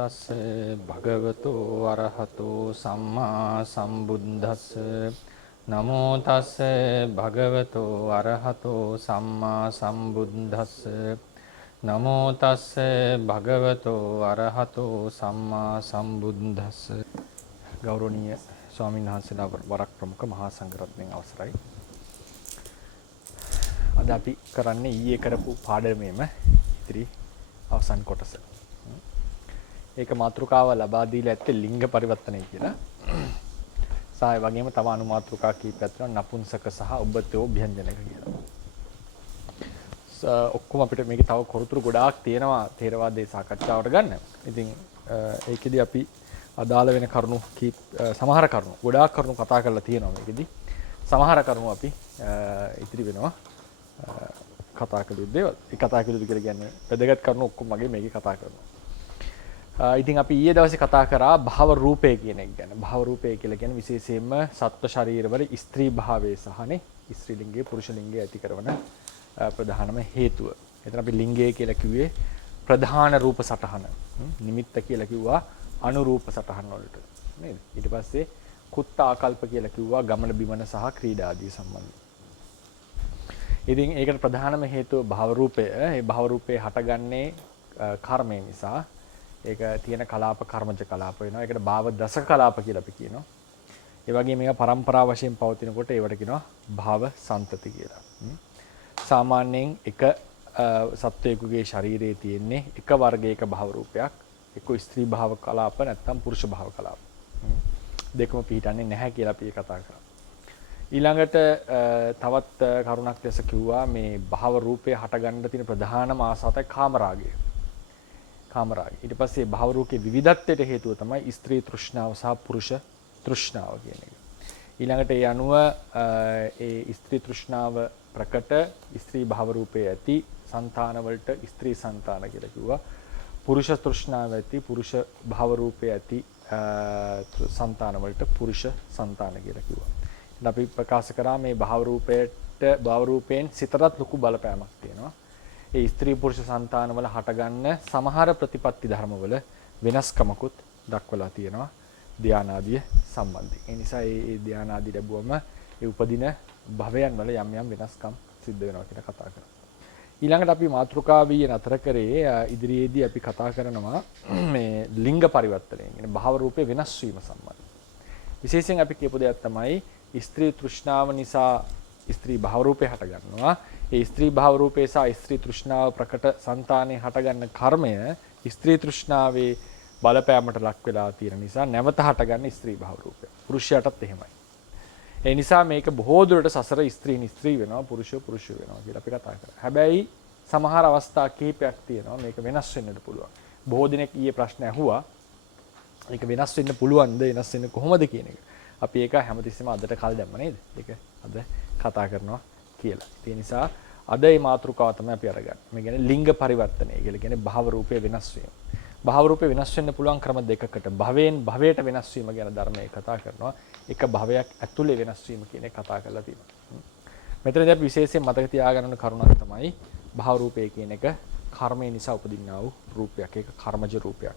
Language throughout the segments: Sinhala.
තස්ස භගවතු අරහතෝ සම්මා සම්බුද්දස්ස නමෝ තස්ස භගවතු අරහතෝ සම්මා සම්බුද්දස්ස නමෝ තස්ස භගවතු අරහතෝ සම්මා සම්බුද්දස්ස. ගෞරවනීය ස්වාමීන් වහන්සේලා වරක් ප්‍රමුඛ මහා සංඝරත්නයන් අවසරයි. අද අපි කරන්නේ ඊයේ කරපු පාඩමේම ඉතිරි අවසන් කොටස. ඒක මාතෘකාව ලබා දීලා ඇත්තේ ලිංග පරිවර්තනය කියලා. සාය වගේම තව අනුමාතෘකා කීපයක් තියෙනවා නපුංසක සහ උබ්බතෝ ව්‍යංජනක කියලා. ඔක්කොම අපිට මේකේ තව කොරතුරු ගොඩාක් තියෙනවා ථේරවාදයේ සාකච්ඡාවට ගන්න. ඉතින් ඒකෙදි අපි අදාළ වෙන කරුණු සමහර කරුණු ගොඩාක් කරුණු කතා කරලා තියෙනවා මේකෙදි. සමහර කරුණු අපි ඉතිරි වෙනවා කතා කළ යුතු දේවල්. ඒ කතා කළ යුතු කියලා කියන්නේ වැදගත් කරුණු ඔක්කොම මගේ මේකේ කතා කරනවා. ඉතින් අපි ඊයේ දවසේ කතා කරා භව රූපය කියන එක ගැන. භව රූපය කියලා කියන්නේ විශේෂයෙන්ම සත්ව ශරීරවල ස්ත්‍රී භාවයේ සහනේ ස්ත්‍රී ලිංගයේ පුරුෂ ලිංගයේ ඇති කරන ප්‍රධානම හේතුව. එතන අපි ලිංගය කියලා කිව්වේ ප්‍රධාන රූප සටහන. නිමිත්ත කියලා කිව්වා අනුරූප සටහන් වලට. නේද? ඊට පස්සේ කුත්ත ආකල්ප කියලා කිව්වා ගමන බිමන සහ ක්‍රීඩා ආදී සම්බන්ධ. ඉතින් ඒකට ප්‍රධානම හේතුව භව රූපය. ඒ භව රූපේ හටගන්නේ කර්මය නිසා. ඒක තියෙන කලාප කර්මජ කලාප වෙනවා. ඒකට භාව දසක කලාප කියලා අපි කියනවා. ඒ වගේම මේක පරම්පරා වශයෙන් පවතිනකොට ඒවට කියනවා භාව සන්තති කියලා. සාමාන්‍යයෙන් එක සත්වයකගේ ශරීරයේ තියෙන්නේ එක වර්ගයක භව රූපයක්. එක්ක ස්ත්‍රී භාව කලාප නැත්නම් පුරුෂ භාව කලාප. දෙකම පිළිටන්නේ නැහැ කියලා අපි කතා කරා. ඊළඟට තවත් කරුණක් ලෙස කිව්වා මේ භව රූපය හටගන්න තියෙන ප්‍රධානම ආසාවයි කාමරාගය. කාමරාගය. ඊට පස්සේ භව රූපයේ විවිධත්වයට හේතුව තමයි ස්ත්‍රී තෘෂ්ණාව සහ පුරුෂ තෘෂ්ණාව කියන එක. ඊළඟට ඒ අනුව ඒ ස්ත්‍රී තෘෂ්ණාව ප්‍රකට ස්ත්‍රී භව රූපයේ ඇති సంతාන වලට ස්ත්‍රී సంతාන කියලා කිව්වා. පුරුෂ තෘෂ්ණාව ඇති පුරුෂ භව රූපයේ ඇති సంతාන වලට පුරුෂ సంతාන කියලා කිව්වා. අපි ප්‍රකාශ කරා මේ භව රූපයෙන් සිතටත් ලොකු බලපෑමක් තියෙනවා. ඒ ස්ත්‍රී පුරුෂ సంతාන වල හටගන්න සමහර ප්‍රතිපත්ති ධර්මවල වෙනස්කමකුත් දක්වලා තියෙනවා ධානාදී සම්බන්ධයෙන්. ඒ නිසා මේ ධානාදී ලැබුවම ඒ උපදින භවයන් වල යම් යම් වෙනස්කම් සිද්ධ වෙනවා කියලා කතා කරා. ඊළඟට අපි මාතෘකාවීය නතර කරේ ඉදිරියේදී අපි කතා කරනවා මේ ලිංග පරිවර්තනය. කියන්නේ භව රූපේ වෙනස් වීම සම්බන්ධ. විශේෂයෙන් අපි කියපු දෙයක් තමයි ස්ත්‍රී තෘෂ්ණාව නිසා ස්ත්‍රී භව රූපේ හට ගන්නවා. ඒ ස්ත්‍රී භව රූපේ සහ ස්ත්‍රී තෘෂ්ණාව ප්‍රකට సంతානේ හටගන්න කර්මය ස්ත්‍රී තෘෂ්ණාවේ බලපෑමට ලක් වෙලා තියෙන නිසා නැවත හටගන්න ස්ත්‍රී භව රූපය. පුරුෂයාටත් එහෙමයි. ඒ නිසා මේක බොහෝ දුරට සසර ස්ත්‍රී වෙනවා පුරුෂය වෙනවා කියලා අපි කතා කරා. හැබැයි සමහර අවස්ථා කිහිපයක් තියෙනවා මේක වෙනස් වෙන්නට පුළුවන්. බොහෝ දිනක් ඊයේ ප්‍රශ්න ඇහුවා. මේක වෙනස් වෙන්න පුළුවන්ද වෙනස් වෙන්න කොහොමද කියන එක. අපි ඒක හැමතිස්සෙම අදට කල් දැම්ම නේද? ඒක අද කතා කරනවා කියලා. ඒ නිසා අද මේ මාතෘකාව තමයි අපි අරගන්නේ. මේ කියන්නේ ලිංග පරිවර්තනය කියලා කියන්නේ භව රූපේ වෙනස් වීම. භව රූපේ වෙනස් වෙන්න පුළුවන් ක්‍රම දෙකකට භවයෙන් භවයට වෙනස් වීම ගැන ධර්මයේ කතා කරනවා. එක භවයක් ඇතුලේ වෙනස් වීම කියන එක කතා කරලා තියෙනවා. මෙතනදී අපි විශේෂයෙන් මතක තියාගන්න ඕන කරුණක් තමයි භව රූපය කියන එක කර්මය නිසා උපදින්නා වූ රූපයක්. ඒක කර්මජ රූපයක්.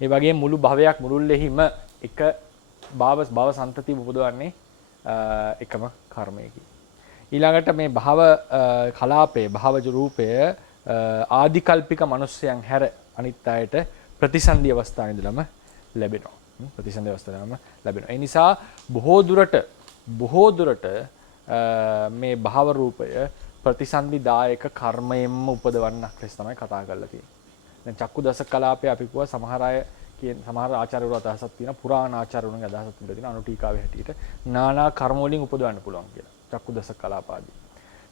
ඒ වගේම මුළු භවයක් මුළුල්ලෙහිම එක භව සන්තතිය උපදවන්නේ එකම කර්මයකින්. ඊළඟට මේ භව කලාපයේ භවජ රූපය ආදිකල්පික මිනිස්යන් හැර අනිත් අයට ප්‍රතිසන්දි අවස්ථාවේ ඉඳලම ලැබෙනවා. ප්‍රතිසන්දි අවස්ථාවේම ලැබෙනවා. ඒ නිසා බොහෝ දුරට මේ භව රූපය ප්‍රතිසන්දිදායක කර්මයෙන්ම උපදවන්නක් ලෙස තමයි කතා කරලා තියෙන්නේ. දැන් චක්කු දස කලාපය අපි කිව්වා සමහර ආචාර්යවරු අදහසක් තියෙනවා පුරාණ ආචාර්යවරුන්ගේ අදහසක් තිබෙලා තියෙනවා අනුටීකාවේ හැටියට නානා කර්ම වලින් උපදවන්න පුළුවන් කියලා. චක්කු දස කලාපාදී.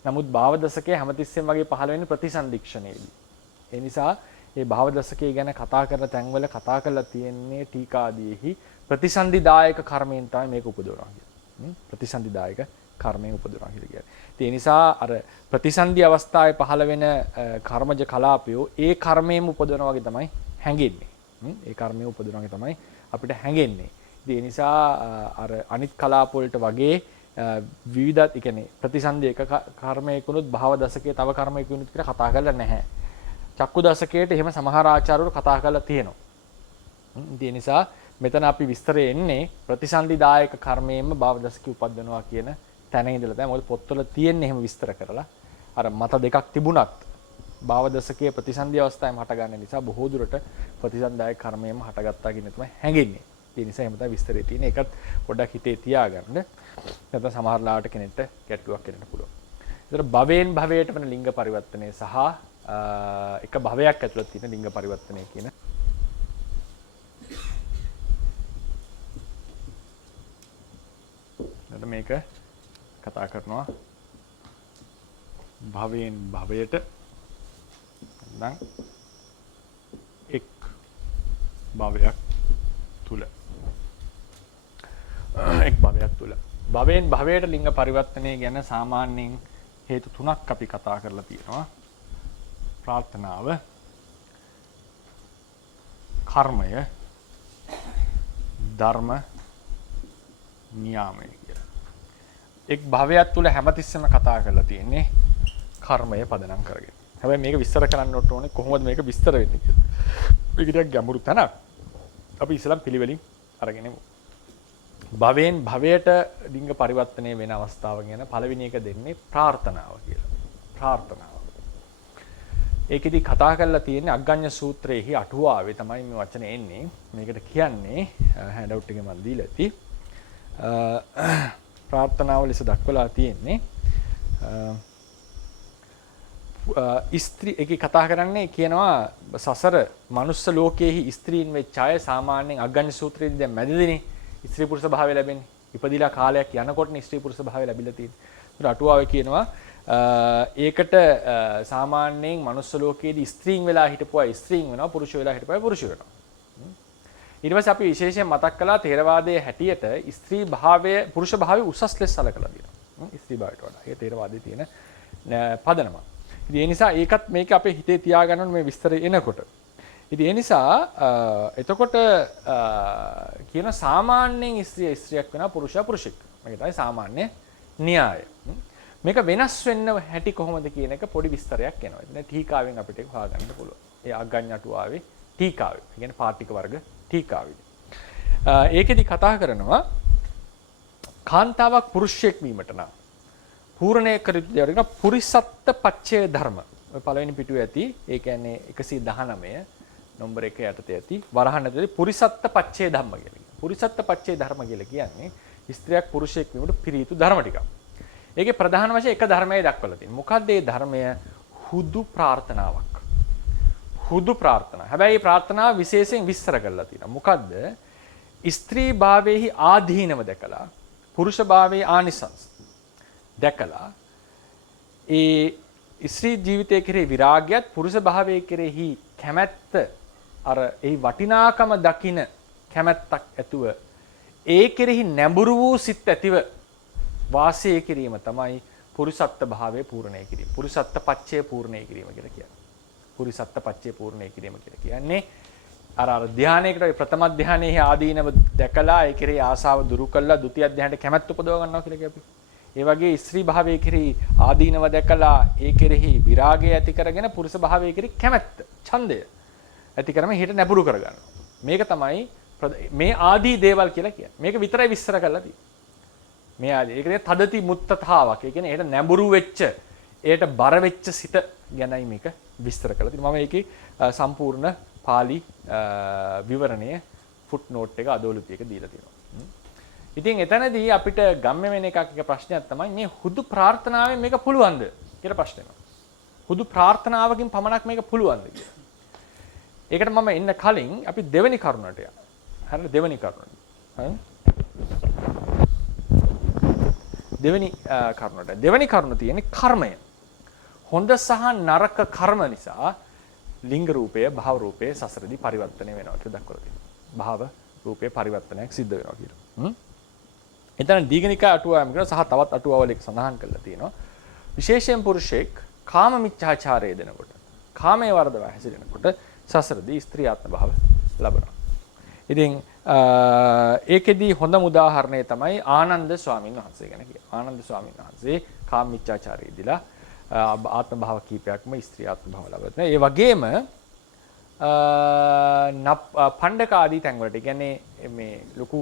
නමුත් භාව දසකයේ හැමතිස්සෙම වගේ පහළ වෙන්නේ ප්‍රතිසන්දික්ෂණයේදී. ඒ නිසා මේ භාව දසකයේ ගැන කතා කරන තැන්වල කතා කරලා තියෙන්නේ ටීකාදීෙහි ප්‍රතිසන්දිදායක කර්මයෙන් තමයි මේක උපදවනවා කියලා. ප්‍රතිසන්දිදායක කර්මයෙන් උපදවනවා කියලා කියන්නේ. ඒ නිසා අර ප්‍රතිසන්දි අවස්ථාවේ පහළ වෙන කර්මජ කලාපය ඒ කර්මයෙන් උපදවනවා වගේ තමයි හැඟෙන්නේ. ඒ කර්මයේ උපදිනවා තමයි අපිට හැඟෙන්නේ. ඉතින් ඒ නිසා අර අනිත් කලාප වලට වගේ විවිධ ඒ කියන්නේ ප්‍රතිසන්දි එක කර්මයකුනුත් භව දශකයේ තව කර්මයකුනුත් කියලා කතා කරලා නැහැ. චක්කු දශකයේට එහෙම සමහර ආචාර්යවරු කතා කරලා තියෙනවා. ඒ නිසා මෙතන අපි විස්තරේ එන්නේ ප්‍රතිසන්දිදායක කර්මයෙන්ම භවදශකේ උපද්දනවා කියන තැන ඉඳලා තමයි. මොකද පොත්වල තියෙන්නේ එහෙම විස්තර කරලා. අර මත දෙකක් තිබුණත් භවදශකයේ ප්‍රතිසන්දි අවස්ථාවෙම හටගන්න නිසා බොහෝ දුරට ප්‍රතිසන්දායක කර්මයෙන්ම හටගත්තා කියන තමයි හැඟෙන්නේ. ඒ නිසා එහෙම තමයි විස්තරේ තියෙන්නේ. ඒකත් පොඩ්ඩක් හිතේ තියාගන්න. නැත්නම් සමහර ලාවට කෙනෙක්ට ගැටලුවක් වෙන්න පුළුවන්. ඒතර භවයෙන් භවයට වෙන ලිංග පරිවර්තනය සහ එක භවයක් ඇතුළත තියෙන ලිංග පරිවර්තනය කියන මේක කතා කරනවා භවයෙන් භවයට නම් එක් භවයක් තුල භවයෙන් භවයට ලිංග පරිවර්තනය ගැන සාමාන්‍යයෙන් හේතු තුනක් අපි කතා කරලා තියෙනවා. ප්‍රාර්ථනාව, කර්මය, ධර්ම නියාමය කියලා. එක් භවයක් තුල හැමතිස්සෙම කතා කරලා තියෙන්නේ කර්මය පදනම් කරගෙන. හැබැයි මේක විස්තර කරන්නට ඕනේ කොහොමද මේක විස්තර වෙන්නේ කියලා. මේක ටිකක් ගැඹුරු තැනක්. අපි ඉස්සෙල්ලා පිළිවෙලින් අරගෙන යමු. භවයෙන් භවයට ලිංග පරිවර්තනය වෙන අවස්ථාව ගැන පළවෙනි එක දෙන්නේ ප්‍රාර්ථනාව කියලා. ප්‍රාර්ථනාව. ඒකෙදි කතා කරලා තියෙන්නේ අග්ගඤ්ඤ සූත්‍රයේහි අටුවාවේ තමයි මේ වචනේ එන්නේ. මේකට කියන්නේ හෑන්ඩ් අවුට් එකේ මම දීලා ඇති. ප්‍රාර්ථනාව ලෙස දක්වලා තියෙන්නේ ස්ත්‍රී එකේ කතා කරන්නේ කියනවා සසර මනුස්ස ලෝකයේහි ස්ත්‍රීන් වෙච්ච අය සාමාන්‍යයෙන් අග්ගඤ්ඤ සූත්‍රයේදී දැන් මැදදීනේ ස්ත්‍රී පුරුෂ භාවය ලැබෙන්නේ. ඉපදිලා කාලයක් යනකොටනේ ස්ත්‍රී පුරුෂ භාවය ලැබිලා තියෙන්නේ. ඒකට අටුවාවේ කියනවා ඒකට සාමාන්‍යයෙන් මනුස්ස ලෝකයේදී ස්ත්‍රීන් වෙලා හිටපු අය ස්ත්‍රීන් වෙනවා, පුරුෂ වෙලා හිටපු අය පුරුෂ වෙනවා. ඊට පස්සේ අපි විශේෂයෙන් මතක් කළා තේරවාදයේ හැටියට ස්ත්‍රී භාවය පුරුෂ භාවය උසස් ලෙස සැලකලා තියෙනවා. ස්ත්‍රී භාවයට වඩා. ඒක තේරවාදයේ තියෙන පදනම. ඉතින් ඒ නිසා ඒකත් මේක අපේ හිතේ තියාගන්න ඕනේ මේ විස්තරය එනකොට. ඉතින් ඒ නිසා එතකොට කියන සාමාන්‍යයෙන් ස්ත්‍රියක් වෙනවා පුරුෂයා පුරුෂෙක්. මේක තමයි සාමාන්‍ය න්‍යාය. මේක වෙනස් වෙන්න හැටි කොහොමද කියන එක පොඩි විස්තරයක් එනවා. ඉතින් ටීකාවෙන් අපිට ඒක හොයාගන්න පුළුවන්. ඒ අග්ගඤ්ඤ අටුවාවේ ටීකාවේ. ඒ කියන්නේ පාටික වර්ග ටීකාවේ. ඒකෙදි කතා කරනවා කාන්තාවක් පුරුෂයෙක් වීමට නම් පූර්ණේ කර යුතු දේවල් කියන පුරිසත්ත පච්චේ ධර්ම. ඔය පළවෙනි පිටුවේ ඇති. ඒ කියන්නේ 119 නම්බර 1 යටතේ ඇති. වරහන් ඇතුලේ පුරිසත්ත පච්චේ ධම්ම කියලා කියනවා. පුරිසත්ත පච්චේ ධර්ම කියලා කියන්නේ ස්ත්‍රියක් පුරුෂයෙක් වීමට පිරිය යුතු ධර්ම ටිකක්. ඒකේ ප්‍රධාන වශයෙන් එක ධර්මයයි දක්වලා තියෙනවා. මොකක්ද ඒ ධර්මය? හුදු ප්‍රාර්ථනාවක්. හුදු ප්‍රාර්ථනා. හැබැයි මේ ප්‍රාර්ථනාව විශේෂයෙන් විස්තර කරලා තියෙනවා. මොකද්ද? ස්ත්‍රී භාවයේහි ආදීනව දැකලා පුරුෂ භාවයේ ආනිසංස දැකලා ඒ ස්ත්‍රී ජීවිතයේ කෙරෙහි විරාගයත් පුරුෂ භාවයේ කෙරෙහි කැමැත්ත අර ඒ වටිනාකම දකින කැමැත්තක් ඇතුව ඒ කෙරෙහි නැඹුරු වූ සිත් ඇතිව වාසය කිරීම තමයි පුරුෂත්ව භාවයේ පූර්ණේ කිරීම. පුරුෂත්ව පච්චේ පූර්ණේ කිරීම කියලා කියන්නේ. පුරුෂත්ව පච්චේ පූර්ණේ කිරීම කියලා කියන්නේ අර ධානයේකට ප්‍රථම ධානයේ ආදීනව දැකලා ඒ කෙරෙහි ආසාව දුරු කළා ဒုတိ ධානයට කැමැත්ත උපදව ගන්නවා කියලා කියපි. ඒ වගේ ස්ත්‍රී භාවයේ කෙරෙහි ආදීනව දැකලා ඒ කෙරෙහි විරාගය ඇති කරගෙන පුරුෂ භාවයේ කෙරෙහි කැමැත්ත, ඡන්දය ඇති කරම හිත නැඹුරු කරගන්නවා. මේක තමයි මේ ආදී දේවල් කියලා කියන්නේ. මේක විතරයි විස්තර කරලා තියෙන්නේ. මේ ආදී. ඒක කියන්නේ තදති මුත්තතාවක්. ඒ කියන්නේ ඒකට නැඹුරු වෙච්ච, ඒකට බර වෙච්ච සිත ගැනයි මේක විස්තර කරලා තියෙන්නේ. මම ඒකේ සම්පූර්ණ පාලි විවරණය ෆුට් නෝට් එක අදෝලිපියක දීලා තියෙනවා. ඉතින් එතනදී අපිට ගම්ම වෙන එක ප්‍රශ්නයක් තමයි මේ හුදු ප්‍රාර්ථනාවෙන් මේක පුළුවන්ද කියලා ප්‍රශ්නයක්. හුදු ප්‍රාර්ථනාවකින් පමණක් මේක පුළුවන්ද කියලා. ඒකට මම එන්න කලින් අපි දෙවෙනි කරුණට යනවා. හරිද? දෙවෙනි කරුණ. හරි? දෙවෙනි කරුණ තියෙන්නේ කර්මය. හොඳ සහ නරක කර්ම නිසා ලිංග රූපය, භාව රූපය සසරදී පරිවර්තනය වෙනවා කියලා දක්වලා තියෙනවා. භාව රූපේ පරිවර්තනයක් සිද්ධ වෙනවා කියලා. එතන දීඝනිකා අටුවාවම කරන සහ තවත් අටුවාවල එක සඳහන් කරලා තියෙනවා. විශේෂයෙන් පුරුෂයෙක් කාම මිච්ඡාචාරය දෙනකොට, කාමයේ වර්ධව හැසිරෙනකොට සසරදී ස්ත්‍රියාත්ම භාව ලබනවා. ඉතින් ඒකෙදී හොඳම උදාහරණය තමයි ආනන්ද ස්වාමීන් වහන්සේ ගැන කියන්නේ. ආනන්ද ස්වාමීන් වහන්සේ කාම මිච්ඡාචාරයේදීලා ආත්ම භාව කීපයක්ම ස්ත්‍රියාත්ම භාව ලබනවා. ඒ වගේම පණ්ඩක ආදී තැන්වලට. ඒ කියන්නේ මේ ලොකු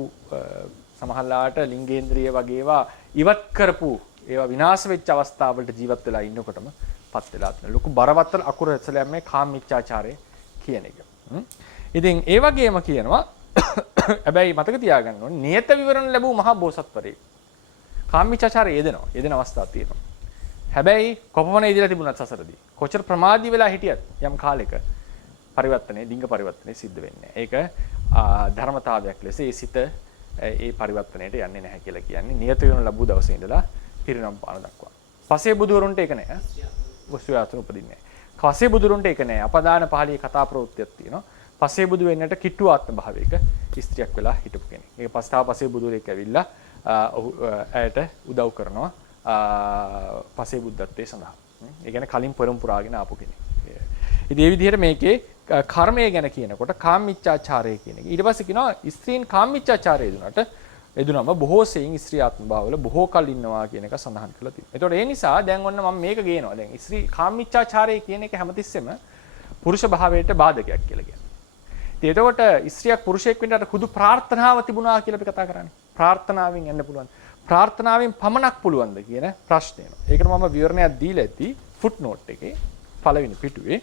සමහරලාට ලිංගේන්ද්‍රිය වගේ ඒවා ඉවත් කරපු ඒවා විනාශ වෙච්ච අවස්ථාවලට ජීවත් වෙලා ඉන්නකොටම පත් වෙලා තියෙන ලොකු බරවත්තර අකුර ඇසලයක් මේ කාමීච්ඡාචාරය කියන එක. ඉතින් ඒ වගේම කියනවා හැබැයි මතක තියාගන්න ඕනේ නියත විවරණ ලැබූ මහා බෝසත්වරේ කාමීච්ඡාචාරය යෙදෙන අවස්ථා තියෙනවා. හැබැයි කොපමණ ඉදිරියට තිබුණත් සසරදී කොච්චර ප්‍රමාදී වෙලා හිටියත් යම් කාලයක ලිංග පරිවර්තනය සිද්ධ වෙන්නේ. ඒක ධර්මතාවයක් ලෙස ඒ සිත ඒ පරිවර්තනයට යන්නේ නැහැ කියලා කියන්නේ නියත විවරණ ලැබූ දවසේ ඉඳලා පිරිනම් පාන දක්වා. පසේ බුදුවරුන්ට ඒක නෑ. වස්තුයාතුන උපදින්නේ. පසේ බුදුරුන්ට ඒක නෑ. අපදාන පහළියේ කතා ප්‍රවෘත්තියක් තියෙනවා. පසේ බුදු වෙන්නට කිට්ටු ආත්ම භාවයක ස්ත්‍රියක් වෙලා හිටපු කෙනෙක්. ඒක පසේ බුදුරෙක් ඇවිල්ලා ඇයට උදව් කරනවා පසේ බුද්ධත්වයේ සඳහා. ඒ කියන්නේ කලින් පෙරම් පුරාගෙන ආපු කෙනෙක්. ඉතින් මේ විදිහට මේකේ කර්මය ගැන කියනකොට කාමීච්ඡාචාරය කියන එක. ඊට පස්සේ කියනවා ස්ත්‍රීන් කාමීච්ඡාචාරය යෙදුනම බොහෝ සෙයින් ස්ත්‍රී ආත්ම භාවවල බොහෝ කල් ඉන්නවා කියන එක සඳහන් කරලා තියෙනවා. ඒතකොට ඒ නිසා දැන් ඔන්න මම මේක ගේනවා. දැන් ස්ත්‍රී කාමීච්ඡාචාරය කියන එක හැමතිස්සෙම පුරුෂ භාවයට බාධකයක් කියලා කියනවා. ඉතින් එතකොට ස්ත්‍රියක් පුරුෂයෙක් වෙන්නට හුදු ප්‍රාර්ථනාව තිබුණා කියලා අපි කතා කරන්නේ. ප්‍රාර්ථනාවෙන් යන්න පුළුවන්. ප්‍රාර්ථනාවෙන් පමණක් පුළුවන්ද කියන ප්‍රශ්නය එනවා. ඒකට මම විවරණයක් දීලා ඇති ෆුට්නෝට් එකේ පළවෙනි පිටුවේ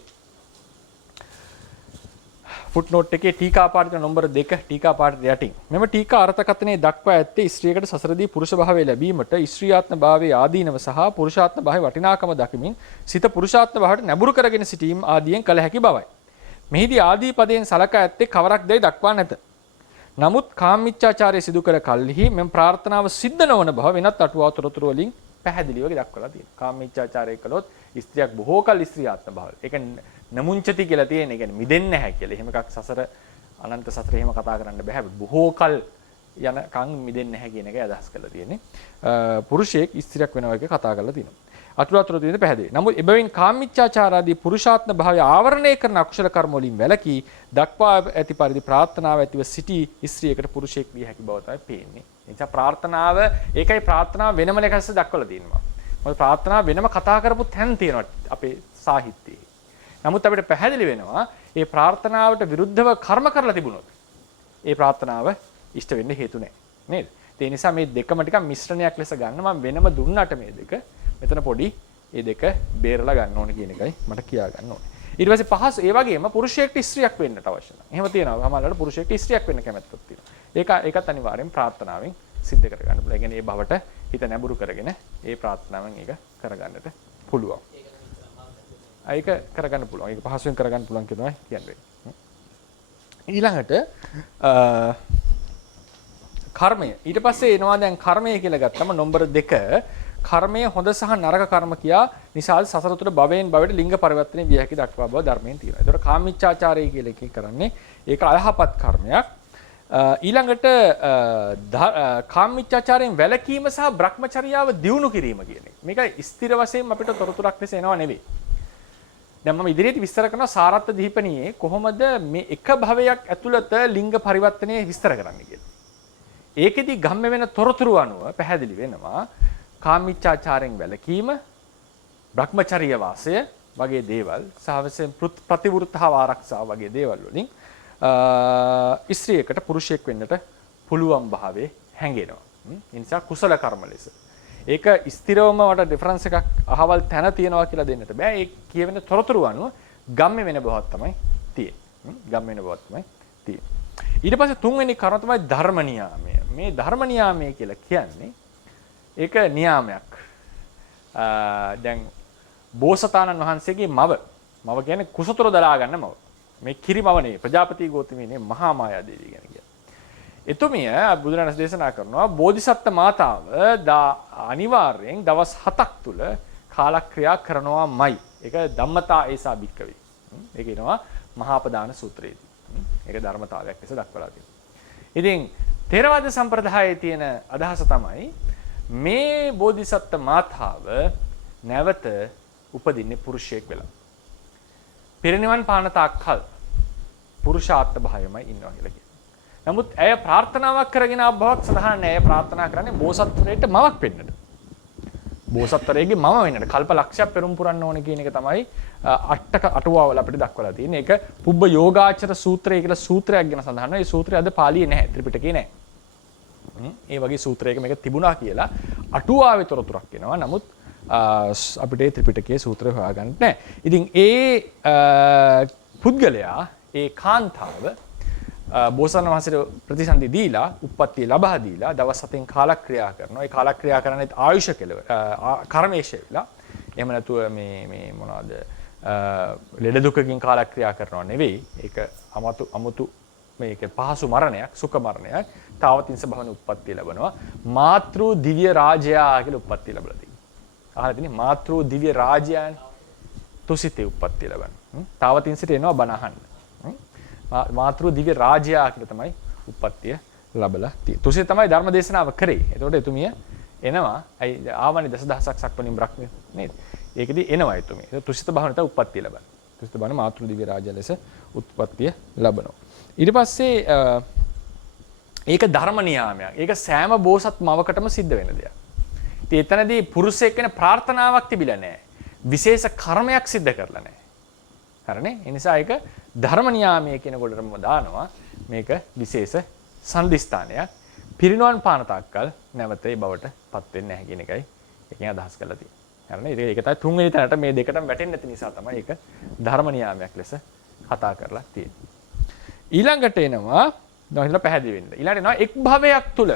ෆුට්නෝට් එකේ ටීකා පාඩේ නම්බර 2 ටීකා පාඩේ යටින් මෙම ටීකා අර්ථකථනයේ දක්වා ඇත්තේ ස්ත්‍රියකට සසරදී පුරුෂ භාවය ලැබීමට ස්ත්‍රියාත්ම භාවයේ ආදීනව සහ පුරුෂාත්ම භාවයේ වටිනාකම දකිමින් සිත පුරුෂාත්ම භාවයට නැඹුරු කරගෙන සිටීම ආදීන් කළ හැකි බවයි. මෙහිදී ආදී පදයෙන් සලකා ඇත්තේ කවරක් දැයි දක්වා නැත. නමුත් කාමීච්ඡාචාරය සිදු කළ කල්හි මෙම ප්‍රාර්ථනාව සිද්ධ නොවන බව වෙනත් අටුවා තොරතුරු වලින් පැහැදිලිව දක්වලා තියෙනවා. කාමීච්ඡාචාරය කළොත් ස්ත්‍රියක් බොහෝ කල් ස්ත්‍රියාත්ම භාවය. ඒක නමුංචති කියලා තියෙන. ඒ කියන්නේ මිදෙන්නේ නැහැ කියලා. එහෙම එකක් සසර අනන්ත සසර එහෙම කතා කරන්න බෑ. බොහෝ කල් යනකම් මිදෙන්නේ නැහැ කියන එකයි අදහස් කරලා තියෙන්නේ. පුරුෂයෙක් ස්ත්‍රියක් වෙනවා එක කතා කරලා තියෙනවා. අතුරාතුර තියෙන පැහැදිලි. නමුත් එබැවින් කාමීච්ඡාචාරාදී පුරුෂාත්ම භාවය ආවරණය කරන අකුසල කර්ම වලින් වැළකී දක්වා ඇති පරිදි ප්‍රාර්ථනාව ඇතිව සිටි ස්ත්‍රියකට පුරුෂයෙක් විය හැකි බව තමයි පේන්නේ. ඒ නිසා ප්‍රාර්ථනාව ඒකයි ප්‍රාර්ථනාව වෙනම ලෙකස දක්වලා තියෙනවා. මොකද ප්‍රාර්ථනාව වෙනම කතා කරපු තැන් තියෙනවා අපේ සාහිත්‍යයේ. නමුත් අපිට පැහැදිලි වෙනවා මේ ප්‍රාර්ථනාවට විරුද්ධව කර්ම කරලා තිබුණොත් ඒ ප්‍රාර්ථනාව ඉෂ්ට වෙන්න හේතු නැහැ. නේද? ඒ නිසා මේ දෙකම ටිකක් මිශ්‍රණයක් ලෙස ගන්න මම වෙනම දුන්නට මේ දෙක මෙතන පොඩි මේ දෙක බේරලා ගන්න ඕනේ කියන එකයි මට කියා ගන්න ඕනේ. ඊට පස්සේ පහසු ඒ වගේම පුරුෂයෙක්ට ස්ත්‍රියක් වෙන්නට අවශ්‍ය නැහැ. එහෙම තියෙනවා. සමහරවිට පුරුෂයෙක්ට ස්ත්‍රියක් වෙන්න කැමැත්තක් තියෙනවා. ඒකත් අනිවාර්යෙන් ප්‍රාර්ථනාවෙන් සිද්ධ කරගන්න පුළුවන්. ඒ කියන්නේ මේ භවට හිත නැඹුරු කරගෙන ඒ ප්‍රාර්ථනාවෙන් ඒක කරගන්නට පුළුවන්. ඒක කරගන්න පුළුවන්. ඒක පහසුවෙන් කරගන්න පුළුවන් කියනවා කියන්නේ. ඊළඟට කර්මය. ඊට පස්සේ එනවා දැන් කර්මය කියලා ගත්තම නම්බර 2 කර්මය හොඳ සහ නරක කර්ම කියා නිසා සසර තුළ භවයෙන් භවයට ලිංග පරිවර්තනය විය හැකි දක්වා බව ධර්මයෙන් තියෙනවා. ඒතර කාමීච්ඡාචාරය කියලා එකකින් කරන්නේ ඒක අයහපත් කර්මයක්. ඊළඟට කාමීච්ඡාචාරයෙන් වැළකීම සහ භ්‍රමචර්යාව දියුණු කිරීම කියන එක. මේක ස්ථිර වශයෙන් අපිට තොරතුරක් ලෙස එනවා නෙවෙයි. දැන් මම ඉදිරියට විස්තර කරනවා සාරත්ත දීපණියේ කොහොමද මේ එක භවයක් ඇතුළත ලිංග පරිවර්තනය විස්තර කරන්නේ කියලා. ඒකෙදි ගම්ම වෙන තොරතුරු අනුව පැහැදිලි වෙනවා කාමීච්ඡාචාරයෙන් වැළකීම, භ්‍රමචර්ය වාසය වගේ දේවල් සහවසෙන් ප්‍රතිවෘත්තව ආරක්ෂාව වගේ දේවල් වලින් ස්ත්‍රියකට පුරුෂයෙක් වෙන්නට පුළුවන් භාවයේ හැඟෙනවා. ඒ නිසා කුසල කර්ම ලෙස. ඒක ස්ථිරවම වට ඩිෆරන්ස් එකක් අහවල් තැන තියනවා කියලා දෙන්නට බෑ. ඒ කියවෙන තොරතුරු අනුව ගම්ම වෙන බවක් තමයි තියෙන්නේ. ගම්ම වෙන බවක් තමයි තියෙන්නේ. ඊට පස්සේ තුන්වෙනි කරුණ තමයි ධර්ම නියාමය. මේ ධර්ම නියාමය කියලා කියන්නේ ඒක නියාමයක්. දැන් බෝසතාණන් වහන්සේගේ මව කියන්නේ කුසතර දලා ගන්න මව. මේ කිරිමව නෙවෙයි ප්‍රජාපති ගෝතමීනේ මහා මායා දේවිය ගැන කියන්නේ. එතුමිය බුදුරජාණන් දේශනා කරනවා බෝධිසත්ත්ව මාතාව අනිවාර්යෙන් දවස් 7ක් තුල කාලක්‍රියා කරනවාමයි. ඒක ධම්මතා ඒසා භික්කවේ. ඒක එනවා මහා ප්‍රදාන සූත්‍රයේදී. ඒක ධර්මතාවයක් ලෙස දක්වලා තියෙනවා. ඉතින් ථේරවාද සම්ප්‍රදායේ තියෙන අදහස තමයි මේ බෝධිසත්ත්ව මාතාව නැවත උපදින්නේ පුරුෂයෙක් වෙලා. පිරිනිවන් පාන තාක්කල් පුරුෂාත්ම භාවයමයි ඉන්නවා කියලා කියනවා. නමුත් ඇය ප්‍රාර්ථනාවක් කරගෙන ආව බවක් සඳහන් නැහැ. ඇය ප්‍රාර්ථනා කරන්නේ බෝසත්වරයට මවක් වෙන්නට. බෝසත්වරයෙක්ගේ මම වෙන්නට කල්ප ලක්ෂයක් පෙරම් පුරන්න ඕන කියන එක තමයි අටක අටුවාවල අපිට දක්වලා තියෙන්නේ. ඒක පුබ්බ යෝගාචර සූත්‍රය කියලා සූත්‍රයක් ගැන සඳහන් වෙනවා. ඒ සූත්‍රය අද පාළියේ නැහැ, ත්‍රිපිටකේ නැහැ. ඒ වගේ සූත්‍රයක මේක තිබුණා කියලා අටුවාවේ තොරතුරක් එනවා. නමුත් අපිට ඒ ත්‍රිපිටකයේ සූත්‍රය හොයාගන්න නැහැ. ඉතින් ඒ පුද්ගලයා ඒ කාන්තාව බෝසත්ණන් වහන්සේට ප්‍රතිසන්දි දීලා උප්පත්තිය ලබා දීලා දවස් 7න් කාලක්‍රියා කරනවා. ඒ කාලක්‍රියා කරන්නේ ආයුෂ කෙලව කර්මේශය විලා. එහෙම නැතුව මේ මොනවද ලෙඩ දුකකින් කාලක්‍රියා කරනවා නෙවෙයි. ඒක අමුතු මේක පහසු මරණයක්, සුඛ මරණයක්. තාවතින්ස භවන උප්පත්තිය ලැබනවා. මාතෘ දිව්‍ය රාජයා කියලා උප්පත්තිය ලැබලා තියෙනවා. අහලා තියෙන්නේ මාතෘ දිව්‍ය රාජයානේ. තුසිතේ උප්පත්තිය ලැබනවා. තාවතින්සට එනවා බණ අහන්න. මාතෘ දිව්‍ය රාජයා කියලා තමයි උප්පත්තිය ලැබලා තියෙන්නේ. තුසිත තමයි ධර්ම දේශනාව කරේ. එතකොට එතුමිය එනවා. ආවනේ දසදහසක් සක්වලින් බ්‍රහ්ම නේද? ඒකෙදි එනවා එතුමිය. තුසිත භවනට උප්පත්තිය ලැබනවා. තුසිත භවන මාතෘ දිව්‍ය රාජ්‍ය ලෙස උත්පත්තිය ලැබනවා. ඊට පස්සේ ඒක ධර්ම නියාමයක්. ඒක සෑම බෝසත් මවකටම සිද්ධ වෙන දෙයක්. ඉතින් එතනදී පුරුෂයෙක් වෙන ප්‍රාර්ථනාවක් තිබිලා නැහැ. විශේෂ කර්මයක් සිද්ධ කරලා නැහැ. හරිනේ? ඒ නිසා ඒක ධර්ම නියාමයේ කියන කොටම දානවා. මේක විශේෂ සම්දිස්ථානයක්. පිරිනවන් පාන තාක්කල් නැවත ඒ බවට පත් වෙන්නේ නැහැ කියන එකයි එකෙන් අදහස් කරලා තියෙන්නේ. හරිනේ? ඒක තමයි තුන්වෙනි තැනට මේ දෙකටම වැටෙන්නේ නැති නිසා තමයි ඒක ධර්ම නියාමයක් ලෙස කතා කරලා තියෙන්නේ. ඊළඟට එනවා නොහිලා පැහැදිලි වෙන්න. ඊළඟට එනවා එක් භවයක් තුල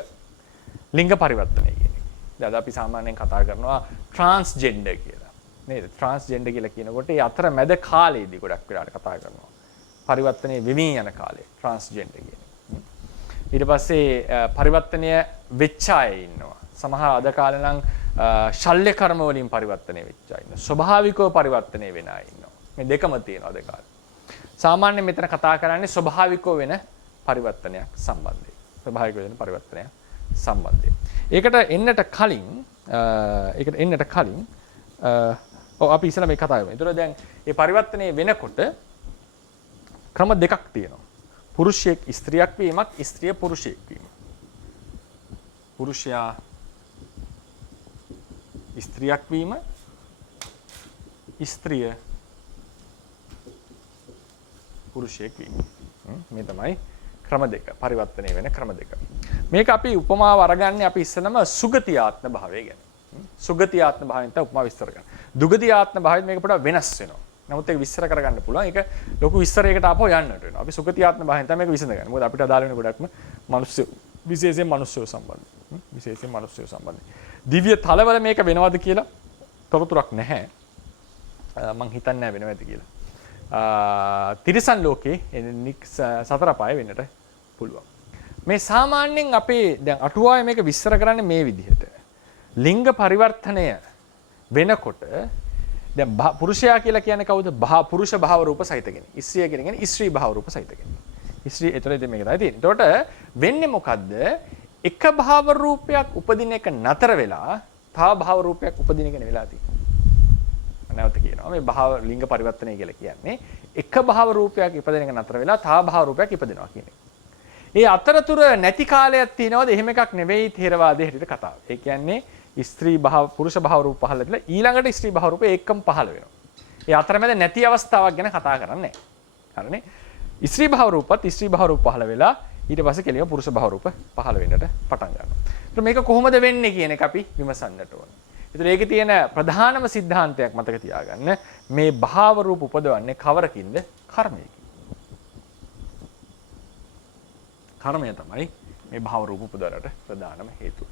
ලිංග පරිවර්තනය කියන එක. දැන් අපි සාමාන්‍යයෙන් කතා කරනවා ට්‍රාන්ස්ජෙන්ඩර් කියලා. නේද? ට්‍රාන්ස්ජෙන්ඩර් කියලා කියනකොට ඒ අතර මැද කාලයේදී ගොඩක් වෙලාවට කතා කරනවා. පරිවර්තනයේ වෙමින් යන කාලේ ට්‍රාන්ස්ජෙන්ඩර් කියන. ඊට පස්සේ පරිවර්තනය වෙච්ච අය ඉන්නවා. සමහර අද කාලේ නම් ශල්‍ය කර්ම වලින් පරිවර්තනය වෙච්ච අය ඉන්නවා. ස්වභාවිකව පරිවර්තනය වෙන අය ඉන්නවා. මේ දෙකම තියෙනවා අද කාලේ. සාමාන්‍යයෙන් මෙතන කතා කරන්නේ ස්වභාවිකව වෙන පරිවර්තනයක් සම්බන්ධයෙන්. ස්වභාවික වෙන පරිවර්තනයක් සම්බන්ධයෙන්. ඒකට එන්නට කලින් අපි ඉස්සෙල්ලා මේ කතා කරමු. ඒතර දැන් මේ පරිවර්තනයේ වෙනකොට ක්‍රම දෙකක් තියෙනවා. පුරුෂයෙක් ස්ත්‍රියක් වීමක්, ස්ත්‍රිය පුරුෂයෙක් වීම. පුරුෂයා ස්ත්‍රියක් වීම, ස්ත්‍රිය පුරුෂයෙක් වීම. මේ තමයි ක්‍රම දෙක. පරිවර්තනය වෙන ක්‍රම දෙක. මේක අපි උපමාව අරගන්නේ අපි ඉස්සෙල්ලාම සුගතියාත්ම භාවය ගැන. සුගතියාත්ම භාවයෙන් තමයි උපමා විස්තර කරන්නේ. දුගතියාත්ම භාවයෙන් මේක පොඩ්ඩක් වෙනස් වෙනවා. නමුත් ඒක විස්තර කරගන්න පුළුවන්. ඒක ලොකු විස්තරයකට ආපහු යන්නට වෙනවා. අපි සුගතියාත්ම භාවයෙන් තමයි මේක විසඳගන්නේ. මොකද අපිට අදාළ වෙන ගොඩක්ම මිනිස්සු විශේෂයෙන් මිනිස්සු සම්බන්ධයි. විශේෂයෙන් මිනිස්සු සම්බන්ධයි. දිව්‍ය තලවල මේක වෙනවද කියලා තොරතුරක් නැහැ. මං හිතන්නේ නැහැ වෙනවද කියලා. තිරිසන් ලෝකේ සතර පාය වෙන්නට පුළුවන්. මේ සාමාන්‍යයෙන් අපේ දැන් අටුවාවේ මේක විස්තර කරන්නේ මේ විදිහට. ලිංග පරිවර්තනය වෙනකොට දැන් පුරුෂයා කියලා කියන්නේ කවුද? පුරුෂ භාව රූප සහිත කෙනෙක්. ස්ත්‍රිය කියන්නේ ස්ත්‍රී භාව රූප සහිත කෙනෙක්. ස්ත්‍රී ඒතරේ මේක තමයි තියෙන්නේ. එතකොට වෙන්නේ මොකද්ද? එක භාව රූපයක් උපදින එක නතර වෙලා තව භාව රූපයක් උපදින එක නෙවෙලා තියෙන්නේ. නැවත කියනවා මේ භාව ලිංග පරිවර්තනය කියලා කියන්නේ එක භාව රූපයක් ඉපදෙන එක නතර වෙලා තව භාව රූපයක් ඉපදෙනවා කියන එක. ඒ අතරතුර නැති කාලයක් තියෙනවද? එහෙම එකක් නෙවෙයි ථේරවාදයේ හැටියට කතාව. ඒ කියන්නේ ස්ත්‍රී භාව පුරුෂ භාව රූප පහළ වෙලා ඊළඟට ස්ත්‍රී භාව රූප ඒකම පහළ වෙනවා. ඒ අතරමැද නැති අවස්ථාවක් ගැන කතා කරන්නේ නැහැ. හරිනේ? ස්ත්‍රී භාව රූපත් ස්ත්‍රී භාව රූප පහළ වෙලා ඊට පස්සේ කෙලිම පුරුෂ භාව රූප පහළ වෙන්නට පටන් ගන්නවා. ඒත් මේක කොහොමද වෙන්නේ කියන එක අපි විමසන්නට ඕනේ. ඒතර ඒකේ තියෙන ප්‍රධානම સિદ્ધාන්තයක් මතක තියාගන්න මේ භාව රූප උපදවන්නේ කවරකින්ද? කර්මයකින්. කර්මය තමයි මේ භාව රූප උපදවන්නට ප්‍රධානම හේතුව.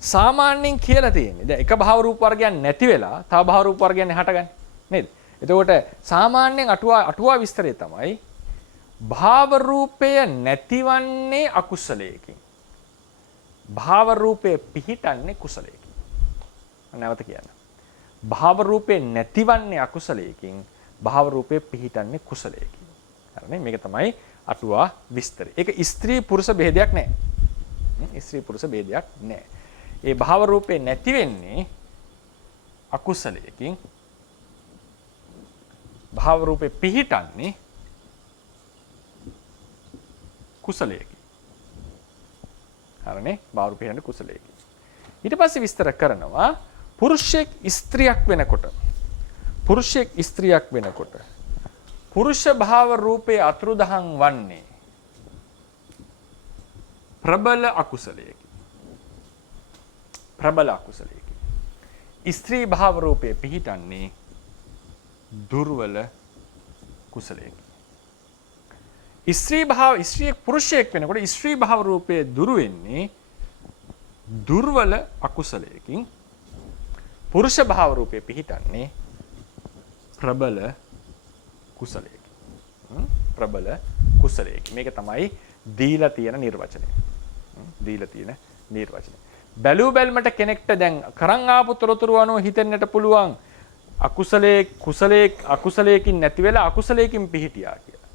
සාමාන්‍යයෙන් කියලා තියෙන්නේ දැන් එක භාව රූප වර්ගයක් නැති වෙලා තව භාව රූප වර්ගයක් හටගන්නේ නේද? එතකොට සාමාන්‍යයෙන් අටුවා විස්තරය තමයි භාව රූපය නැතිවන්නේ අකුසලයකින්. භාව රූපය පිහිටන්නේ කුසලයකින්. නැවත කියන්න. භාව රූපේ නැතිවන්නේ අකුසලයකින්, භාව රූපේ පිහිටන්නේ කුසලයකින්. හරිනේ? මේක තමයි අටුවා විස්තරය. ඒක ස්ත්‍රී පුරුෂ ભેදයක් නැහැ. ස්ත්‍රී පුරුෂ ભેදයක් නැහැ. ඒ භාව රූපේ නැති වෙන්නේ අකුසලයකින්. භාව රූපේ පිහිටන්නේ කුසලයකින්. හරිනේ? භාව රූපේ පිහිටන්නේ කුසලයකින්. ඊට පස්සේ විස්තර කරනවා පුරුෂයෙක් ස්ත්‍රියක් වෙනකොට පුරුෂ භාව රූපයේ අතුරුදහන් වන්නේ ප්‍රබල අකුසලයකි. ස්ත්‍රී භාව රූපයේ පිහිටන්නේ දුර්වල කුසලයකි. ස්ත්‍රියක් පුරුෂයෙක් වෙනකොට ස්ත්‍රී භාව රූපයේ දුරු වෙන්නේ දුර්වල අකුසලයකින්. පුරුෂ භාව රූපයේ පිහිටන්නේ ප්‍රබල කුසලයකින්. මේක තමයි දීලා තියෙන නිර්වචනය. බැලූ බැල්මට කෙනෙක්ට දැන් කරන් ආපු තොරතුරු අනුව හිතෙන්නට පුළුවන් අකුසලයකින් නැති වෙලා අකුසලයකින් පිහිටියා කියලා.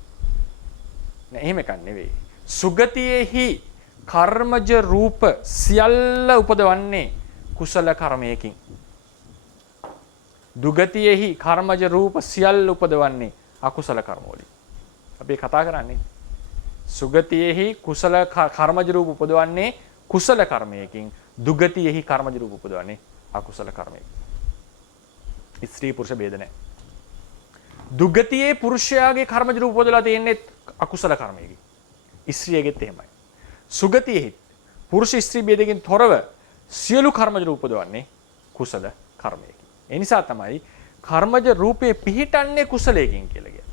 නෑ එහෙම එකක් නෙවෙයි. සුගතියෙහි කර්මජ රූප සියල්ල උපදවන්නේ කුසල කර්මයකින්. දුගතියෙහි කර්මජ රූප සියල්ල උපදවන්නේ අකුසල කර්ම වලින්. අපි කතා කරන්නේ සුගතියෙහි කුසල කර්මජ රූප උපදවන්නේ කුසල කර්මයකින්. දුගතියෙහි කර්මජ රූප උපදවන්නේ අකුසල කර්මයකින්. ස්ත්‍රී පුරුෂ ભેද නැහැ. දුගතියේ පුරුෂයාගේ කර්මජ රූප උපදලා තියෙන්නේ අකුසල කර්මයකින්. ස්ත්‍රියගෙත් එහෙමයි. සුගතියෙහි පුරුෂ ස්ත්‍රී ભેදකින් තොරව සියලු කර්මජ රූප උපදවන්නේ කුසල කර්මයකින්. ඒ නිසා තමයි කර්මජ රූපේ පිහිටන්නේ කුසලයකින් කියලා කියන්නේ.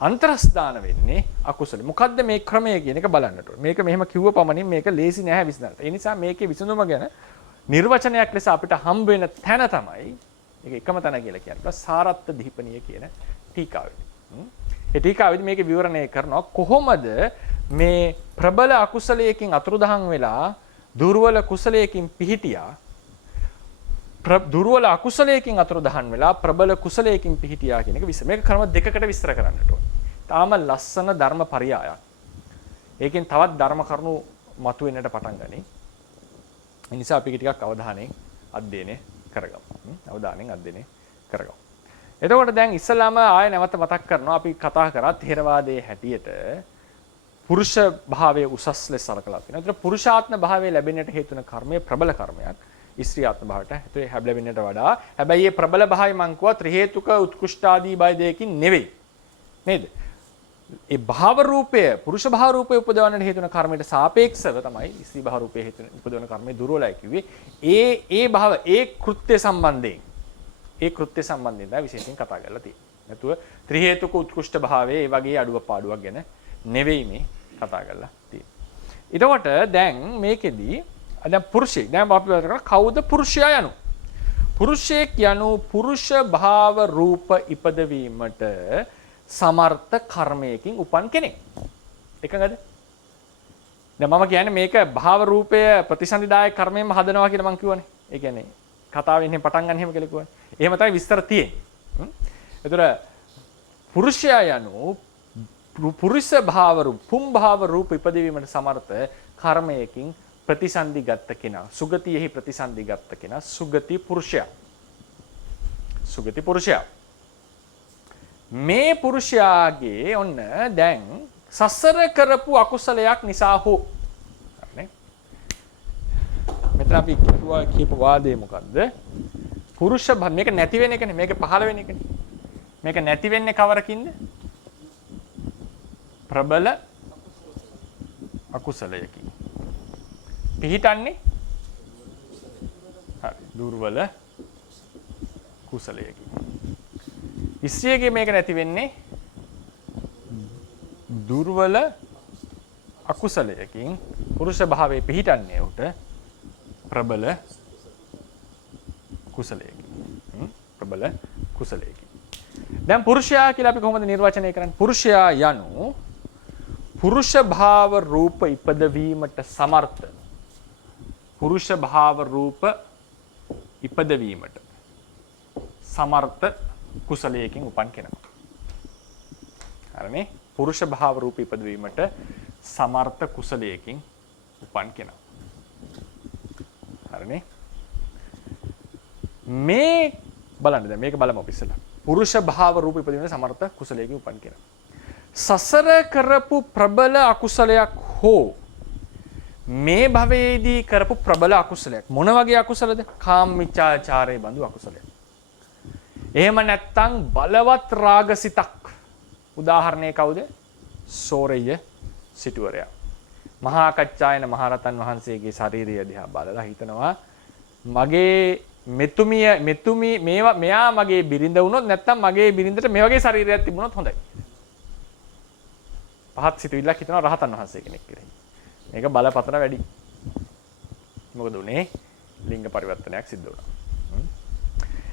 අන්තරස්ථාන වෙන්නේ අකුසල. මොකද්ද මේ ක්‍රමය කියන එක බලන්නට ඕනේ. මේක මෙහෙම කිව්ව පමණින් මේක ලේසි නෑ විසඳන්න. ඒ නිසා මේකේ විසඳුම ගැන නිර්වචනයක් ලෙස අපිට හම්බ වෙන තැන තමයි මේක එකම තැන කියලා කියන්නේ. සාරත්ත දීපණිය කියන ටීකාවෙදී. ඒ ටීකාවෙදී මේක විවරණය කරනවා කොහොමද මේ ප්‍රබල අකුසලයකින් අතුරුදහන් වෙලා දුර්වල කුසලයකින් පිහිටියා. දුර්වල අකුසලයකින් අතුරුදහන් වෙලා ප්‍රබල කුසලයකින් පිහිටියා කියන එක මේක ක්‍රම දෙකකට විස්තර කරන්නට ඕනේ. තාම ලස්සන ධර්ම පරයයක්. ඒකෙන් තවත් ධර්ම කරුණු මතුවෙන්නට පටන් ගනී. ඒ නිසා අපි ටිකක් අවධානයෙන් අධ්‍යයනය කරගමු. එතකොට දැන් ඉස්සලාම ආය නැවත මතක් කරනවා අපි කතා කරා ථේරවාදයේ හැටියට පුරුෂ භාවයේ උසස් ලෙස සලකලා තියෙනවා. ඒතර පුරුෂාත්ම භාවයේ ලැබෙන්නට හේතු වෙන කර්මය ප්‍රබල කර්මයක්. ස්ත්‍රියාත්ම භාවයට හිතුවේ ලැබෙන්නට වඩා. හැබැයි මේ ප්‍රබල භාවය මං කිව්වා ත්‍රි හේතුක උත්කෘෂ්ඨාදී බය දෙකකින් නෙවෙයි. නේද? ඒ භාව රූපය පුරුෂ භාව රූපය උපදවන්නට හේතු වෙන කර්මයට සාපේක්ෂව තමයි ස්ත්‍රී භාව රූපය හේතු උපදවන කර්මය දුර්වලයි කිව්වේ. ඒ භාව කෘත්‍ය සම්බන්ධයෙන් තමයි විශේෂයෙන් කතා කරලා තියෙන්නේ. නැතුව ත්‍රි හේතුක උත්කෘෂ්ඨ භාවයේ ඒ වගේ අඩුවක් ගැන නෙවෙයි මේ කතා කරලා තියෙන්නේ. ඊටකොට දැන් මේකෙදී දැන් පුරුෂයෙක් දැන් අපි කතා කවුද පුරුෂයා යනු? පුරුෂයෙක් යනු පුරුෂ භාව රූප ඉපදවීමට සමර්ථ කර්මයකින් උපන් කෙනෙක්. එකඟද? දැන් මම කියන්නේ මේක භාව රූපය ප්‍රතිසන්දිදායක කර්මයෙන්ම හදනවා කියලා මම කිව්වනේ. ඒ කියන්නේ කතාවෙන් එහෙම පටන් ගන්න එහෙම කියලා කිව්වනේ. එහෙම තමයි විස්තර තියෙන්නේ. ඒතර පුරුෂයා යනු පුරුෂ භාව රූප පුම් භාව රූප ඉපදවීමට සමර්ථ කර්මයකින් ප්‍රතිසන්දිගත කෙනා. සුගතියෙහි ප්‍රතිසන්දිගත කෙනා සුගති පුරුෂයා. මේ පුරුෂයාගේ ඔන්න දැන් සසර කරපු අකුසලයක් නිසා හෝ නේ මෙතන අපි කියපු වාදේ මොකද්ද? පුරුෂ මේක නැති වෙන එකනේ, මේක පහළ වෙන එකනේ. මේක නැති වෙන්නේ කවරකින්ද? ප්‍රබල අකුසලයකින්. පිහිටන්නේ හරි දුර්වල කුසලයකින්. ස්ත්‍රියගේ මේක නැති වෙන්නේ දුර්වල අකුසලයකින්. පුරුෂ භාවයේ පිහිටන්නේ උට ප්‍රබල කුසලයකින්. දැන් පුරුෂයා කියලා අපි කොහොමද නිර්වචනය කරන්නේ? පුරුෂයා යනු පුරුෂ භාව රූප ඉපදවීමට සමර්ථ. පුරුෂ භාව රූප ඉපදවීමට සමර්ථ කුසලයකින් උපන් කෙනා. හරිනේ? පුරුෂ භාව රූප ඉපදවීමට සමර්ථ කුසලයකින් උපන් කෙනා. හරිනේ? මේ බලන්න දැන් මේක බලමු අපි ඉස්සෙල්ලා. පුරුෂ භාව රූප ඉපදවීමට සමර්ථ කුසලයකින් උපන් කෙනා. සසර කරපු ප්‍රබල අකුසලයක් හෝ මේ භවයේදී කරපු ප්‍රබල අකුසලයක්. මොන වගේ අකුසලද? කාමමිච්ඡාචාරයේ බඳු අකුසලයක්. එහෙම නැත්නම් බලවත් රාගසිතක්. උදාහරණය කවුද? සෝරෙය්‍ය සිටුවරයා. මහා කච්චායන මහරතන් වහන්සේගේ ශාරීරිය දිහා බලලා හිතනවා මගේ මෙයා මගේ බිරිඳ වුණොත් නැත්නම් මගේ බිරිඳට මේ වගේ ශරීරයක් තිබුණොත් හොඳයි. පහත් සිතුවිල්ලක් හිතනවා රහතන් වහන්සේ කෙනෙක් කියලා. මේක බලපතන වැඩි. මොකද උනේ? ලිංග පරිවර්තනයක් සිද්ධ වුණා.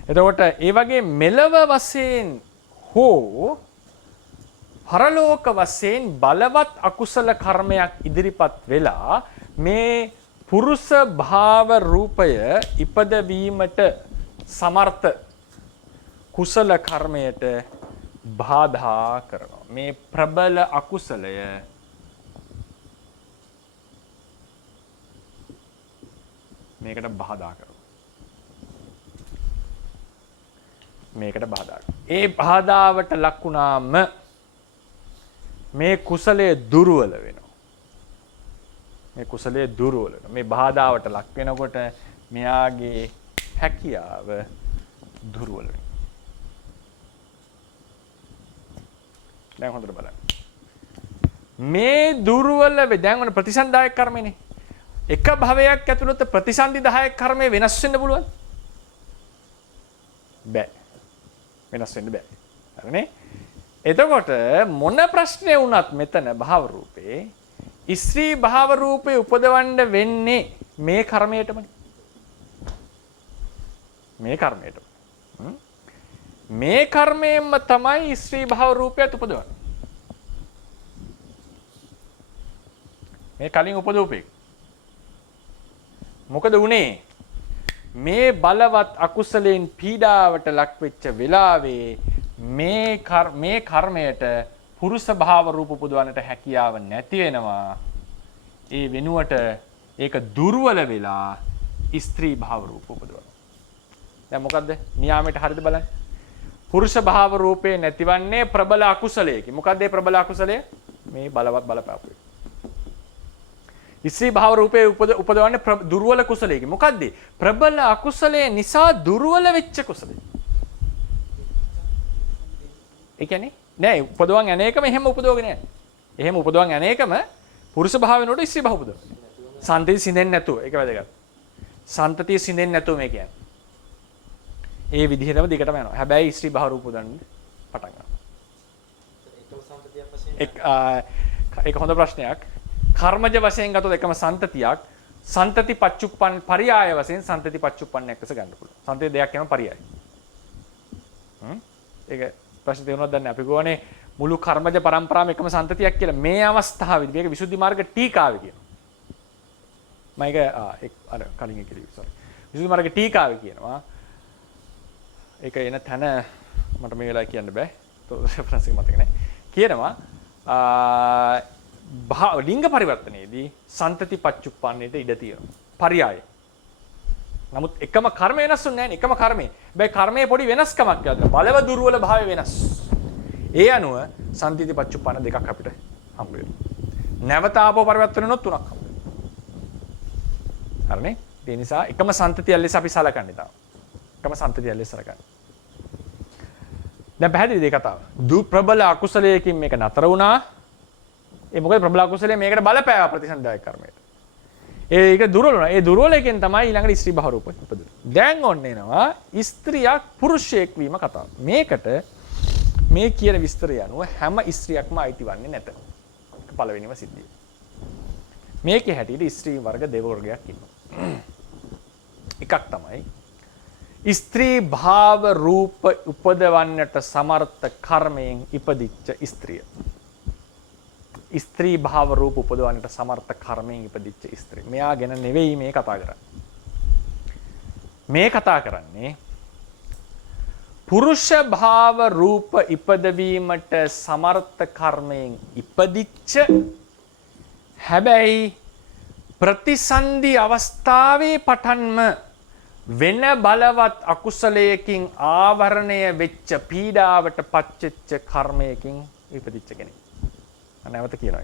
එතකොට ඒ වගේ මෙලව වශයෙන් හෝ පරලෝක වශයෙන් බලවත් අකුසල කර්මයක් ඉදිරිපත් වෙලා මේ පුරුෂ භාව රූපය ඉපදවීමට සමර්ථ කුසල කර්මයට බාධා කරනවා. මේ ප්‍රබල අකුසලය මේකට බාධා කරනවා. මේකට බාධා. ඒ බාධාවට ලක් වුණාම මේ කුසලයේ දුර්වල වෙනවා. මේ කුසලයේ දුර්වල වෙනවා. මේ බාධාවට ලක් වෙනකොට මෙයාගේ හැකියාව දුර්වල වෙනවා. දැන් හොඳට බලන්න. මේ දුර්වල දැන් ඔන්න ප්‍රතිසන්දායක කර්මනේ. එක භවයක් ඇතුළත ප්‍රතිසන්දිදායක කර්මය වෙනස් වෙන්න පුළුවන්? බෑ. වෙනස් වෙන්න බෑ. හරිනේ? එතකොට මොන ප්‍රශ්නේ වුණත් මෙතන භාව රූපේ ස්ත්‍රී භාව රූපේ උපදවන්න වෙන්නේ මේ කර්මයටමනේ. මේ කර්මයටම. මේ කර්මයෙන්ම තමයි ස්ත්‍රී භාව රූපයත් උපදවන්නේ. මේ කලින් උපදවපේ. මොකද උනේ? මේ බලවත් අකුසලෙන් පීඩාවට ලක් වෙච්ච වෙලාවේ මේ කර්මයට පුරුෂ භාව රූප උපදවන්නට හැකියාව නැති වෙනවා. ඒ වෙනුවට ඒක දුර්වල වෙලා ස්ත්‍රී භාව රූප උපදවනවා. දැන් මොකද්ද? නියාමයට හරියද බලන්න. පුරුෂ භාව රූපේ නැතිවන්නේ ප්‍රබල අකුසලයකින්. මොකද්ද මේ ප්‍රබල අකුසලය? මේ බලවත් බලපාපු එක. ස්ත්‍රී භාව රූපේ උපදවන්නේ දුර්වල කුසලයකින්. මොකද්ද? ප්‍රබල අකුසලයේ නිසා දුර්වල වෙච්ච කුසලය. ඒ කියන්නේ නෑ උපදවන් අනේකම එහෙම උපදවගෙන යන්නේ. එහෙම උපදවන් අනේකම පුරුෂ භාව වෙනකොට ස්ත්‍රී භාව උපදවන. සන්තතිය සිඳෙන්නේ නැතුව ඒක වැදගත්. සන්තතිය සිඳෙන්නේ නැතුව මේ කියන්නේ. ඒ විදිහටම දිගටම යනවා. හැබැයි ස්ත්‍රී භාව රූප උදන්න පටන් ගන්නවා. ඒක හොඳ ප්‍රශ්නයක්. කර්මජ වශයෙන් ගත්තොත් එකම සන්තතියක් සන්තති පච්චුප්පන් පරියාය වශයෙන් සන්තති පච්චුප්පන් එක්කස ගන්න පුළුවන්. සන්තති දෙයක් යන පරියාය. ඒක ප්‍රශ්න තේරුණාද දැන් අපි ගෝනේ මුළු කර්මජ પરම්පරාවම එකම සන්තතියක් කියලා මේ අවස්ථාවේදී මේක විසුද්ධි මාර්ග ටීකාවේ කියනවා. මම ඒක අර කලින් එක කිව්වා sorry. විසුද්ධි මාර්ග ටීකාවේ කියනවා. ඒක එන තැන මට මේ වෙලාවේ කියන්න බෑ. රෙෆරන්ස් එක මතක නැහැ. කියනවා ලිංග පරිවර්තනයේදී සන්තති පච්චුප්පන්නේට ඉඩ තියෙනවා. පරියාය. නමුත් එකම කර්ම වෙනස් වෙන්නේ නැහැ නේ. එකම කර්මේ. හැබැයි කර්මයේ පොඩි වෙනස්කමක් යනවා. බලව දුර්වල භාවය වෙනස්. ඒ අනුව සන්තති පච්චුප්පන්න දෙකක් අපිට හම්බ වෙනවා. නැවත ආපෝ පරිවර්තන වුණොත් තුනක් හම්බ වෙනවා. හරිනේ? ඒ නිසා එකම සන්තතිය ලෙස අපි සලකන්නේ තාම. එකම සන්තතිය ලෙස සලකන්නේ. දැන් පැහැදිලිද මේ කතාව? ප්‍රබල අකුසලයකින් මේක නතර වුණා. ඒ මොකද ප්‍රබල අකුසලයේ මේකට බලපෑවා ප්‍රතිසන්දායක කර්මයට. ඒක දුර්වල වුණා. ඒ දුර්වලයෙන් තමයි ඊළඟට ස්ත්‍රී භව රූප ඉපදුනේ. දැන් ඔන්න එනවා ස්ත්‍රියක් පුරුෂයෙක් වීම කතාව. මේකට මේ කියන විස්තරය අනුව හැම ස්ත්‍රියක්ම අයිති වන්නේ නැත. පළවෙනිම සිද්ධිය. මේකේ හැටියට ස්ත්‍රී වර්ග දෙවර්ගයක් ඉන්නවා. එකක් තමයි ස්ත්‍රී භාව රූප උපදවන්නට සමර්ථ කර්මයෙන් ඉපදිච්ච ස්ත්‍රිය. ස්ත්‍රී භාව රූප උපදවන්නට සමර්ථ කර්මයෙන් ඉපදිච්ච ස්ත්‍රිය. මෙයා ගැන නෙවෙයි මේ කතා කරන්නේ. මේ කතා කරන්නේ පුරුෂ භාව රූප ඉපදවීමට සමර්ථ කර්මයෙන් ඉපදිච්ච හැබැයි ප්‍රතිසන්දි අවස්ථාවේ පටන්ම වෙන බලවත් අකුසලයකින් ආවරණය වෙච්ච පීඩාවට පත්වෙච්ච කර්මයකින් ඉපදිච්ච කෙනෙක්. නැවත කියනවා.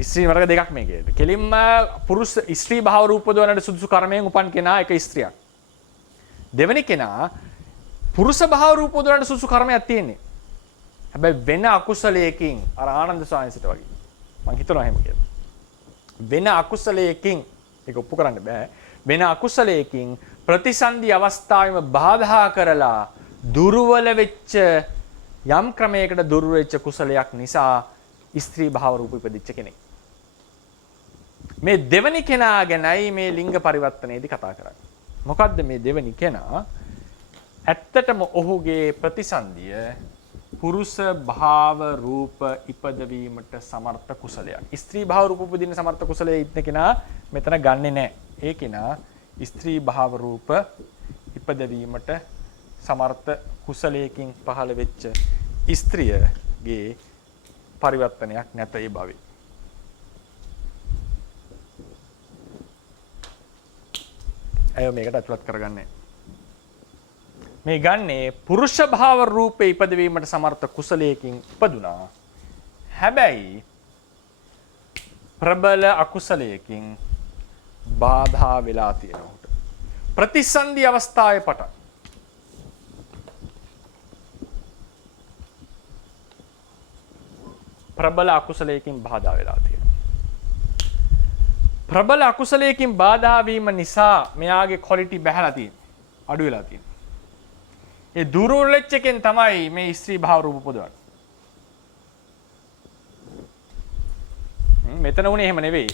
ස්ත්‍රී වර්ග දෙකක් මේකේ. කෙලින්ම පුරුෂ ස්ත්‍රී භාව රූප උපදවන්නට සුදුසු කර්මයෙන් උපන් කෙනා එක ස්ත්‍රියක්. දෙවෙනි කෙනා පුරුෂ භාව රූප උපදවන්නට සුදුසු කර්මයක් තියෙන්නේ. හැබැයි වෙන අකුසලයකින් අර ආනන්ද ස්වාමීන්සිට වගේ. මං හිතනවා එහෙම කියලා. වෙන අකුසලයකින් ඒක ඔප්පු කරන්න බෑ. වෙන අකුසලයකින් ප්‍රතිසන්දි අවස්ථාවෙම බාධා කරලා දුර්වල වෙච්ච යම් ක්‍රමයකට දුර්වල වෙච්ච කුසලයක් නිසා ස්ත්‍රී භාව රූප ඉපදිච්ච කෙනෙක්. මේ දෙවනි කෙනා ගැනයි මේ ලිංග පරිවර්තනයේදී කතා කරන්නේ. මොකද්ද මේ දෙවනි කෙනා? ඇත්තටම ඔහුගේ ප්‍රතිසන්දිය පුරුෂ භාව රූප ඉපදවීමට සමර්ථ කුසලයක්. ස්ත්‍රී භාව රූප උපදින සමර්ථ කුසලයේ ඉන්න කෙනා මෙතන ගන්නෙ නැහැ. ඒ කෙනා ස්ත්‍රී භාව රූප ඉපදවීමට සමර්ථ කුසලයකින් පහළ වෙච්ච ස්ත්‍රියගේ පරිවර්තනයක් නැත ඒ භවයේ. අය මේකට අතුලත් කරගන්නේ. මේ ගන්නේ පුරුෂ භාව රූපේ ඉපදවීමට සමර්ථ කුසලයකින් ඉපදුනා. හැබැයි ප්‍රබල අකුසලයකින් බාධා වෙලා තියෙනවා. ප්‍රතිසන්දි අවස්ථාවේ පටන් ප්‍රබල අකුසලයකින් බාධා වෙලා තියෙනවා. ප්‍රබල අකුසලයකින් බාධා වීම නිසා මෙයාගේ ක්වොලිටි බැහැලා තියෙනවා. අඩු වෙලා තියෙනවා. ඒ දුර්වල වෙච්ච එකෙන් තමයි මේ ස්ත්‍රී භාව රූප උපදවන්නේ. මෙතන උනේ එහෙම නෙවෙයි.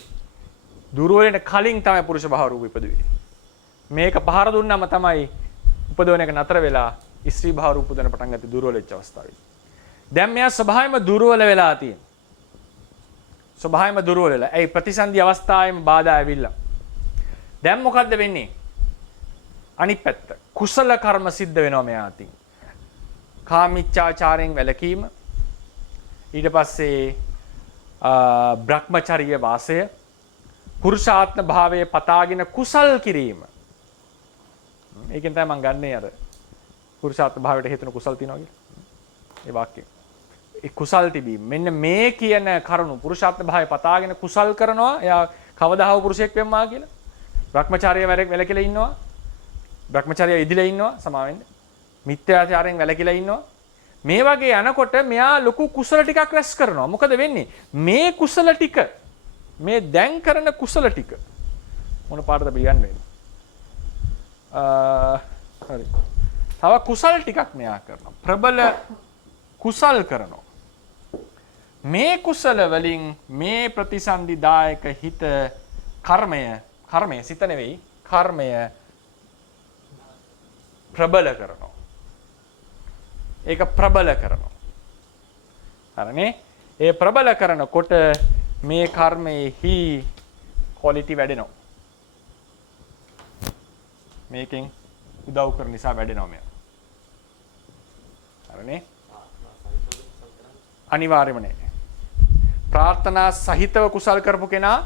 දුර්වල වෙන කලින් තමයි පුරුෂ භාව රූප ඉපදුවේ. මේක පහර දුන්නාම තමයි උපදවන එක නතර වෙලා ස්ත්‍රී භාව රූප උපදවන පටන් ගත්තේ දුර්වල වෙච්ච අවස්ථාවේ. දැන් මෙයා ස්වභාවයෙන්ම දුර්වල වෙලා තියෙනවා. ස්වභාවයෙන්ම දුර්වල වෙලා. ඒ ප්‍රතිසන්දි අවස්ථාවේම බාධා ඇවිල්ලා. දැන් මොකද්ද වෙන්නේ? අනිත් පැත්ත. කුසල කර්ම සිද්ධ වෙනවා මෙයා අතින්. කාමීච්ඡාචාරයෙන් වැළකීම. ඊට පස්සේ බ්‍රහ්මචර්ය වාසය. පුරුෂාත්ම භාවයේ පතාගෙන කුසල් කිරීම. ඒකෙන් තමයි මම ගන්නේ අර පුරුෂාත්ම භාවයට හේතුන කුසල් තියනවා කියලා. ඒ වාක්‍යය. ඒ කුසල් තිබීම. මෙන්න මේ කියන කරුණු පුරුෂාත්ම භාවය පතාගෙන කුසල් කරනවා. එයා කවදා හෝ පුරුෂයෙක් වෙම්මා කියලා. බ්‍රහ්මචර්ය වැළකීලා ඉන්නවා. බ්‍රහ්මචර්ය ඉදිලා ඉන්නවා සමාවෙන්න. මිත්‍යාචාරයෙන් වැළකීලා ඉන්නවා. මේ වගේ යනකොට මෙයා ලොකු කුසල ටිකක් රැස් කරනවා. මොකද වෙන්නේ? මේ කුසල ටික මේ දැන් කරන කුසල ටික මොන පාටද පිළිගන්නේ? හරි. තව කුසල් ටිකක් මෙයා කරනවා. ප්‍රබල කුසල් කරනවා. මේ කුසල වලින් මේ ප්‍රතිසන්දිදායක හිත කර්මය සිත නෙවෙයි කර්මය ප්‍රබල කරනවා. ඒක ප්‍රබල කරනවා. හරිනේ? ඒ ප්‍රබල කරනකොට මේ කර්මයේහි ක්වොලිටි වැඩෙනවා. මේකෙන් උදව් කරන නිසා වැඩෙනවා මෙයා. හරිනේ? අනිවාර්යම නෑ. ප්‍රාර්ථනා සහිතව කුසල් කරපු කෙනා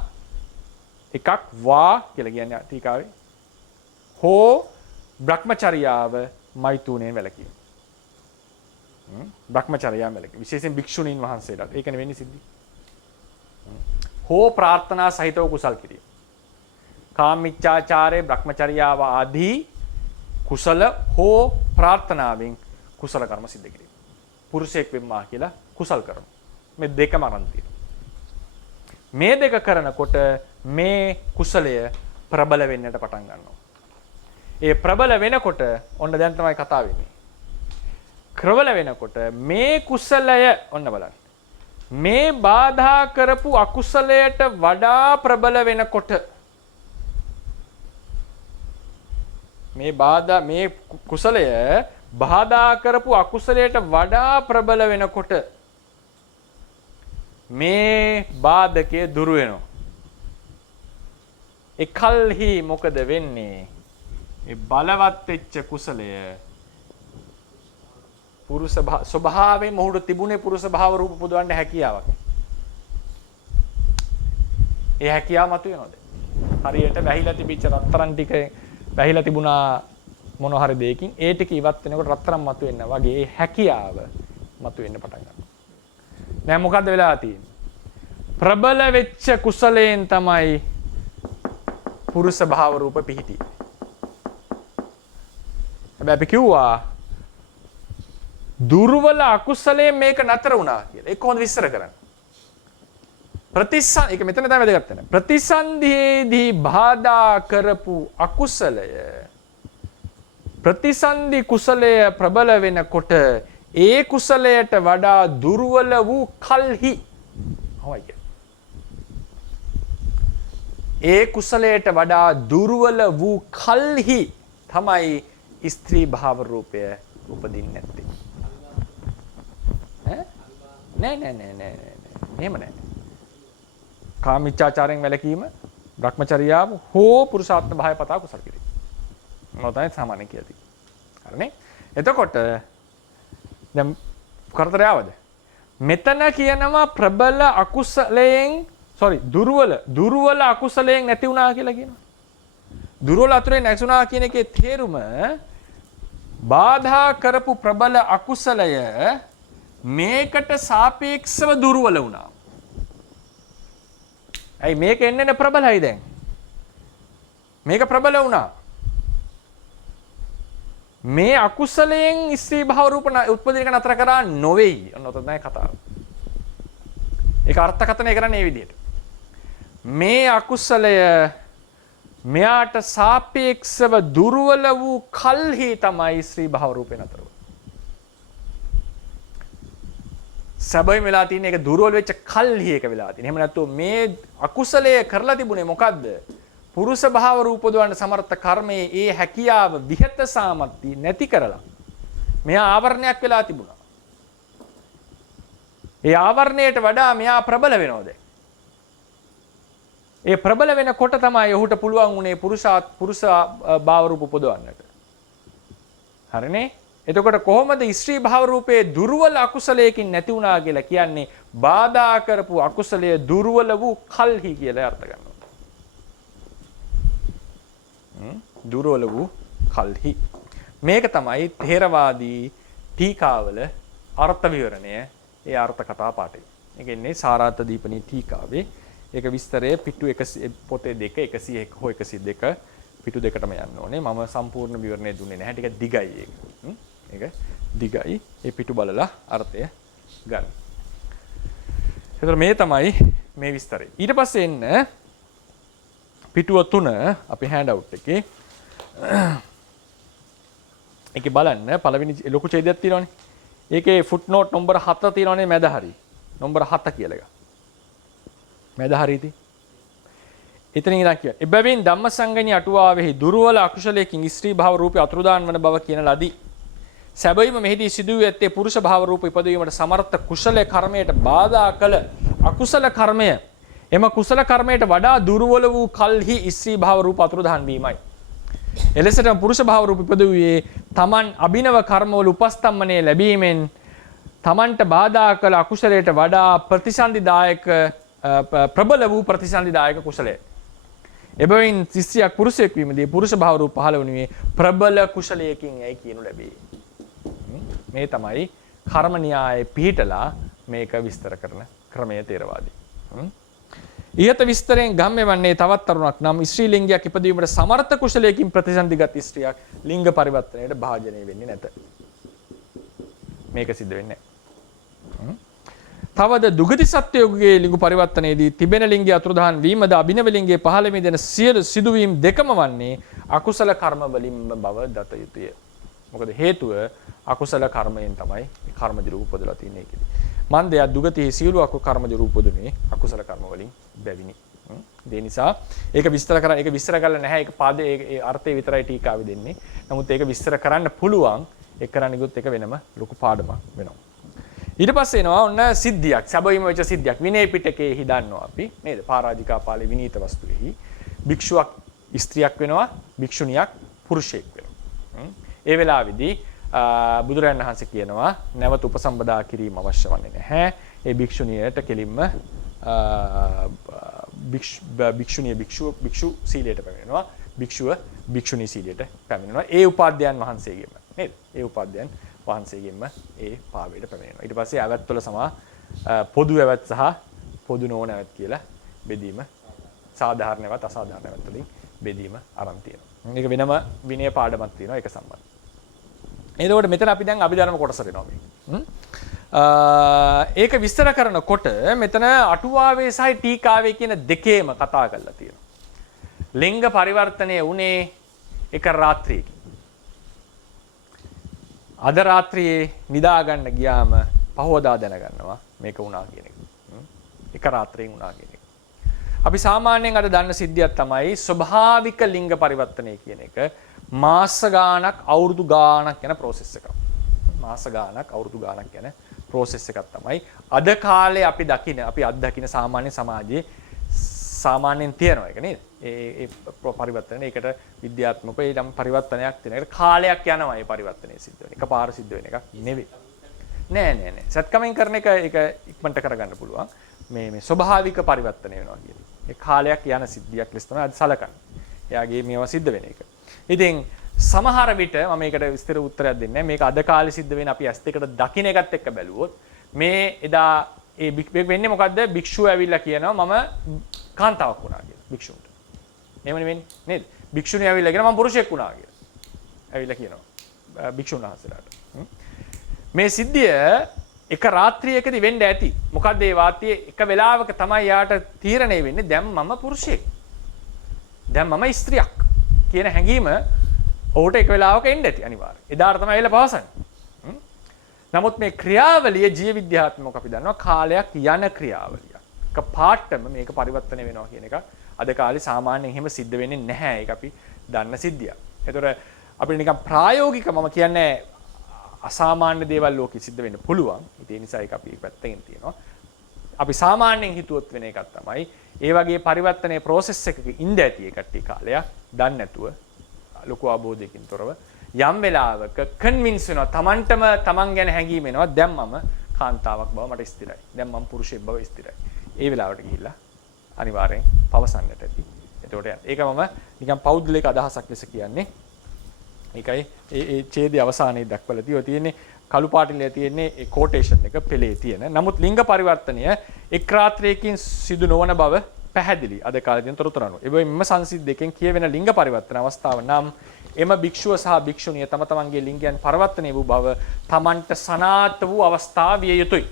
එකක් වා කියලා කියන්නේ ටීකාවේ. හෝ බ්‍රහ්මචර්යාව මෛතුනෙන් වැළකීම. බ්‍රහ්මචර්යාව වැළකීම. විශේෂයෙන් භික්ෂුණීන් වහන්සේලාට. ඒකනේ වෙන්නේ සිද්ධි. හෝ ප්‍රාර්ථනා සහිතව කුසල් කිරීම. කාමීච්ඡාචාරයේ බ්‍රහ්මචර්යාව ආදී කුසල හෝ ප්‍රාර්ථනාවෙන් කුසල කර්ම සිද්ධ කිරීම. පුරුෂයෙක් වෙම්මා කියලා කුසල් කරනවා. මේ දෙකම අරන් තියෙනවා. මේ දෙක කරනකොට මේ කුසලය ප්‍රබල වෙන්නට පටන් ගන්නවා. ඒ ප්‍රබල වෙනකොට ඔන්න දැන් තමයි කතා වෙන්නේ. ප්‍රබල වෙනකොට මේ කුසලය ඔන්න බලන්න. මේ බාධා කරපු අකුසලයට වඩා ප්‍රබල වෙනකොට මේ කුසලය බාධා කරපු අකුසලයට වඩා ප්‍රබල වෙනකොට මේ බාධකය දුර වෙනවා. එකල්හි මොකද වෙන්නේ? ඒ බලවත් වෙච්ච කුසලය පුරුෂ ස්වභාවයෙන් මොහුට තිබුණේ පුරුෂ භාව රූප පුදවන්න හැකියාවක්. ඒ හැකියාව මතුවෙනවද? හරියට වැහිලා තිබිච්ච රත්තරන් ටික වැහිලා තිබුණා මොන හරි දෙයකින් ඒ ටික ඉවත් වෙනකොට රත්තරන් මතුවෙන්න වගේ ඒ හැකියාව මතුවෙන්න පටන් ගන්නවා. දැන් මොකද්ද වෙලා තියෙන්නේ? ප්‍රබල වෙච්ච කුසලයෙන් තමයි පුරුෂ භාව රූප පිහිටි. හැබැයි අපි කිව්වා දුර්වල අකුසලයෙන් මේක නතර වුණා කියලා. ඒක කොහොමද විස්තර කරන්නේ? ඒක මෙතන තමයි වැදගත් වෙන්නේ. ප්‍රතිසන්දියේදී බාධා කරපු අකුසලය ප්‍රතිසන්දි කුසලය ප්‍රබල වෙනකොට ඒ කුසලයට වඩා දුර්වල වූ කල්හි ඒ කුසලයට වඩා දුර්වල වූ කල්හි තමයි ස්ත්‍රී භාව රූපය උපදින්නේ නැත්තේ. නෑ. එහෙම නෑ. කාමීච්ඡාචාරයෙන් වැළකීම, භ්‍රමචර්යාව හෝ පුරුෂාර්ථ භාවය පතා කුසල කිරීම. මොනවද සාමාන්‍ය කියති. හරිනේ? එතකොට දැන් කරදරය ආවද? මෙතන කියනවා ප්‍රබල අකුසලයෙන් දුර්වල අකුසලයෙන් නැති වුණා කියලා කියනවා. දුර්වල අතුරේ නැසුණා කියන එකේ තේරුම බාධා කරපු ප්‍රබල අකුසලය මේකට සාපේක්ෂව දුර්වල වුණා. ඇයි මේක එන්නේ ප්‍රබලයි දැන්? මේක ප්‍රබල වුණා. මේ අකුසලයෙන් ස්ත්‍රී භාව රූප උත්පදිනක නතර කරා නොවේයි. ඔන්න ඔතනයි කතාව. ඒක අර්ථකථනය කරන්නේ මේ විදිහට. මේ අකුසලය මෙයාට සාපේක්ෂව දුර්වල වූ කල්හි තමයි ස්ත්‍රී භාව රූපේ නතර වෙන්නේ. සැබවින්ම වෙලා තියෙන එක දුර්වල වෙච්ච කල්හි එක වෙලා තියෙන. එහෙම නැත්නම් මේ අකුසලය කරලා තිබුණේ මොකද්ද? පුරුෂ භාව රූප දවන්න සමර්ථ කර්මයේ ඒ හැකියාව විහෙත සාමර්ථ්‍ය නැති කරලා මෙයා ආවරණයක් වෙලා තිබුණා. ඒ ආවරණයට වඩා මෙයා ප්‍රබල වෙනවා දැන්. ඒ ප්‍රබල වෙනකොට තමයි ඔහුට පුළුවන් උනේ පුරුෂ භාව රූප උපදවන්නට. හරිනේ? එතකොට කොහොමද ස්ත්‍රී භාව රූපයේ දුර්වල අකුසලයකින් නැති වුණා කියලා කියන්නේ? බාධා කරපු අකුසලයේ දුර්වල වූ කල්හි කියලා අර්ථ ගන්නවා. දුර්වල වූ කල්හි. මේක තමයි ථේරවාදී ටීකාවල අර්ථ විවරණය. ඒ අර්ථ කතා පාඩේ. ඒක ඉන්නේ සාරාර්ථ දීපනී ටීකාවේ. ඒක විස්තරය පිටු 100 පොතේ 2 101 හෝ 102 පිටු දෙකටම යන්න ඕනේ. මම සම්පූර්ණ විවරණය දුන්නේ නැහැ. ටික දිගයි ඒක. ඒක දිගයි. ඒ පිටු බලලා අර්ථය ගන්න. ඒතර මේ තමයි මේ විස්තරය. ඊට පස්සේ එන්න පිටුව 3 අපි හෑන්ඩ් අවුට් එකේ. ඒකේ බලන්න පළවෙනි ලොකු ඡේදයක් තියෙනවනේ. ඒකේ ෆුට්නෝට් නම්බර් 7 තියෙනවනේ මැද හරි. නම්බර 7 කියලා එක. මැද හරියදී. එතනින් ඉඳන් කියනවා. එබැවින් ධම්මසංගණී අටුවාවෙහි දුර්වල අකුසලයකින් ස්ත්‍රී භාව රූපය අතුරුදාන් වන බව කියන ලදී. සැබවින්ම මෙහිදී සිදුවී ඇත්තේ පුරුෂ භාව රූප ඉපදවීමට සමර්ථ කුසල කර්මයට බාධා කළ අකුසල කර්මය. එම කුසල කර්මයට වඩා දුර්වල වූ කල්හි ස්ත්‍රී භාව රූප අතුරුදහන් වීමයි. එලෙසට පුරුෂ භාව රූප ඉපදුවේ තමන් අභිනව කර්මවල උපස්තම්මනය ලැබීමෙන් තමන්ට බාධා කළ අකුසලයට වඩා ප්‍රතිසන්දිදායක ප්‍රබල වූ ප්‍රතිසන්දිදායක කුසලය. එබැවින් ස්ත්‍රියක් පුරුෂයෙක් වීමදී පුරුෂ භාව රූප පහළ වනුයේ ප්‍රබල කුසලයකින් යයි කියනු ලැබේ. මේ තමයි කර්ම න්‍යායයේ පිහිටලා මේක විස්තර කරන ක්‍රමය ථේරවාදී. ඉහත විස්තරයෙන් ගම්ම්‍ය වන්නේ තවත් තරුණක් නම් ස්ත්‍රී ලිංගයක් ඉපදීමට සමර්ථ කුසලයකින් ප්‍රතිසන්දිගත් ස්ත්‍රියක් ලිංග පරිවර්තනයට භාජනය වෙන්නේ නැත. මේක සිද්ධ වෙන්නේ නැහැ. තවද දුගති සත්වයෝගේ ලිංග පරිවර්තනයේදී තිබෙන ලිංගය අතුරුදහන් වීමද අභිනව ලිංගයේ පහළ මිදෙන සියලු සිදුවීම් දෙකම වන්නේ අකුසල කර්ම වලින් බව දත යුතුය. මොකද හේතුව අකුසල කර්මයෙන් තමයි කර්මජ රූප උපදලා තියෙන්නේ ඒකෙදි. මන්දයා දුගතියේ සියලු කර්මජ රූප උපදුනේ අකුසල කර්ම වලින් බැවිනි. ඒ නිසා ඒක විස්තර කරලා නැහැ. ඒක පාදේ ඒ අර්ථය විතරයි ටීකාවේ දෙන්නේ. නමුත් ඒක විස්තර කරන්න පුළුවන්. ඒක කරන්න ගියොත් ඒක වෙනම ලොකු පාඩමක් වෙනවා. ඊට පස්සේ එනවා ඔන්න සිද්ධියක්. සැබවින්ම වෙච්ච සිද්ධියක්. විනය පිටකයේ දන්නවා අපි නේද? පරාජිකා පාළේ විනීත වස්තුවේහි භික්ෂුවක් ස්ත්‍රියක් වෙනවා, භික්ෂුණියක් පුරුෂයෙක් වෙනවා. ඒ වෙලාවේදී බුදුරජාණන් වහන්සේ කියනවා නැවත උපසම්පදා කිරීම අවශ්‍ය වන්නේ නැහැ. ඒ භික්ෂුණියට කෙලින්ම භික්ෂු සීලයට පැමිණෙනවා. භික්ෂුව භික්ෂුණී සීලයට පැමිණෙනවා. ඒ උපාධ්‍යයන් වහන්සේගෙම නේද? ඒ උපාධ්‍යයන් වහන්සේගෙම ඒ පාවයට පැමිණෙනවා. ඊට පස්සේ ඇවැත්වල සමා පොදු ඇවැත් සහ පොදු නොවන නැවත කියලා බෙදීම සාධාරණවත් අසාධාරණවත් වලින් බෙදීම අරන් තියෙනවා. මේක වෙනම විනය පාඩමක් තියෙනවා ඒක සම්බන්ධ. එතකොට මෙතන අපි දැන් අභිධර්ම කොටසට එනවා මේ. ඒක විස්තර කරනකොට මෙතන අටුවාවේ සහ ටීකාවේ කියන දෙකේම කතා කරලා තියෙනවා. ලිංග පරිවර්තනය වුණේ එක රාත්‍රියකින්. අද රාත්‍රියේ නිදා ගන්න ගියාම පහවදා දැනගන්නවා මේක වුණා කියන එක. එක රාත්‍රියෙන් වුණා කියන එක. අපි සාමාන්‍යයෙන් අද දන්න සිද්ධියක් තමයි ස්වභාවික ලිංග පරිවර්තනය කියන එක මාස ගාණක් අවුරුදු ගාණක් යන process එකක්. මාස ගාණක් අවුරුදු ගාණක් යන process එකක් තමයි අද කාලේ අපි අත්දකින සාමාන්‍ය සමාජයේ සාමාන්‍යයෙන් තියෙනවා ඒක නේද? ඒ පරිවර්තනය ඒකට විද්‍යාත්මකව ඒ නම් පරිවර්තනයක් තියෙන. ඒකට කාලයක් යනවා මේ පරිවර්තනය සිද්ධ වෙන. එකපාර සිද්ධ වෙන එකක් නෙවෙයි. නෑ. සත්කමින් කරන එක ඒක ඉක්මනට කරගන්න පුළුවන්. මේ ස්වභාවික පරිවර්තනය වෙනවා කියන්නේ. ඒ කාලයක් යන සිද්ධියක් ලෙස තමයි අද සලකන්නේ. එයාගේ මේවා සිද්ධ වෙන එක. ඉතින් සමහර විට මම මේකට විස්තර උත්තරයක් දෙන්නේ නැහැ. මේක අද කාලේ සිද්ධ වෙන අපි S2කට දකින්න එකත් එක්ක බැලුවොත් මේ එදා ඒ වෙන්නේ මොකද්ද? භික්ෂුව ඇවිල්ලා කියනවා මම කාන්තාවක් වුණා කියලා. භික්ෂුන්ට. එහෙමනේ වෙන්නේ නේද? භික්ෂුණිය ඇවිල්ලා කියනවා මම පුරුෂයෙක් වුණා කියලා. ඇවිල්ලා කියනවා භික්ෂුන් වහන්සේලාට. මේ සිද්ධිය එක රාත්‍රියකදී වෙන්න ඇති. මොකද්ද මේ වාත්‍යයේ එක වෙලාවක තමයි යාට තීරණය වෙන්නේ දැන් මම පුරුෂයෙක්. දැන් මම ස්ත්‍රියක් කියන හැඟීම ඔහුට එක වෙලාවක එන්න ඇති අනිවාර්යයෙන්. එදාට තමයි ඇවිල්ලා පවසන්නේ. නමුත් මේ ක්‍රියාවලිය ජීව විද්‍යාත්මකව අපි දන්නවා කාලයක් යන ක්‍රියාවලියක්. එක පාටම මේක පරිවර්තනය වෙනවා කියන එක අද කාලේ සාමාන්‍යයෙන් එහෙම සිද්ධ වෙන්නේ නැහැ. ඒක අපි දන්න සිද්ධියක්. ඒතර අපිට නිකන් ප්‍රායෝගික මම කියන්නේ අසාමාන්‍ය දේවල් ලෝකෙ සිද්ධ වෙන්න පුළුවන්. ඒ නිසා ඒක අපි පැත්තකින් තියෙනවා. අපි සාමාන්‍යයෙන් හිතුවොත් වෙන එකක් තමයි ඒ වගේ පරිවර්තනයේ process එකක ඉඳ ඇති එකට කාලයක් දන්නේ නැතුව ලොකු අවබෝධයකින් තොරව යම් වෙලාවක කන්වින්ස් වෙනවා තමන්ටම තමන් ගැන හැඟීම එනවා දැන් මම කාන්තාවක් බව මට ස්ථිරයි. දැන් මම පුරුෂයෙක් බව ස්ථිරයි. ඒ වෙලාවට ගිහිල්ලා අනිවාර්යෙන් පවසන්නට ඇති. එතකොට ඒක මම නිකන් පෞද්ගලික අදහසක් ලෙස කියන්නේ. ඒකයි ඒ ඡේදයේ අවසානයේ දක්වලා තියෙන්නේ කළු පාටිලේ තියෙන්නේ ඒ quotation එක පෙළේ තියෙන. නමුත් ලිංග පරිවර්තනය එක් රාත්‍රියකින් සිදු නොවන බව පැහැදිලි. අද කාලේ තියෙන තොරතුරු අනුව. ඒ වගේම මෙම සංසිද්ධියකින් කියවෙන ලිංග පරිවර්තන අවස්ථාව නම් එම භික්ෂුව සහ භික්ෂුණිය තම තමන්ගේ ලිංගයන් පරිවර්තනය වූ බව තමන්ට සනාථ වූ අවස්ථාව විය යුතුයි.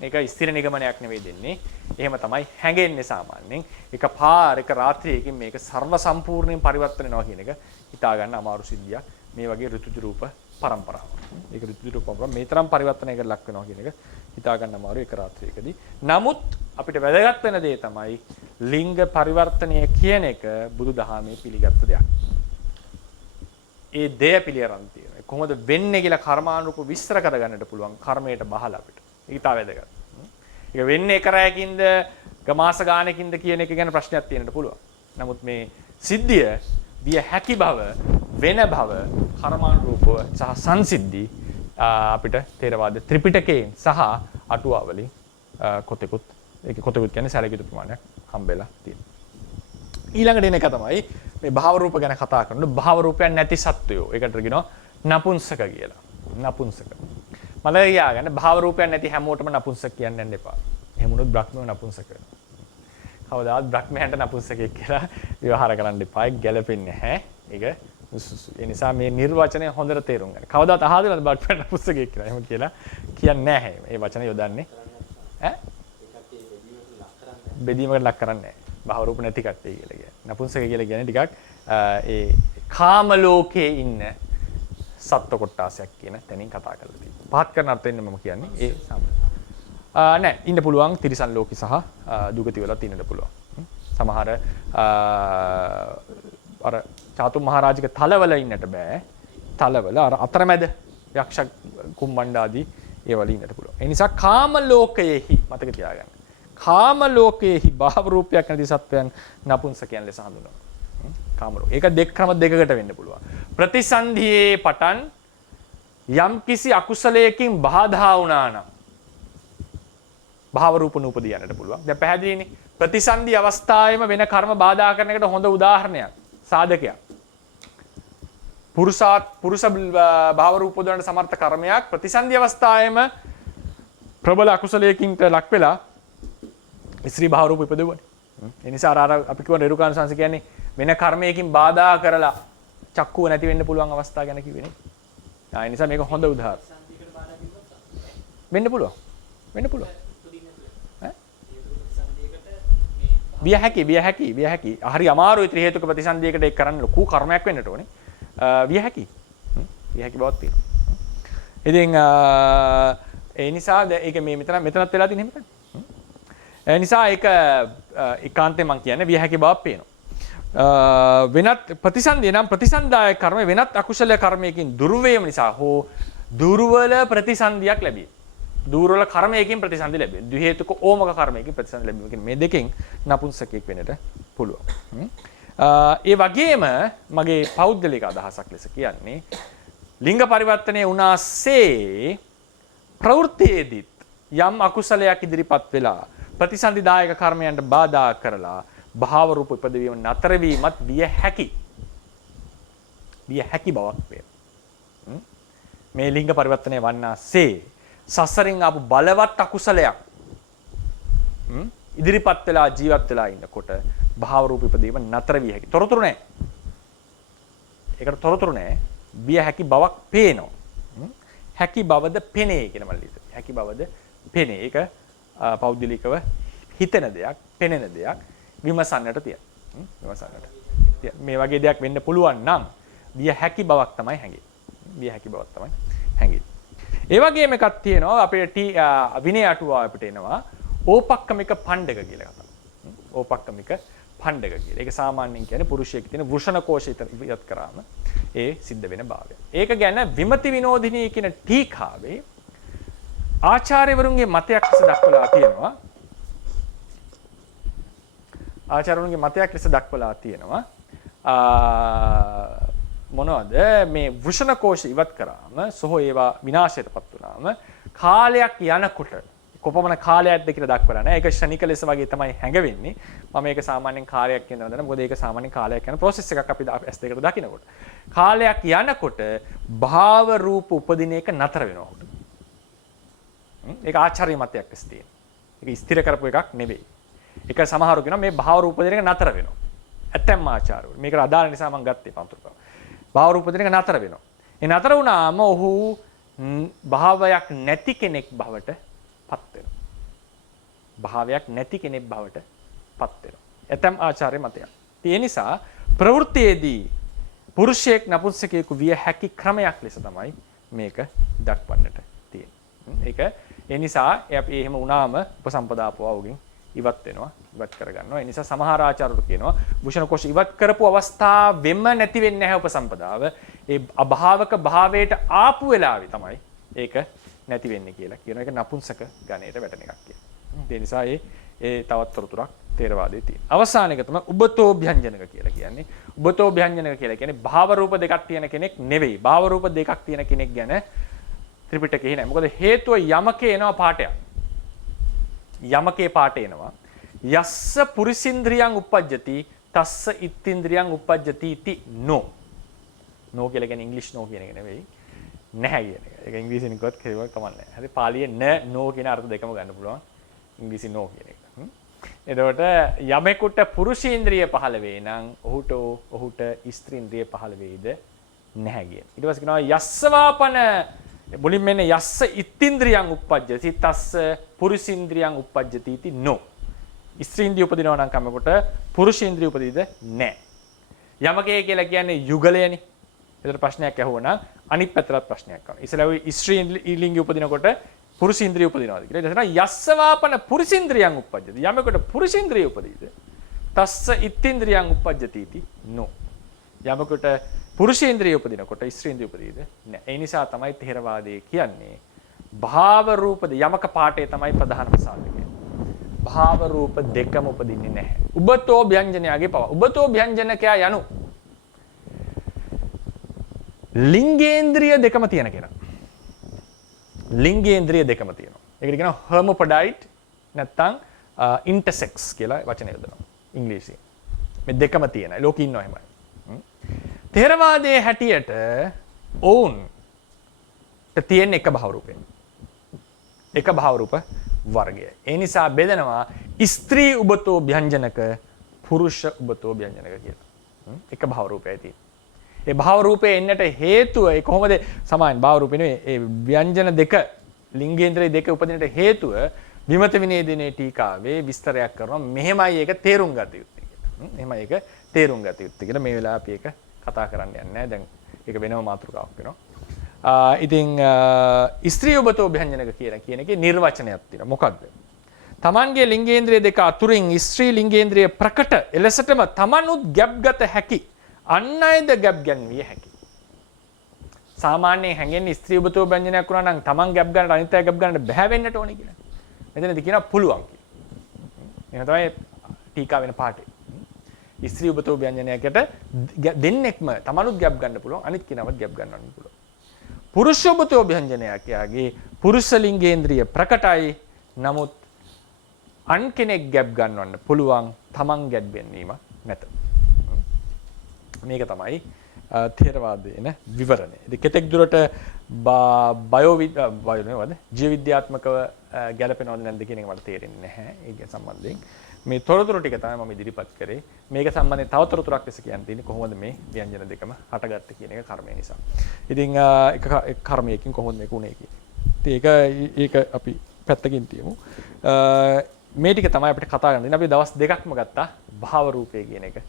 ඒක ස්ථිර නිගමනයක් නෙවෙයි දෙන්නේ. එහෙම තමයි හැඟෙන්නේ සාමාන්‍යයෙන්. එක පාරක රාත්‍රියකින් මේක සර්ව සම්පූර්ණයෙන් පරිවර්තන වෙනවා කියන එක හිතා ගන්න අමාරු සිද්ධියක්. මේ වගේ ඍතුජ රූප පරම්පරාව. ඒක ඍතුජ රූප පරම්පරාව මේ තරම් පරිවර්තනයකට ලක් වෙනවා කියන එක හිතා ගන්න අමාරු එක රාත්‍රියකදී. නමුත් අපිට වැදගත් වෙන දේ තමයි ලිංග පරිවර්තනය කියන එක බුදුදහමේ පිළිගත් දෙයක්. ඒ දෙය පිළිඅරන් තියෙනවා. කොහොමද වෙන්නේ කියලා කර්මානුරූප විස්තර කරගන්නට පුළුවන් කර්මයට බහලා අපිට. ඒක තා වැදගත්. ඒක වෙන්නේ එක රැයකින්ද මාස ගානකින්ද කියන එක ගැන ප්‍රශ්නයක් තියෙන්නට පුළුවන්. නමුත් මේ සිද්ධිය විය හැකි බව වෙන බව කර්මානුරූපව සහ සංසිද්ධි අපිට තේරවාද ත්‍රිපිටකයෙන් සහ අටුවාවලින් කොතෙකුත් ඒක කොතෙකුත් කියන්නේ සැලකිය යුතු ප්‍රමාණයක් හම්බෙලා තියෙනවා. ඊළඟට එන එක තමයි මේ භාව රූප ගැන කතා කරනකොට භාව රූපයක් නැති සත්වයෝ. ඒකට කියනවා නපුංසක කියලා. නපුංසක. මම කියාගන්න භාව රූපයක් නැති හැමෝටම නපුංසක කියන්න යන්න එපා. එහෙම වුණොත් බ්‍රහ්මව නපුංසක වෙනවා. කවදාවත් බ්‍රහ්මයන්ට නපුංසකෙක් කියලා විවහාර කරන්න එපා. ඒක ගැලපෙන්නේ නැහැ. ඒක ඒ නිසා මේ නිර්වචනය හොඳට තේරුම් ගන්න. කවදාවත් අහලා නැද්ද බ්‍රහ්මයන්ට නපුංසකෙක් කියලා? එහෙම කියලා කියන්නේ නැහැ. මේ වචන යොදන්නේ ඈ බෙදීමකට ලක් කරන්නේ නැහැ. භාව රූප නැති කට්ටිය කියලා කියන්නේ. නපුංසක කියලා කියන්නේ ටිකක් ඒ කාම ලෝකයේ ඉන්න සත්ව කොටාසයක් කියන තැනින් කතා කරලා තියෙනවා. පහත් කරන අර්ථයෙන් මම කියන්නේ ඒ නෑ ඉන්න පුළුවන් තිරිසන් ලෝකේ සහ දුගති වලත් ඉන්නට පුළුවන්. සමහර අර චාතුම් මහරජාගේ තලවල ඉන්නට බෑ. තලවල අර අතරමැද යක්ෂ කුම්බණ්ඩ ආදී ඒවල ඉන්නට පුළුවන්. ඒ නිසා කාම ලෝකයේහි මතක තියාගන්න. කාම ලෝකයේහි භාව රූපයක් නැති සත්වයන් නපුංසකයන් ලෙස හඳුන්වනවා. කාම ලෝක. ඒක ක්‍රම දෙකකට වෙන්න පුළුවන්. ප්‍රතිසන්ධියේ පටන් යම්කිසි අකුසලයකින් බාධා වුණා නම් භාව රූප නූපදී යන්නට පුළුවන්. දැන් පැහැදිලිනේ. ප්‍රතිසන්ධි අවස්ථාවේම වෙන කර්ම බාධා කරන එකට හොඳ උදාහරණයක් සාධකයක්. පුරුෂ භාව රූප උදවන්න සමර්ථ කර්මයක් ප්‍රතිසන්ධි අවස්ථාවේම ප්‍රබල අකුසලයකින් ලක් වෙලා ස්ත්‍රී භාව රූප ඉපදුවනේ. ඒ නිසා අර අපි කියව රේරුකාණ සංස කියන්නේ වෙන කර්මයකින් බාධා කරලා චක්කුව නැති වෙන්න පුළුවන් අවස්ථා ගැන කිව්වේ නේ. ඒ නිසා මේක හොඳ උදාහරණයක්. වෙන්න පුළුවන්. වෙන්න පුළුවන්. විය හැකි. හරි අමාරුයි ත්‍රි හේතුක ප්‍රතිසන්දියකට ඒක කරන්න ලොකු කර්මයක් වෙන්නට ඕනේ. විය හැකි. විය හැකි බවක් තියෙනවා. ඉතින් ඒ නිසා ඒක මේ මෙතනත් වෙලා තියෙන හැම තැන. ඒ නිසා ඒක ඒකාන්තයෙන් මම කියන්නේ විය හැකි බවක් පේනවා. වෙනත් ප්‍රතිසන්දිය නම් ප්‍රතිසන්දායක කර්ම වෙනත් අකුසල කර්මයකින් දුර්වේම නිසා හෝ දුර්වල ප්‍රතිසන්දියක් ලැබේ. දුර්වල කර්මයකින් ප්‍රතිසන්දි ලැබේ. ද්වි හේතුක ඕමක කර්මයකින් ප්‍රතිසන්දි ලැබීම කියන්නේ මේ දෙකෙන් නපුංසකෙක් වෙන්නට පුළුවන්. ඒ වගේම මගේ පෞද්ගලික අදහසක් ලෙස කියන්නේ ලිංග පරිවර්තනය වුණාසේ ප්‍රවෘත්තියේදීත් යම් අකුසලයක් ඉදිරිපත් වෙලා ප්‍රතිසන්දිදායක කර්මයන්ට බාධා කරලා භාව රූප ඉපදවීම නතර වීමත් විය හැකි බවක් වේ. මේ ලිංග පරිවර්තනය වන්නාසේ සසරින් ආපු බලවත් අකුසලයක් ඉදිරිපත් වෙලා ජීවත් වෙලා ඉන්නකොට භාව රූප ඉපදීම නතර විය හැකි. තොරතුරු නැහැ. ඒකට තොරතුරු නැහැ. විය හැකි බවක් පේනවා. හැකි බවද පෙනේ කියන මල්ලිද. හැකි බවද පෙනේ. ඒක පෞද්ගලිකව හිතෙන දෙයක්, පෙනෙන දෙයක්. විමසන්නට තියෙන. විමසන්නට. මේ වගේ දෙයක් වෙන්න පුළුවන් නම් විය හැකි බවක් තමයි හැඟෙන්නේ. විය හැකි බවක් තමයි හැඟෙන්නේ. ඒ වගේම එකක් තියෙනවා අපේ විනය අටුවාව අපිට එනවා ඕපක්කමික පණ්ඩක කියලා කතාවක්. ඕපක්කමික පණ්ඩක කියලා. ඒක සාමාන්‍යයෙන් කියන්නේ පුරුෂයෙක් තියෙන වෘෂණ කෝෂය ඉවත් කරාම ඒ සිද්ධ වෙන භාවය. ඒක ගැන විමති විනෝදිනී කියන ටීකාවේ ආචාර්යවරුන්ගේ මතයක් ලෙස දක්වලා තියෙනවා. ආචාර්යවරුන්ගේ මතයක් ලෙස දක්වලා තියෙනවා මොනවද මේ වෘෂණ කෝෂ ඉවත් කරාම සෝ ඒවා විනාශයටපත් වුණාම කාලයක් යනකොට කොපමණ කාලයක්ද කියලා දක්වලා නැහැ. ඒක ශනික ලෙස වගේ තමයි හැඟෙන්නේ. මම මේක සාමාන්‍යයෙන් කාලයක් කියනවා දන්න. මොකද ඒක සාමාන්‍යයෙන් කාලයක් යන process එකක් අපි S2කට දකිනකොට. කාලයක් යනකොට භාව රූප උපදින එක නතර වෙනවා උට. ඒක ආචාර්ය මතයක් ලෙස තියෙන. ඒක ස්ථිර කරපු එකක් නෙවෙයි. ඒක සමහරව කියනවා මේ භාව රූප දෙන එක නතර වෙනවා. ඇත්තම ආචාර්යවරු. මේකට අදාළ නිසා මම ගත්තේ පන්තුරුකාව. භාව රූප දෙන එක නතර වෙනවා. ඒ නතර වුණාම ඔහු භාවයක් නැති කෙනෙක් බවට පත් වෙනවා. භාවයක් නැති කෙනෙක් බවට පත් වෙනවා. ඇතම් ආචාර්ය මතයක්. ඒ නිසා ප්‍රවෘත්තියේදී පුරුෂයෙක් නපුංසකයෙකු විය හැකි ක්‍රමයක් ලෙස තමයි මේක දක්වන්නට තියෙන්නේ. ඒක ඒ නිසා අපි එහෙම වුණාම උපසම්පදාපුවවගෙන් ඉවත් වෙනවා, ඉවත් කරගන්නවා. ඒ නිසා සමහර ආචාර්යවරු කියනවා භූෂණ කෝෂ ඉවත් කරපු අවස්ථාවෙම නැති වෙන්නේ නැහැ උපසම්පදාව. ඒ අභාවක භාවයට ආපු වෙලාවේ තමයි ඒක නැති වෙන්නේ කියලා කියනවා. ඒක නපුංසක ගණයට වැටෙන එකක් කියලා. ඒ නිසා ඒ තවත් තොරතුරක් තේරවාදයේ තියෙනවා. අවසාන එක තමයි උබතෝ භ්‍යංජනක කියලා කියන්නේ. උබතෝ භ්‍යංජනක කියලා කියන්නේ භාව රූප දෙකක් තියෙන කෙනෙක් නෙවෙයි. භාව රූප දෙකක් තියෙන කෙනෙක් ගැන ත්‍රිපිටකේ නැහැ. මොකද හේතුව යමකේ එනවා පාඩයක්. යමකේ පාට එනවා. යස්ස පුරිසින්ද්‍රියං උපජ්ජති තස්ස ඉත්තින්ද්‍රියං උපජ්ජති इति no. no කියලා කියන්නේ ඉංග්‍රීසි no කියන එක නෙවෙයි. නැහැ කියන එක. ඒක ඉංග්‍රීසියෙන් කිව්වත් කෙරුවක් කමන්නේ නැහැ. හරි පාලියේ no කියන අර්ථ දෙකම ගන්න පුළුවන්. ඉංග්‍රීසි no කියන එක. එතකොට යමෙකුට පුරුෂේන්ද්‍රිය පහළ වේ නම් ඔහුට ස්ත්‍රීන්ද්‍රිය පහළ වෙයිද නැහැ කියන. ඊට පස්සේ කියනවා යස්සවාපන මුලින් මෙන්න යස්ස ඉත්තින්ද්‍රියං උප්පජ්ජති තස්ස පුරුෂේන්ද්‍රියං උප්පජ්ජති इति no. ස්ත්‍රීන්ද්‍රිය උපදිනවා නම් කමකට පුරුෂේන්ද්‍රිය උපදිද නැහැ. යමකේ කියලා කියන්නේ යුගලයනේ. ඒතර ප්‍රශ්නයක් ඇහුවනම් අනිත් පැත්තට ප්‍රශ්නයක් කරනවා. ඉස්සෙල්ලා ස්ත්‍රීලිංගය උපදිනකොට පුරුෂේන්ද්‍රිය උපදිනවාද කියලා. ඊට පස්සේ යස්සවාපන පුරුෂේන්ද්‍රියං උප්පජ්ජති. යමකට පුරුෂේන්ද්‍රිය උපදීද තස්ස ඉත්තින්ද්‍රියං උප්පජ්ජති इति no. යමකට පුරුෂේන්ද්‍රිය උපදිනකොට ස්ත්‍රීන්ද්‍රිය උපදීද නැහැ. ඒ නිසා තමයි ථේරවාදයේ කියන්නේ භාව රූප යමක පාඨය තමයි ප්‍රධානම සාධකය. භාව රූප දෙකම උපදින්නේ නැහැ. උබතෝ ව්‍යංජනයගේ පව. උබතෝ ව්‍යංජනකයා යනු ලිංගේන්ද්‍රිය දෙකම තියෙන කෙනා. ලිංගේන්ද්‍රිය දෙකම තියෙනවා. ඒකට කියනවා හර්මොපොඩයිට් නැත්නම් ඉන්ටර්සෙක්ස් කියලා වචනය යොදනවා ඉංග්‍රීසියෙන්. මේ දෙකම තියෙනවා. ලෝකෙ ඉන්නවා එහෙමයි. ථේරවාදයේ හැටියට ඔවුන්ට තියෙන එක භාව රූපේ. එක භාව රූප වර්ගය. ඒ නිසා බෙදනවා ස්ත්‍රී උබතෝ ව්‍යංජනක පුරුෂ උබතෝ ව්‍යංජනක කියලා. එක භාව රූපයයි තියෙන්නේ. ඒ භාව රූපේ එන්නට හේතුව ඒ කොහොමද සමාන භාව රූපේ නෙවෙයි ඒ ව්‍යංජන දෙක ලිංගේන්ද්‍රය දෙක උපදිනට හේතුව විමත විනේදිනේ ටීකාවේ විස්තරයක් කරනවා මෙහෙමයි ඒක තේරුම් ගත යුත්තේ කියලා. එහෙමයි ඒක තේරුම් ගත යුත්තේ කියලා මේ වෙලාව අපි ඒක කතා කරන්න යන්නේ නැහැ. දැන් ඒක වෙනම මාතෘකාවක් වෙනවා. ඉතින් ස්ත්‍රී උබතෝ ව්‍යංජනක කියන එකේ නිර්වචනයක් තියෙනවා. මොකක්ද? තමන්ගේ ලිංගේන්ද්‍රය දෙක අතුරින් ස්ත්‍රී ලිංගේන්ද්‍රය ප්‍රකට එලෙසටම තමනුත් ගැබ්ගත හැකි අන් අයද ගැබ් ගැන්විය හැකි. සාමාන්‍යයෙන් හැංගෙන්නේ ස්ත්‍රී උබතෝ ව්‍යංජනයක් වුණා නම් තමන් ගැබ් ගන්නට අනිත් අය ගැබ් ගන්නට බෑ වෙන්නට ඕනේ කියලා. මෙතනදී කියනවා පුළුවන් කියලා. එහෙනම් තමයි ටීකා වෙන පාඩේ. ස්ත්‍රී උබතෝ ව්‍යංජනයකට දෙන්නෙක්ම තමනුත් ගැබ් ගන්න පුළුවන් අනිත් කෙනාවත් ගැබ් ගන්නන්න පුළුවන්. පුරුෂ උබතෝ ව්‍යංජනයක් යාගේ පුරුෂ ලිංගේන්ද්‍රිය ප්‍රකටයි නමුත් අන් කෙනෙක් ගැබ් ගන්නවන්න පුළුවන් තමන් ගැබ් ගැනීමක් නැත. මේක තමයි තේරවාදයේන විවරණය. ඉතින් කෙතෙක් දුරට ජීව විද්‍යාත්මකව ගැලපෙනවද නැද්ද කියන එක මට තේරෙන්නේ නැහැ. ඒක සම්බන්ධයෙන් මේ තොරතුරු ටික තමයි මම ඉදිරිපත් කරේ. මේක සම්බන්ධයෙන් තව තොරතුරක් ලෙස කියන්න තියෙන්නේ කොහොමද මේ ව්‍යංජන දෙකම හටගත්තේ කියන එක කර්මය නිසා. ඉතින් එක කර්මයකින් කොහොමද මේක උනේ කියන්නේ. ඒක අපි පැත්තකින් තියමු. මේ ටික තමයි අපිට කතා කරන්න තියෙන්නේ. අපි දවස් දෙකක්ම ගත්තා භාව රූපය කියන එක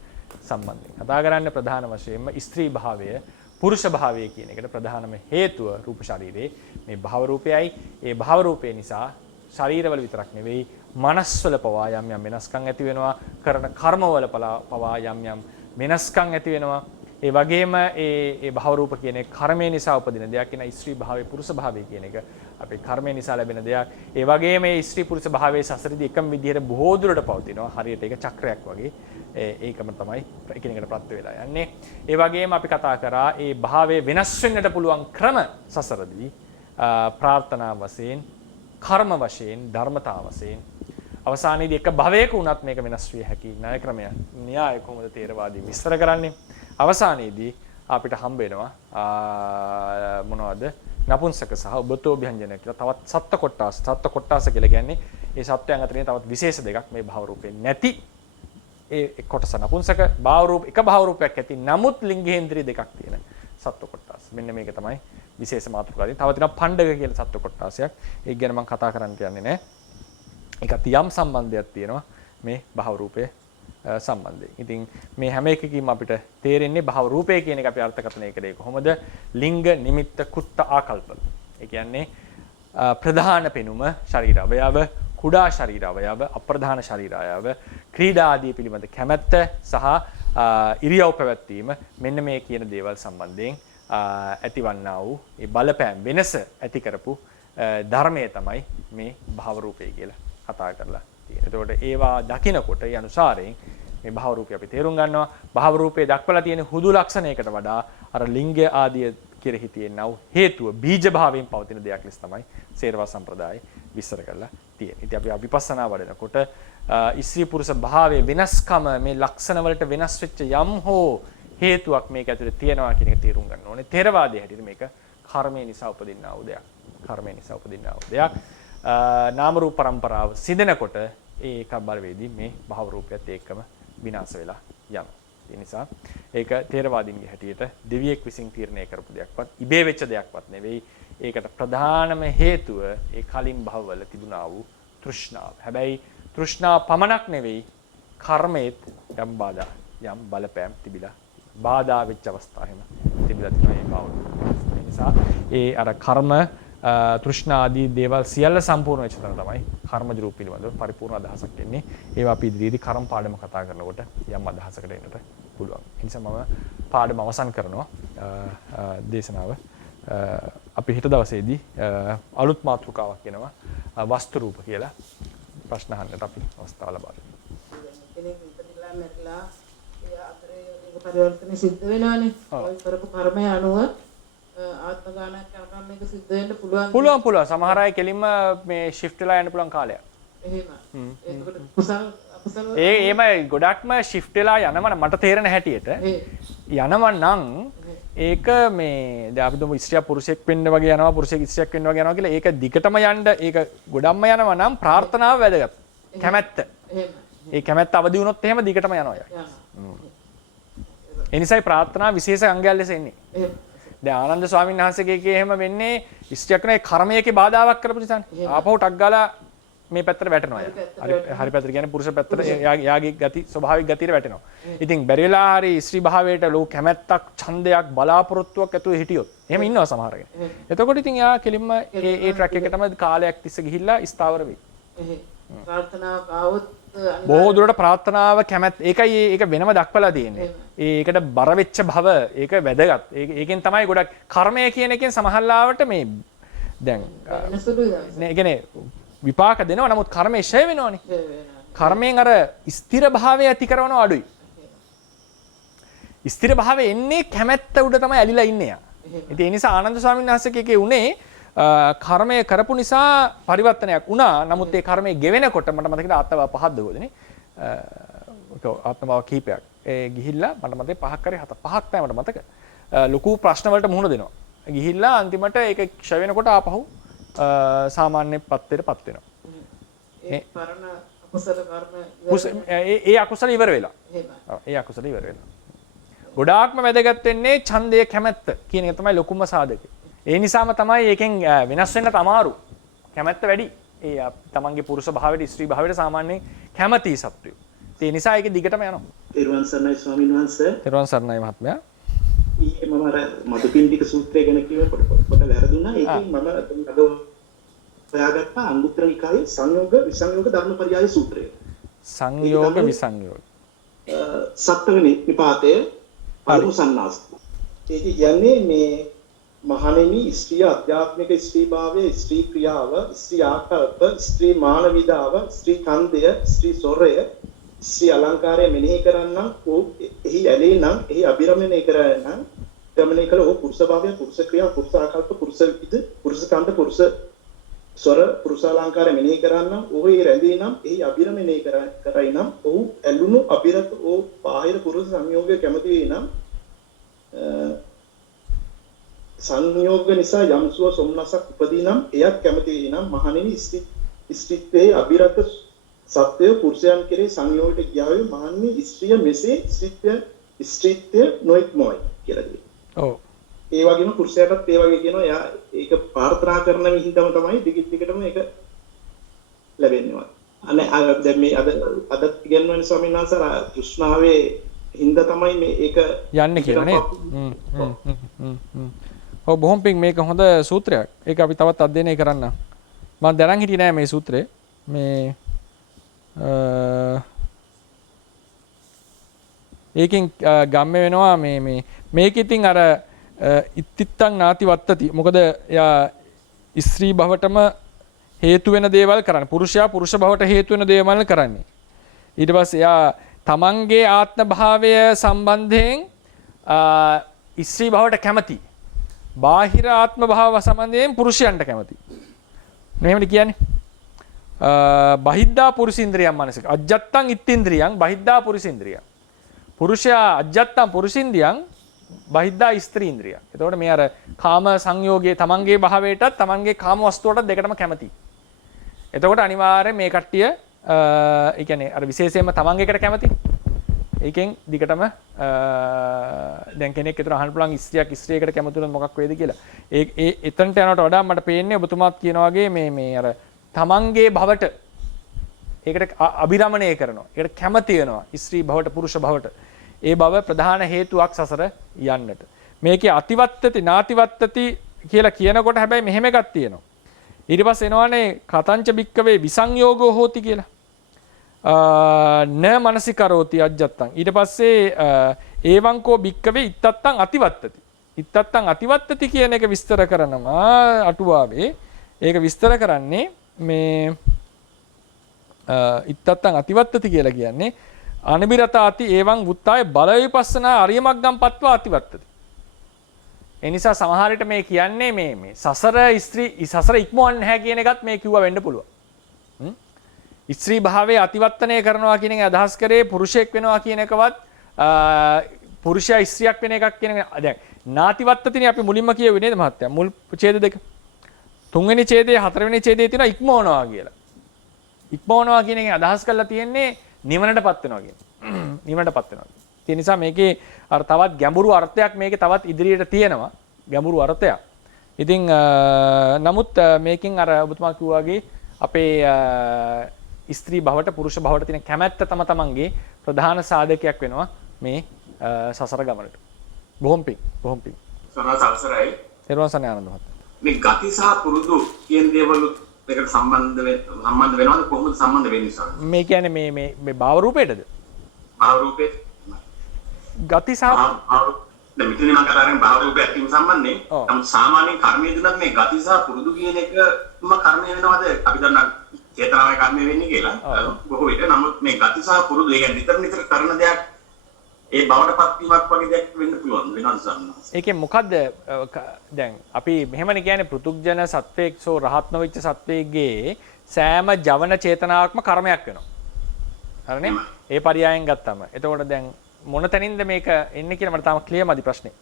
සම්බන්ධයෙන්. කතා කරන්නේ ප්‍රධාන වශයෙන්ම ස්ත්‍රී භාවය පුරුෂ භාවය කියන එකට ප්‍රධානම හේතුව රූප ශරීරයේ මේ භාව රූපයයි. ඒ භාව රූපය නිසා ශරීරවල විතරක් නෙවෙයි මනස්වල පවා යම් යම් වෙනස්කම් ඇති වෙනවා. කරන කර්මවල පවා යම් යම් වෙනස්කම් ඇති වෙනවා. ඒ වගේම ඒ භාව රූප කියන කර්මය නිසා උපදින දෙයක් කියන ස්ත්‍රී භාවය පුරුෂ භාවය කියන එක අපේ කර්මය නිසා ලැබෙන දෙයක්. ඒ වගේම මේ ස්ත්‍රී පුරුෂ භාවයේ සසරදී එකම විදිහට බොහෝ දුරට පවතිනවා. හරියට ඒක චක්‍රයක් වගේ. ඒකම තමයි එකිනෙකට ප්‍රත්‍ය වෙලා යන්නේ. ඒ වගේම අපි කතා කරා ඒ භාවයේ වෙනස් වෙන්නට පුළුවන් ක්‍රම සසරදී ප්‍රාර්ථනා වශයෙන්, කර්ම වශයෙන්, ධර්මතා වශයෙන් අවසානයේදී එක භවයක වුණත් මේක වෙනස් විය හැකි ණය ක්‍රමය. න්‍යාය කොහොමද තේරවාදී විස්තර කරන්නේ? අවසානයේදී අපිට හම්බ වෙනවා මොනවද? නපුංසක සහ උබතෝ ව්‍යංජන කියලා තවත් සත්ත්ව කොට්ටාස. සත්ත්ව කොට්ටාස කියලා කියන්නේ ඒ සත්වයන් අතරින් තවත් විශේෂ දෙකක් මේ භව රූපේ නැති ඒ කොටස නපුංසක භව රූප එක භව රූපයක් ඇති නමුත් ලිංගේන්ද්‍රිය දෙකක් තියෙන සත්ත්ව කොට්ටාස. මෙන්න මේක තමයි විශේෂ මාතෘකාවයි. තව තියෙනවා පණ්ඩක කියලා සත්ත්ව කොට්ටාසයක්. ඒක ගැන මම කතා කරන්න යන්නේ නැහැ. ඒකත් යම් සම්බන්ධයක් තියෙනවා මේ භව රූපයේ සම්බන්ධයෙන්. ඉතින් මේ හැම එකකින්ම අපිට තේරෙන්නේ භව රූපය කියන එක අපි අර්ථකථනය කළේ කොහොමද? ලිංග නිමිත්ත කුත්ත ආකල්ප. ඒ කියන්නේ ප්‍රධාන පෙනුම ශරීර අවයව, කුඩා ශරීර අවයව, අප්‍රධාන ශරීර අවයව, ක්‍රීඩා ආදී පිළිබඳ කැමැත්ත සහ ඉරියව් පැවැත්වීම මෙන්න මේ කියන දේවල් සම්බන්ධයෙන් ඇතිවන්නා වූ ඒ බලපෑම් වෙනස ඇති කරපු ධර්මය තමයි මේ භව රූපය කියලා කතා කරලා තියෙන්නේ. එතකොට ඒවා දකිනකොට ඒ අනුසාරයෙන් මේ භව රූපය අපි තේරුම් ගන්නවා. භව රූපයේ දක්වලා තියෙන හුදු ලක්ෂණයකට වඩා අර ලිංග ආදී කෙරෙහි තියෙනා වූ හේතුව බීජ භාවයෙන් පවතින දෙයක් ලෙස තමයි සේරවා සම්ප්‍රදායේ විස්තර කරලා තියෙන්නේ. ඉතින් අපි විපස්සනා වඩනකොට ස්ත්‍රී පුරුෂ භාවයේ වෙනස්කම මේ ලක්ෂණ වලට වෙනස් වෙච්ච යම් හෝ හේතුවක් මේක ඇතුලේ තියෙනවා කියන එක තේරුම් ගන්න ඕනේ. ථේරවාදයේ හැටියට මේක කර්මය නිසා උපදින්නා වූ දෙයක්. කර්මය නිසා උපදින්නා වූ දෙයක්. නාම රූප પરම්පරාව සිදෙනකොට ඒක බලවේදී මේ භව රූපයත් එක්කම විනාශ වෙලා යනවා. ඒ නිසා ඒක ථේරවාදීන්ගේ හැටියට දෙවියෙක් විසින් තීරණය කරපු දෙයක්වත් ඉබේ වෙච්ච දෙයක්වත් නෙවෙයි. ඒකට ප්‍රධානම හේතුව ඒ කලින් භවවල තිබුණා වූ තෘෂ්ණාව. හැබැයි තෘෂ්ණාව පමණක් නෙවෙයි කර්මයේත් යම් බාධා යම් බලපෑම් තිබිලා බාධා වෙච්ච අවස්ථා එහෙම තිබිලා තියෙනවා ඒ භව. ඒ නිසා ඒ අර කර්ම තෘෂ්ණා ආදී දේවල් සියල්ල සම්පූර්ණ වෙච්ච තැන තමයි කර්මජ රූප පිළිබඳව පරිපූර්ණ අදහසක් එන්නේ. ඒවා අපි ඉදිරියේදී කර්ම පාඩම කතා කරනකොට යම් අදහසකට එන්නට පුළුවන්. ඒ නිසා මම පාඩම අවසන් කරනවා දේශනාව. අපි හෙට දවසේදී අලුත් මාතෘකාවක් වෙනවා වස්තු රූප කියලා ප්‍රශ්න අහන්නට අපි අවස්ථාව ලබා දෙනවා. කෙනෙක් ඉපදිලා මැරිලා ඒ අතරේ පරිවර්තන සිද්ධ වෙනවානේ. ඔය කරපු කර්මය අනුව ආත්ම ගානක් කරකම් මේක සිද්ධ වෙන්න පුළුවන්. පුළුවන්. සමහර අය කෙලින්ම මේ shift වෙලා යන්න පුළුවන් කාලයක්. එහෙම. ඒකට කුසල් අකුසල් ඒමයි ගොඩක්ම shift වෙලා යනම මට තේරෙන හැටියට යනව නම් ඒක මේ දැන් අපි දුමු ස්ත්‍රිය පුරුෂයෙක් වෙන්න වගේ යනවා පුරුෂයෙක් ස්ත්‍රියක් වෙන්න වගේ යනවා කියලා ඒක දිගටම යන්න ඒක ගොඩක්ම යනවා නම් ප්‍රාර්ථනාව වැදගත්. කැමැත්ත. ඒ කැමැත්ත අවදි වුණොත් එහෙම දිගටම යනවා යා. ඒ නිසායි ප්‍රාර්ථනා විශේෂ අංගයක් ලෙස එන්නේ. දැන් ආනන්ද ස්වාමීන් වහන්සේගේ එහෙම වෙන්නේ ස්ත්‍රියක් නේ කර්මයේක බාධාවක් කරපු නිසානේ. ආපහු ටක් ගාලා මේ පැත්තට වැටෙනවා යා. හරි පැත්තට කියන්නේ පුරුෂ පැත්තට යාගේ ගති ස්වභාවික ගතියට වැටෙනවා. ඉතින් බැරි වෙලා හරි ස්ත්‍රී භාවයට ලෝක කැමැත්තක් ඡන්දයක් බලාපොරොත්තුවක් ඇතුළේ හිටියොත් එහෙම ඉන්නවා සමහර කෙනෙක්. එතකොට ඉතින් යා කෙලින්ම ඒ ට්‍රැක් එකටම කාලයක් තිස්සේ ගිහිල්ලා ස්ථාවර වෙයි. ප්‍රාර්ථනාවක් ආවොත් බොහෝ දුරට ප්‍රාර්ථනාව කැමැත්ත ඒකයි ඒක වෙනම දක්වලා තියෙන්නේ. ඒකට බර වෙච්ච භව ඒක වැදගත්. ඒකෙන් තමයි ගොඩක් කර්මය කියන එකෙන් සමහරලාවට මේ දැන් නේ කියන්නේ විපාක දෙනවා නමුත් කර්මය ෂය වෙනවනේ. කර්මයෙන් අර ස්ථිර භාවය ඇති කරනව අඩුයි. ස්ථිර භාවය එන්නේ කැමැත්ත උඩ තමයි ඇලිලා ඉන්නේ යා. ඉතින් ඒ නිසා ආනන්ද ස්වාමීන් වහන්සේගේ උනේ කර්මය කරපු නිසා පරිවර්තනයක් වුණා. නමුත් ඒ කර්මය ගෙවෙනකොට මට මතකයි ආත්ම භාව පහක් දවෝදනේ. ආත්ම භාව කීපයක්. ඒ ගිහිල්ලා මට මතකයි පහක් කරේ පහක් තමයි මට මතක. ලොකු ප්‍රශ්න වලට මුහුණ දෙනවා. ගිහිල්ලා අන්තිමට ඒක ක්ෂය වෙනකොට ආපහු සාමාන්‍ය පත්තරපත් වෙනවා. ඒ පරණ අකුසල කර්ම ඒ අකුසල ඉවර වෙලා. ඒ අකුසල ඉවර වෙලා. ගොඩාක්ම වැදගත් වෙන්නේ ඡන්දය කැමැත්ත කියන එක තමයි ලොකුම සාධකය. ඒ නිසාම තමයි ඒකෙන් වෙනස් වෙන්නත් අමාරු. කැමැත්ත වැඩි. ඒ තමන්ගේ පුරුෂ භාවයට ස්ත්‍රී භාවයට සාමාන්‍යයෙන් කැමැති සත්වයෝ. ඒ නිසා ඒක දිගටම යනවා. තෙරුවන් සරණයි ස්වාමීන් වහන්සේ. තෙරුවන් සරණයි මහත්මයා. ඊයේ මම අර මදුපිණ්ඩික සූත්‍රය ගැන කිව්ව පොඩ වැරදුනා. ඒකෙන් මම අද හොයාගත්ත අංගුත්තර නිකායේ සංයෝග විසංයෝග ධර්මපරියාය සූත්‍රය. සංයෝග විසංයෝග. සත්වෙනි නිපාතයේ පළමු සන්නාස. ඒක කියන්නේ මේ මහණෙනි ස්ත්‍රිය අධ්‍යාත්මික ස්ත්‍රී භාවය, ස්ත්‍රී ක්‍රියාව, ස්ත්‍රී ආකල්ප, ස්ත්‍රී මාන විදාව, ස්ත්‍රී ඡන්දය, ස්ත්‍රී සොරය, ස්ත්‍රී අලංකාරය මෙනෙහි කරන්නම් ඕ එහි ඇලේ නම් එහි අභිරමණය කරන්නම් ගමනය කළ ඕ පුරුෂ භාවය, පුරුෂ ක්‍රියාව, පුරුෂ ආකල්ප, පුරුෂ විද, පුරුෂ ඡන්ද, පුරුෂ ස්වර, පුරුෂ අලංකාරය මෙනෙහි කරන්නම් ඕ එහි රැඳී නම් එහි අභිරමණය කරයි නම් ඔහු ඇලුණු අභිරත ඕ බාහිර පුරුෂ සංයෝගය කැමති වේ නම් සංයෝග නිසා යම්සුව සොම්නසක් උපදී නම් එයත් කැමති වේ නම් මහණෙනි ස්ත්‍රීත්වයේ අභිරත සත්‍ය පුරුෂයන් කෙරේ සංයෝගයට ගියාවේ මහණෙනි ස්ත්‍රිය මෙසේ ස්ත්‍රීත්වය නොඉක්මවයි කියලා කියනවා. ඔව්. ඒ වගේම පුරුෂයාටත් ඒ වගේ කියනවා. එයා ඒක ප්‍රාර්ථනා කරන විහිදම තමයි දිගටම ඒක ලැබෙන්නේ. අනේ දැන් මේ අද ඉගෙනවන ස්වාමීන් වහන්සේ තෘෂ්ණාවේ හින්දා තමයි මේ ඒක යන්නේ කියලා නේද? ඔව් බොහොම පිං මේක හොඳ සූත්‍රයක්. ඒක අපි තවත් අධ්‍යයනය කරන්න. මම දැනන් හිටියේ නෑ මේ සූත්‍රය. මේ ඒකෙන් ගම්ම වෙනවා මේක ඉතින් අර ඉත්තිත්තං නාති වත්තති. මොකද එයා ස්ත්‍රී භවටම හේතු වෙන දේවල් කරන්නේ. පුරුෂයා පුරුෂ භවට හේතු වෙන දේවල් කරන්නේ. ඊට පස්සේ එයා තමන්ගේ ආත්ම භාවය සම්බන්ධයෙන් ස්ත්‍රී භවට කැමති. බාහිර ආත්ම භාව සම්බන්ධයෙන් පුරුෂයන්ට කැමති. මෙහෙමද කියන්නේ? බහිද්ධා පුරුෂින්ද්‍රියම් මනසක. අජ්ජත්තං ඉත්තින්ද්‍රියං බහිද්ධා පුරුෂින්ද්‍රියං. පුරුෂයා අජ්ජත්තං පුරුෂින්ද්‍රියං බහිද්ධා ස්ත්‍රීන්ද්‍රියං. එතකොට මේ අර කාම සංයෝගයේ තමන්ගේ භාවයටත් තමන්ගේ කාම වස්තුවටත් දෙකටම කැමති. එතකොට අනිවාර්යයෙන් මේ කට්ටිය ඒ කියන්නේ අර විශේෂයෙන්ම තමන්ගේකට කැමති. ඒකෙන් දිගටම දැන් කෙනෙක් ඒතර අහන්න පුළුවන් ස්ත්‍රියකට කැමති වුණොත් මොකක් වෙයිද කියලා. ඒ එතනට යනවට වඩා මට පේන්නේ ඔබතුමාත් කියනා වගේ මේ අර තමන්ගේ භවට ඒකට අභිරමණය කරනවා. ඒකට කැමති වෙනවා. ස්ත්‍රී භවට පුරුෂ භවට. ඒ බව ප්‍රධාන හේතුවක් සසර යන්නට. මේකේ අතිවත්තති නාතිවත්තති කියලා කියනකොට හැබැයි මෙහෙම එකක් තියෙනවා. ඊට පස්සේ එනවානේ කතංච බික්කවේ විසංයෝගෝ හෝති කියලා. න මනසිකරෝති අජ්ජත්තං. ඊට පස්සේ ඒවංකෝ බික්කවේ ඉත්තත්තං අතිවත්තති. ඉත්තත්තං අතිවත්තති කියන එක විස්තර කරනවා අටුවාවේ. ඒක විස්තර කරන්නේ මේ ඉත්තත්තං අතිවත්තති කියලා කියන්නේ අනිබිරතාති ඒවං වුත්තාය බල විපස්සනා අරියමග්ගම් පත්වා අතිවත්තති. ඒ නිසා සමහර විට මේ කියන්නේ මේ සසර ඉක්මවන්නේ නැහැ කියන එකත් මේ කිව්වා වෙන්න පුළුවන්. ස්ත්‍රී භාවයේ අතිවත්තනය කරනවා කියන එක අදහස් කරේ පුරුෂයෙක් වෙනවා කියන එකවත් පුරුෂයා ස්ත්‍රියක් වෙන එකක් කියන එක දැන් නාතිවත්තතිනේ අපි මුලින්ම කියුවේ නේද මහත්තයා? මුල් ඡේද දෙක. තුන්වෙනි ඡේදයේ හතරවෙනි ඡේදයේ තියෙනවා ඉක්මවනවා කියලා. ඉක්මවනවා කියන එකෙන් අදහස් කරලා තියෙන්නේ නිවනටපත් වෙනවා කියන. නිවනටපත් වෙනවා. ඒ නිසා මේකේ අර තවත් ගැඹුරු අර්ථයක් මේකේ තවත් ඉදිරියට තියෙනවා. ගැඹුරු අර්ථයක්. ඉතින් නමුත් මේකෙන් අර ඔබතුමා කිව්වා වගේ අපේ ස්ත්‍රී භවට පුරුෂ භවට තියෙන කැමැත්ත තම තමන්ගේ ප්‍රධාන සාධකයක් වෙනවා මේ සසර ගමනට. බොහොම පිං. සරස අවසරයි. ඊළඟ සනේ ආනන්ද මහත්තයා. මේ ගති සහ පුරුදු කියන දේවල් දෙකට සම්බන්ධ වෙනවද කොහොමද සම්බන්ධ වෙන්නේ සර්? මේ කියන්නේ මේ භාව රූපයටද? භාව රූපේ ගති සහ දැන් මෙතන මම කතා කරන්නේ භාව රූපය ඇතිවීම සම්බන්ධයෙන්. නමුත් සාමාන්‍ය කර්මයේදී නම් මේ ගති සහ පුරුදු කියන එකම කර්මය වෙනවද? අපි දන්නා චේතනාවේ කර්මය වෙන්නේ කියලා. බොහෝ විට නමුත් මේ ගති සහ පුරුදු ඒ කියන්නේ නිතර කරන දෙයක් ඒ බවටපත් වීමක් වගේ දෙයක් වෙන්න පුළුවන් වෙනවද සම්මාස? ඒකේ මොකද්ද දැන් අපි මෙහෙමනේ කියන්නේ පෘතුග්ජන සත්වයක්සෝ රහත් නොවිච්ච සත්වයේගේ සෑම ජවන චේතනාවක්ම කර්මයක් වෙනවා. හරිනේ? ඒ පරියායෙන් ගත්තම. එතකොට දැන් මොන තැනින්ද මේක එන්නේ කියලා මට තාම ක්ලියර් මදි ප්‍රශ්නේ.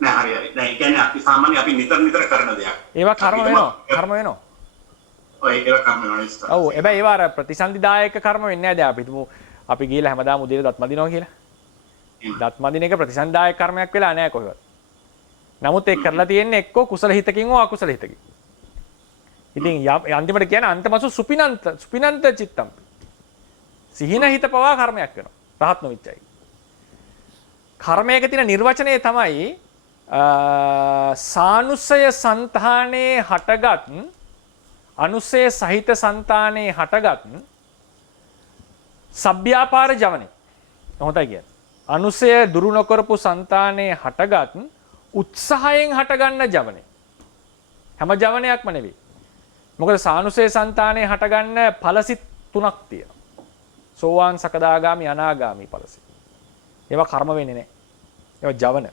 නෑ හරි. දැන් ඒ කියන්නේ අපි සාමාන්‍ය අපි නිතර කරන දෙයක්. ඒවා කර්ම වෙනවා. ඔය ඒවා කර්ම වෙනවා නේද? ඔව්. හැබැයි ඒවා අර ප්‍රතිසන්දිදායක කර්ම වෙන්නේ නැහැ. දැන් අපි හිතමු අපි ගිහලා හැමදාම උදේට දත් මදිනවා කියලා. දත් මදින එක ප්‍රතිසන්දායක කර්මයක් වෙලා නැහැ කොහෙවත්. නමුත් ඒක කරලා තියෙන්නේ එක්කෝ කුසල හිතකින් හෝ අකුසල හිතකින්. ඉතින් අන්තිමට කියන්නේ අන්තමසු සුපිනන්ත චිත්තම්. සිහින හිත පවා කර්මයක් වෙනවා. රහත් නොවිච්චයි. කර්මයක තියෙන නිර්වචනය තමයි සානුසය సంతානේ හටගත් අනුසය සහිත సంతානේ හටගත් සබ්භ්‍යාපාර ජවනේ. හොඳයි කියන්නේ. අනුසය දුරු නොකරපු సంతානේ හටගත් උත්සාහයෙන් හටගන්න ජවනේ. හැම ජවනයක්ම නෙවෙයි. මොකද සානුසය సంతානේ හටගන්න ඵලසිත තුනක් තියෙනවා. සෝවාන් සකදාගාමි අනාගාමි ඵලසිත. ඒවා කර්ම වෙන්නේ නැහැ. ඒවා ජවන.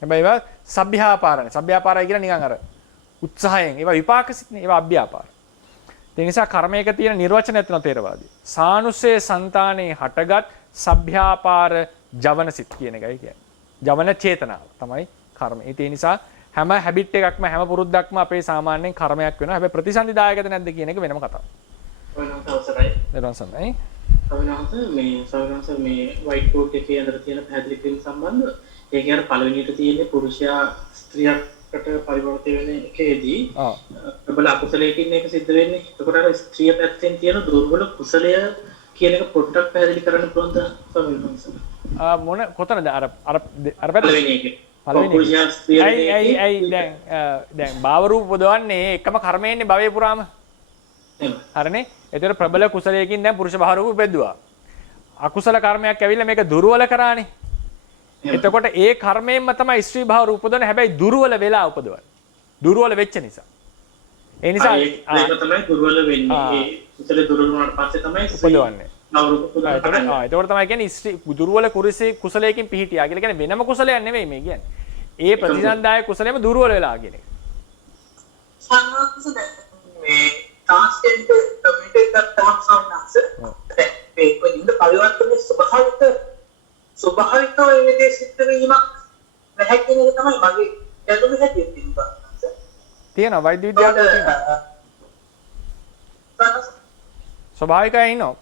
හැබැයි ඒවා සබ්භ්‍යාපාරනේ. සබ්භ්‍යාපාරයි කියලා නිකන් අර උත්සාහයෙන් ඒවා විපාකසිතනේ. ඒවා අභ්‍යාපාර. ඒ නිසා කර්මයක තියෙන නිර්වචනය තියෙනවා තේරවාදී. සානුසය సంతානේ හටගත් සබ්භ්‍යාපාර ජවන සිත් කියන එකයි කියන්නේ. ජවන චේතනාව තමයි කර්ම. ඒ නිසා හැම හැබිට් එකක්ම හැම පුරුද්දක්ම අපේ සාමාන්‍යයෙන් කර්මයක් වෙනවා. හැබැයි ප්‍රතිසන්දිදායකද නැද්ද කියන එක වෙනම කතාවක්. වෙනත් අවසරයි. දරවසන්නයි. කවදාවත් මේ වයිට් බෝඩ් එකේ අතර තියෙන පැහැදිලි කිරීම සම්බන්ධව ඒකේ අර පළවෙනියට තියෙන්නේ පුරුෂයා ස්ත්‍රියකට පරිවර්තය වෙන එකේදී ප්‍රබල අකුසලයකින් ඒක සිද්ධ වෙන්නේ. එතකොට අර ස්ත්‍රිය පැත්තෙන් තියෙන දුර්වල කුසලය කියන එක පොඩ්ඩක් පැහැදිලි කරන්න පුළුවන්ද ස්වාමීන් මොන කොතනද අර පළවෙනි එකේ පුරුෂයා ස්ත්‍රිය ඇයි දැන් භාව රූප පොදවන්නේ එකම කර්මයෙන්නේ භවයේ පුරාම. හරිනේ? ඒතර ප්‍රබල කුසලයකින් දැන් පුරුෂ භාව රූප උපෙද්දුවා. අකුසල කර්මයක් ඇවිල්ලා මේක දුර්වල කරානේ. එතකොට ඒ කර්මයෙන්ම තමයි ස්ත්‍රී භාව රූප උපදවන්නේ. හැබැයි දුර්වල වෙලා උපදවන්නේ. දුර්වල වෙච්ච නිසා. ඒ නිසා ඒක තමයි දුර්වල වෙන්නේ. ඒ කුසල දුර්වල වුණාට පස්සේ තමයි උපදවන්නේ. එතකොට තමයි කියන්නේ ස්ත්‍රී දුර්වල කුසලයකින් පිහිටියා කියලා කියන්නේ වෙනම කුසලයක් නෙවෙයි මේ කියන්නේ. ඒ ප්‍රතිසන්දාය කුසලෙම දුර්වල වෙලා කියන එක. මේ ට්‍රාන්ස්ජෙන්ඩර් කමියුනිටි එකක් තමයි සම්මාස. මේ කොයින්ද පරිවර්තනයේ ස්වභාවිකව මේ දේ සිද්ධ වීමක් නැහැ කියන එක තමයි මගේ දැනුම හැටියට තියෙනවා. තියෙනවා වෛද්‍ය විද්‍යාවට තියෙනවා. ස්වභාවිකයි ඉන්නවා.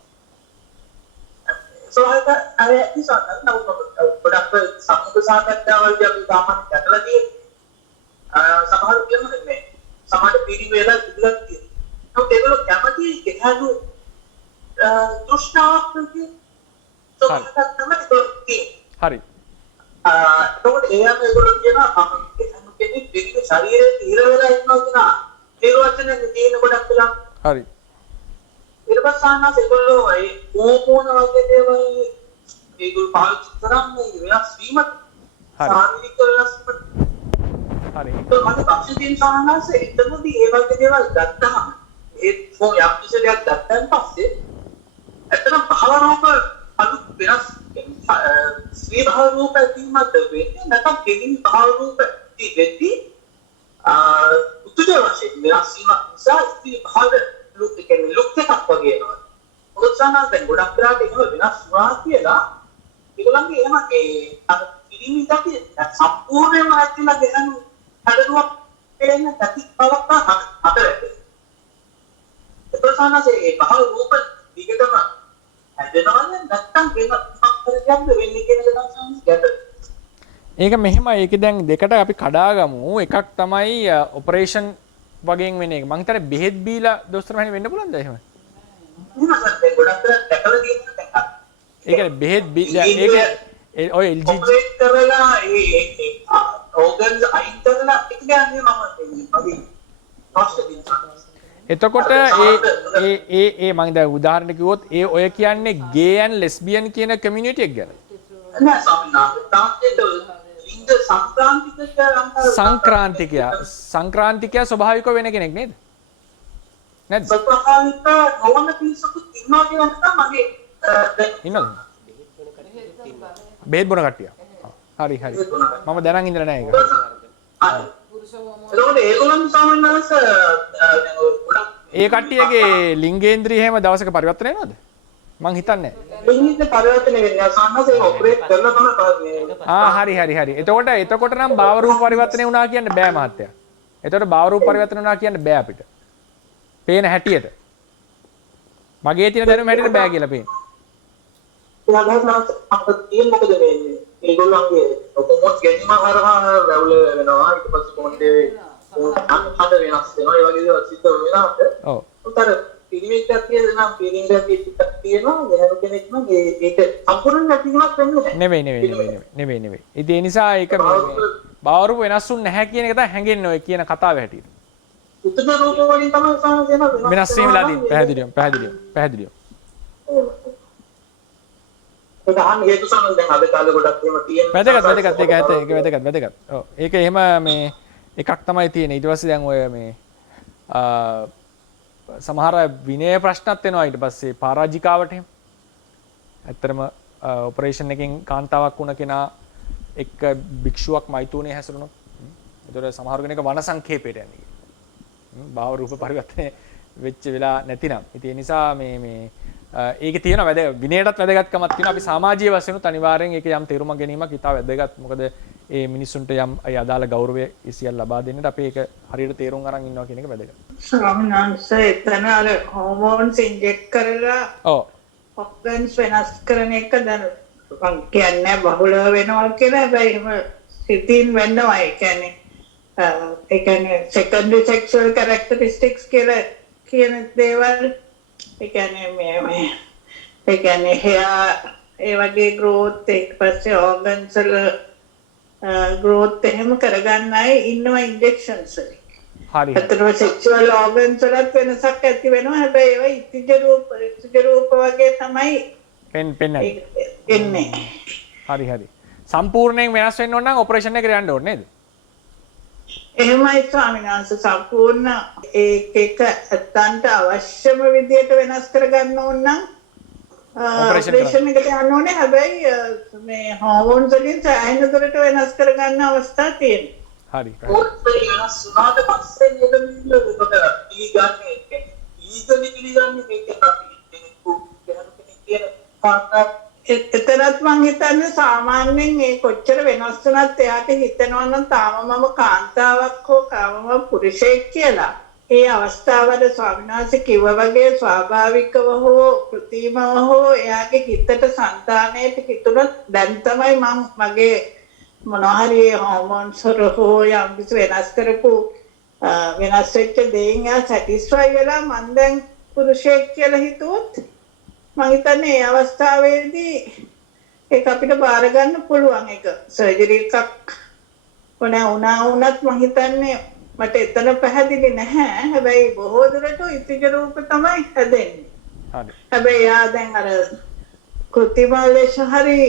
ස්වභාවික අය ඉස්සන්න ගොඩක් සම්මුඛ සාකච්ඡාවල්දී අපි සාමාන්‍ය දැකලා තියෙන්නේ. සමහර කියන්නේ සමාජ පීඩිත වෙලා ඉඳලා තියෙනවා. ඒගොල්ලෝ කැමති ඒහළු තෘෂ්ණාවක් තියෙන ස්වභාවිකයක් තමයි තියෙන්නේ. හරි. ඒකෝට ඒගොල්ලෝ කියනවා මම කෙනෙක් දෙවිද ශරීරයේ තීර වෙලා ඉන්නවා කියන නිර්වචනය තියෙන ගොඩක් වෙලා. හරි. ඊට පස්සේ ආනස් ඒගොල්ලෝ ඒ ඕපෝන වගේ දේවල් ඒගොල්ලෝ පාවිච්චි කරන්නේ වෙනස් වීමක්. ශාරීරික වෙනස් වීමක්. හරි. මම පක්ෂයෙන් සාහනස එතනදී ඒ වගේ දේවල් ගත්තාම ඒ ෆෝ යම් කිසි දෙයක් ගත්තන් පස්සේ එතන භවරූප අලුත් වෙනස් ස්ත්‍රී භවරූප ඇතිවීමත් වෙන්නේ නැත්නම් කෙලින් භවරූප වෙද්දී උතුජ වශයෙන් වෙනස් වීම නිසා ස්ත්‍රී භව ලුක් එකක් වගේ වෙනවා. උත්සාහයෙන් ගොඩක් වෙලාට ඒක වෙනස් වුණා කියලා ඒගොල්ලන්ගේ එහෙම ඒ අර පිළිමි ගතිය සම්පූර්ණයෙන්ම ඇතිලා ගෙනන හදනවා එන්න ගති බවක් හතරට. ප්‍රසන්නසේ ඒ පහළ රූප දිගටම හැදෙනවද නැත්නම් වෙන මොකක්ද වෙන්නේ කියන එක තමයි ගැට. ඒක මෙහෙමයි. ඒක දැන් දෙකට අපි කඩාගමු. එකක් තමයි ඔපරේෂන් වගේන් වෙන එක. මං හිතන්නේ බෙහෙත් බීලා දොස්තර මහණි වෙන්න පුළුවන්ද එහෙම? එහෙම ගොඩක් දැකලා තියෙනවා දැන්. ඒ කියන්නේ බෙහෙත් ඒක ඔය LG ඔපරේට් කරලා ඒ ඕගන්ස් අයින් කරලා එක ගන්නේ මම මගේ එතකොට ඒ මම දැන් උදාහරණ කිව්වොත් ඒ ඔය කියන්නේ ගේ ඇන් ලෙස්බියන් කියන කමියුනිටි එක ගැන. නෑ සංක්‍රාන්තිකයා ස්වභාවිකව වෙන කෙනෙක් නේද? නැද්ද? සත්‍යානික නොවන පිරිසකුත් ඉන්නවා කියන එක මගේ ඉන්නවද? බෙහෙත් බොන කට්ටිය. හරි හරි. මම දැනන් ඉඳලා නෑ ඒක. ඒකෝනේ ඒගොල්ලන් සාමාන්‍යවස ඒ කට්ටියගේ ලිංගේන්ද්‍රිය හැම දවසක පරිවර්තන වෙනවද? මං හිතන්නේ නැහැ. ලිංගික පරිවර්තන වෙන්නේ සාමාන්‍යයෙන් ඔපරේට් කරලා තමයි හරි. එතකොට නම් භාව රූප පරිවර්තනය වුණා කියන්න බෑ මහත්තයා. එතකොට භාව රූප පරිවර්තන වුණා කියන්න බෑ අපිට. පේන හැටියට. මගේ තියෙන දැනුම හැටියට බෑ කියලා පේන්නේ. මොකද වෙන්නේ? ඒගොල්ලන්ගේ ඔකොමොත් ගැනීම හරහා රැවුල වෙනවා. ඊට පස්සේ කොණ්ඩේ හද වෙනස් වෙනවා. ඒ වගේ දේවල් සිද්ධ වෙනවාට. ඔව්. උතර පිළිවෙත් ඇතිය නම් පිළිවෙත් පිටක් තියෙනවා. වෙනම කෙනෙක් නම් ඒක සම්පූර්ණ නැතිවීමක් වෙන්නේ නැහැ. නෙවෙයි. ඉතින් ඒ නිසා ඒක භාව රූප වෙනස් වුන්නේ නැහැ කියන එක තමයි හැංගෙන්නේ ඔය කියන කතාව හැටියට. උත්තර රූප වලින් තමයි සාමාන්‍යයෙන් වෙනස් වීම වෙලා තියෙන්නේ. පැහැදිලිවම. ඒක අහන්න හේතු සමන් දැන් අද කාලේ ගොඩක් එහෙම තියෙන වැදගත්. ඔව්. ඒක එහෙම මේ එකක් තමයි තියෙන්නේ. ඊට පස්සේ දැන් ඔය මේ සමහර විනය ප්‍රශ්නත් එනවා ඊට පස්සේ පරාජිකාවට එහෙම. ඇත්තටම ඔපරේෂන් එකකින් කාන්තාවක් වුණ කෙනා එක්ක භික්ෂුවක් මෛතුනේ හැසිරුණොත්. ඒතකොට සමහර කෙනෙක් වන සංකේපයට යන්නේ. භාව රූප පරිවර්තනය වෙච්ච වෙලා නැතිනම්. ඉතින් ඒ නිසා මේ ඒක තියෙන විනයටත් වැදගත්කමක් තියෙනවා. අපි සමාජීය වශයෙන් උත් අනිවාර්යෙන් ඒක යම් තේරුමක් ගැනීමක් ඉතා වැදගත්. මොකද ඒ මිනිසුන්ට යම් අය අදාළ ගෞරවය සියල්ල ලබා දෙන්නට අපි ඒක හරියට තේරුම් අරන් ඉන්නවා කියන එක වැදගත්. ස්වාමීන් වහන්සේ එතන අර හෝමෝන්ස් ඉන්ජෙක්ට් කරලා ඔව් ඔර්ගන්ස් වෙනස් කරන එක දැන් මං කියන්නේ බහුල වෙනවා කියලා. හැබැයි එහෙම සිතින් වෙනවා. ඒ කියන්නේ secondary sexual characteristics කියලා කියන දේවල් ඒ කියන්නේ hair ඒ වගේ growth ඊට පස්සේ organs වල growth එහෙම කරගන්න අය ඉන්නවා injections වලින්. හරි. ඒතරෝ sexual organs වලත් වෙනසක් ඇති වෙනවා. හැබැයි ඒවා ඉතිජ රූප වගේ තමයි එන්නේ. හරි. සම්පූර්ණයෙන් වෙනස් වෙන්න ඕන නම් ඔපරේෂන් එකට යන්න ඕනේ නේද? එහෙමයි ස්වාමීන් වහන්සේ. සම්පූර්ණ ඒක ඇත්තන්ට අවශ්‍යම විදියට වෙනස් කරගන්න ඕන නම් ඔපරේෂන් එකට යන්න ඕනේ. හැබැයි මේ හෝමෝන්ස් වලින් සෑහෙන දුරට වෙනස් කරගන්න අවස්ථා තියෙනවා. හරි. වෙනස් වුණාට පස්සේ නේද මේක ඊගන්නේ එතරම් මං හිතන්නේ සාමාන්‍යයෙන් මේ කොච්චර වෙනස් වුණත් එයාට හිතෙනවා නම් තාම මම කාන්තාවක් හෝ කාමම පුරුෂයෙක් කියලා. ඒ අවස්ථාවල ස්වාමීන් වහන්සේ කිව්වා වගේ ස්වාභාවිකව හෝ කෘත්‍රිමව හෝ එයාගේ හිතට සංතානයට හිතුණොත් දැන් තමයි මම මගේ මොනවා හරි හෝමෝන්ස් හෝ යම් කිසි වෙනස් කරපු වෙනස් වෙච්ච දෙයින් එයා සැටිස්ෆයි වෙලා මම දැන් පුරුෂයෙක් කියලා හිතුවොත් මම හිතන්නේ ඒ අවස්ථාවේදී ඒක අපිට බාර ගන්න පුළුවන්. ඒක සර්ජරි එකක් වුණත් මම හිතන්නේ මට එතන පැහැදිලි නැහැ. හැබැයි බොහෝ දුරට ඉතිජ රූප තමයි හැදෙන්නේ. හැබැයි යා දැන් අර කෘත්‍රිම ලෙස හරි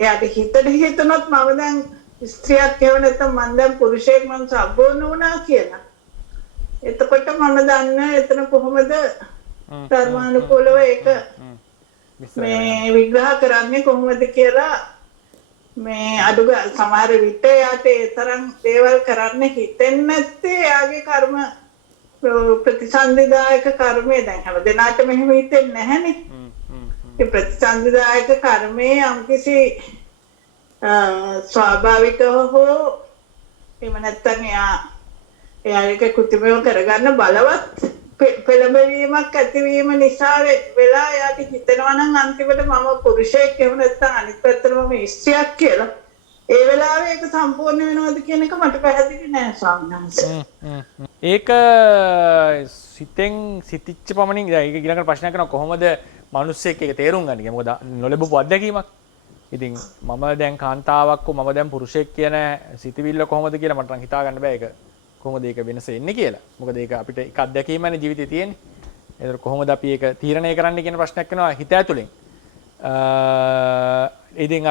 එයාට හිතට හිතුනොත් මම දැන් ස්ත්‍රියක් කියව නැත්නම් මම දැන් පුරුෂයෙක් මම සම්පූර්ණ වුණා කියලා. එතකොට මම දන්නේ එතන කොහොමද ධර්මානුකූලව ඒක මේ විග්‍රහ කරන්නේ කොහොමද කියලා. මේ අඩු සමහර විට යාට ඒ තරම් දේවල් කරන්න හිතෙන්නේ නැත්තේ යාගේ කර්ම ප්‍රතිසන්දිදායක කර්මය දැන් හැම දිනාටම එහෙම හිතෙන්නේ නැහනේ. ඒ ප්‍රතිසන්දිදායක කර්මයේ යම්කිසි ස්වාභාවිකව හෝ එහෙම නැත්නම් එයාගේ කෘත්‍රිමව කරගන්න බලවත් පෙළඹවීමක් ඇතිවීම නිසා වෙලා එයාට හිතෙනවා නම් අන්තිමට මම පුරුෂයෙක් එහෙම නැත්නම් අනිත් පැත්තට මම ස්ත්‍රියක් කියලා ඒ වෙලාවේ ඒක සම්පූර්ණ වෙනවද කියන එක මට පැහැදිලි නෑ ස්වාමීන් වහන්සේ. ඒක සිතෙන් සිතිච්ච පමණින් ඒක ඊළඟට ප්‍රශ්නයක් කරනවා කොහොමද මිනිස්සෙක් ඒක තේරුම් ගන්නේ කියලා. මොකද නොලැබපු අත්දැකීමක්. ඉතින් මම දැන් කාන්තාවක් මම දැන් පුරුෂයෙක් කියන සිතවිල්ල කොහොමද කියලා මට නම් හිතා ගන්න බෑ ඒක. කොහොමද ඒක වෙනස එන්නේ කියලා. මොකද ඒක අපිට එක අත්දැකීමනේ ජීවිතේ තියෙන්නේ. ඒතර කොහොමද අපි ඒක තීරණය කරන්න කියන ප්‍රශ්නයක් වෙනවා හිත ඇතුලෙන්. ඉතින්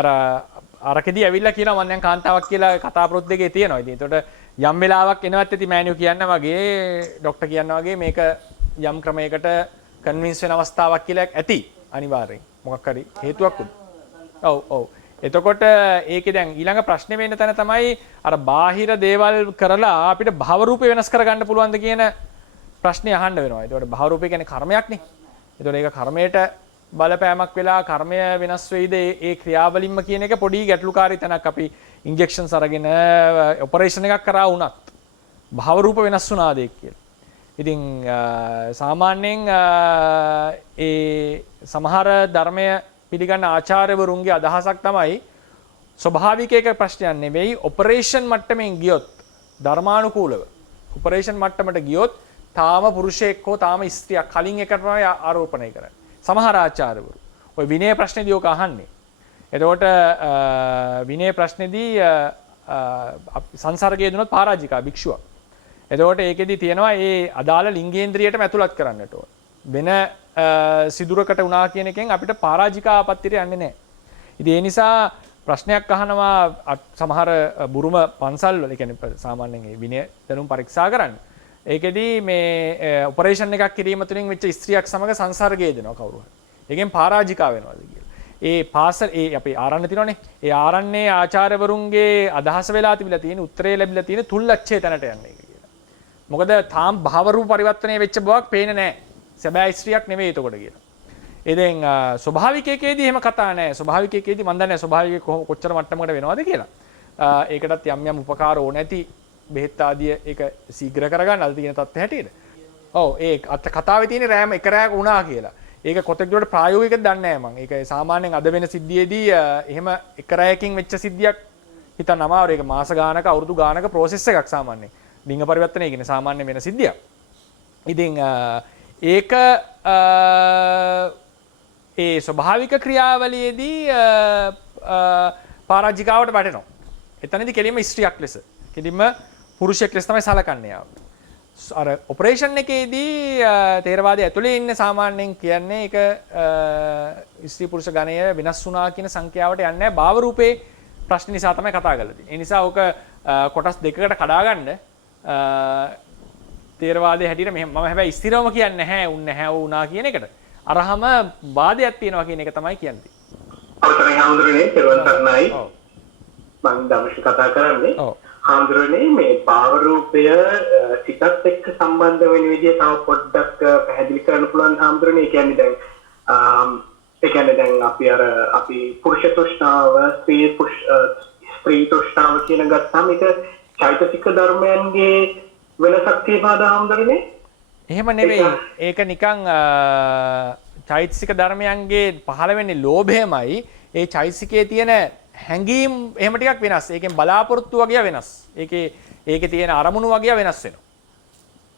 අරකෙදී ඇවිල්ලා කියනවා මම දැන් කාන්තාවක් කියලා කතා පොත් දෙකේ තියෙනවා. ඉතින් ඒතකොට යම් වෙලාවක් එනවත් ඇති මෑනියු කියන්න වගේ ડોක්ටර් කියන්න වගේ මේක යම් ක්‍රමයකට කන්වින්ස් වෙන අවස්ථාවක් කියලා ඇති අනිවාර්යෙන්. මොකක් හරි හේතුවක් උත්. ඔව්. එතකොට ඒකේ දැන් ඊළඟ ප්‍රශ්නේ වෙන්න තැන තමයි අර බාහිර දේවල් කරලා අපිට භව රූපේ වෙනස් කරගන්න පුළුවන්ද කියන ප්‍රශ්නේ අහන්න වෙනවා. ඒතකොට භව රූපේ කියන්නේ කර්මයක්නේ. ඒතකොට ඒක කර්මයට බලපෑමක් වෙලා කර්මය වෙනස් වෙයිද ඒ ක්‍රියාවලින්ම කියන එක පොඩි ගැටලුකාරී තැනක්. අපි ඉන්ජෙක්ෂන්ස් අරගෙන ඔපරේෂන් එකක් කරා වුණත් භව රූප වෙනස් වුණාද කියලා. ඉතින් සාමාන්‍යයෙන් ඒ සමහර ධර්මය පිළිගන්න ආචාර්යවරුන්ගේ අදහසක් තමයි ස්වභාවික එක ප්‍රශ්නයක් නෙවෙයි ඔපරේෂන් මට්ටමින් ගියොත් ධර්මානුකූලව ඔපරේෂන් මට්ටමට ගියොත් තාම පුරුෂයෙක් හෝ තාම ස්ත්‍රියක් කලින් එකට තමයි ආරෝපණය කරන්නේ. සමහර ආචාර්යවරු ඔය විනය ප්‍රශ්නේදී ඔක අහන්නේ. එතකොට විනය ප්‍රශ්නේදී සංසර්ගයේ දුනොත් පරාජිකා භික්ෂුවක්. එතකොට ඒකෙදි තියෙනවා ඒ අදාළ ලිංගේන්ද්‍රියටම ඇතුළත් කරන්නට ඕන. වෙන සිදුරකට වුණා කියන එකෙන් අපිට පරාජිකා ආපත්‍තියට යන්නේ නැහැ. ඉතින් ඒ නිසා ප්‍රශ්නයක් අහනවා සමහර බුරුම පන්සල් වල කියන්නේ සාමාන්‍යයෙන් ඒ විනය දැනුම් පරීක්ෂා කරන්නේ. ඒකෙදි මේ ඔපරේෂන් එකක් කිරීම තුළින් වෙච්ච ස්ත්‍රියක් සමග සංසර්ගය දෙනවා කවුරු හරි. ඒකෙන් පරාජිකා වෙනවාද කියලා. ඒ පාසල් ඒ අපේ ආරණ්‍ය තියෙනවනේ. ඒ ආරණ්‍යයේ ආචාර්යවරුන්ගේ අදහස වෙලා තිබිලා තියෙන උත්තරේ ලැබිලා තියෙන තුල්ලච්ඡේ තැනට යන්නේ කියලා. මොකද තාම භව රූප පරිවර්තනය වෙච්ච බවක් පේන්නේ නැහැ. සැබෑ ස්ත්‍රියක් නෙවෙයි එතකොට කියලා. ඉතින් ස්වභාවිකයේදී එහෙම කතා නැහැ. ස්වභාවිකයේදී මම දන්නේ ස්වභාවිකයේ කොච්චර මට්ටමකට වෙනවද කියලා. ඒකටත් යම් උපකාර ඕන නැති බෙහෙත් ආදිය ඒක ශීඝ්‍ර කරගන්න අද තියෙන තත්ත්වය හැටියට. ඔව් ඒ කතාවේ තියෙන රෑම එක රෑයක වුණා කියලා. ඒක කොතෙක් දුරට ප්‍රායෝගිකද දන්නේ නැහැ මම. ඒක සාමාන්‍යයෙන් අද වෙන සිද්ධියේදී එහෙම එක රෑයකින් වෙච්ච සිද්ධියක් හිතන්න අමාරුයි. ඒක මාස ගානක අවුරුදු ගානක ප්‍රොසෙස් එකක් සාමාන්‍යයෙන්. ලිංග පරිවර්තනය කියන්නේ සාමාන්‍ය වෙන සිද්ධියක්. ඉතින් ඒක ඒ ස්වභාවික ක්‍රියාවලියේදී පරාජිකාවට වැටෙනවා. එතනදී කෙලින්ම ස්ත්‍රියක් ලෙස කෙලින්ම පුරුෂයෙක් ලෙස තමයි සලකන්නේ යාව. අර ඔපරේෂන් එකේදී තේරවාදයේ ඇතුලේ ඉන්න සාමාන්‍යයෙන් කියන්නේ ඒක ස්ත්‍රී පුරුෂ ගණය වෙනස් වුණා කියන සංඛ්‍යාවට යන්නේ නැහැ. භාව රූපේ ප්‍රශ්න නිසා තමයි කතා කරලා තියෙන්නේ. ඒ නිසා ඕක කොටස් දෙකකට කඩා ගන්න තේරවාදයේ හැටියට මම හැබැයි ස්ථිරවම කියන්නේ නැහැ උන් නැහැ වුණා කියන එකට. අරහම වාදයක් තියෙනවා කියන එක තමයි කියන්නේ. අවසරයි හඳුරන්නේ පෙරවන් තරණයි. මම දවස් කතා කරන්නේ. හඳුරන්නේ මේ භාව රූපය සිතත් එක්ක සම්බන්ධ වෙන විදිය තව පොඩ්ඩක් පැහැදිලි කරන්න පුළුවන් හඳුරන්නේ. ඒ කියන්නේ දැන් අපි පුරුෂ තෘෂ්ණාව ස්ත්‍රී තෘෂ්ණාව කියන ගත්තාම ඒක චෛතසික ධර්මයන්ගේ වෙනසක් තියෙනවද හඳුරන්නේ? එහෙම නෙවෙයි. ඒක නිකන් චෛතසික ධර්මයන්ගේ පහළ වෙන්නේ ලෝභයමයි. ඒ චෛතසිකයේ තියෙන හැඟීම් එහෙම ටිකක් වෙනස්. ඒකෙන් බලාපොරොත්තු වගේ වෙනස්. ඒකේ තියෙන අරමුණු වගේ වෙනස් වෙනවා.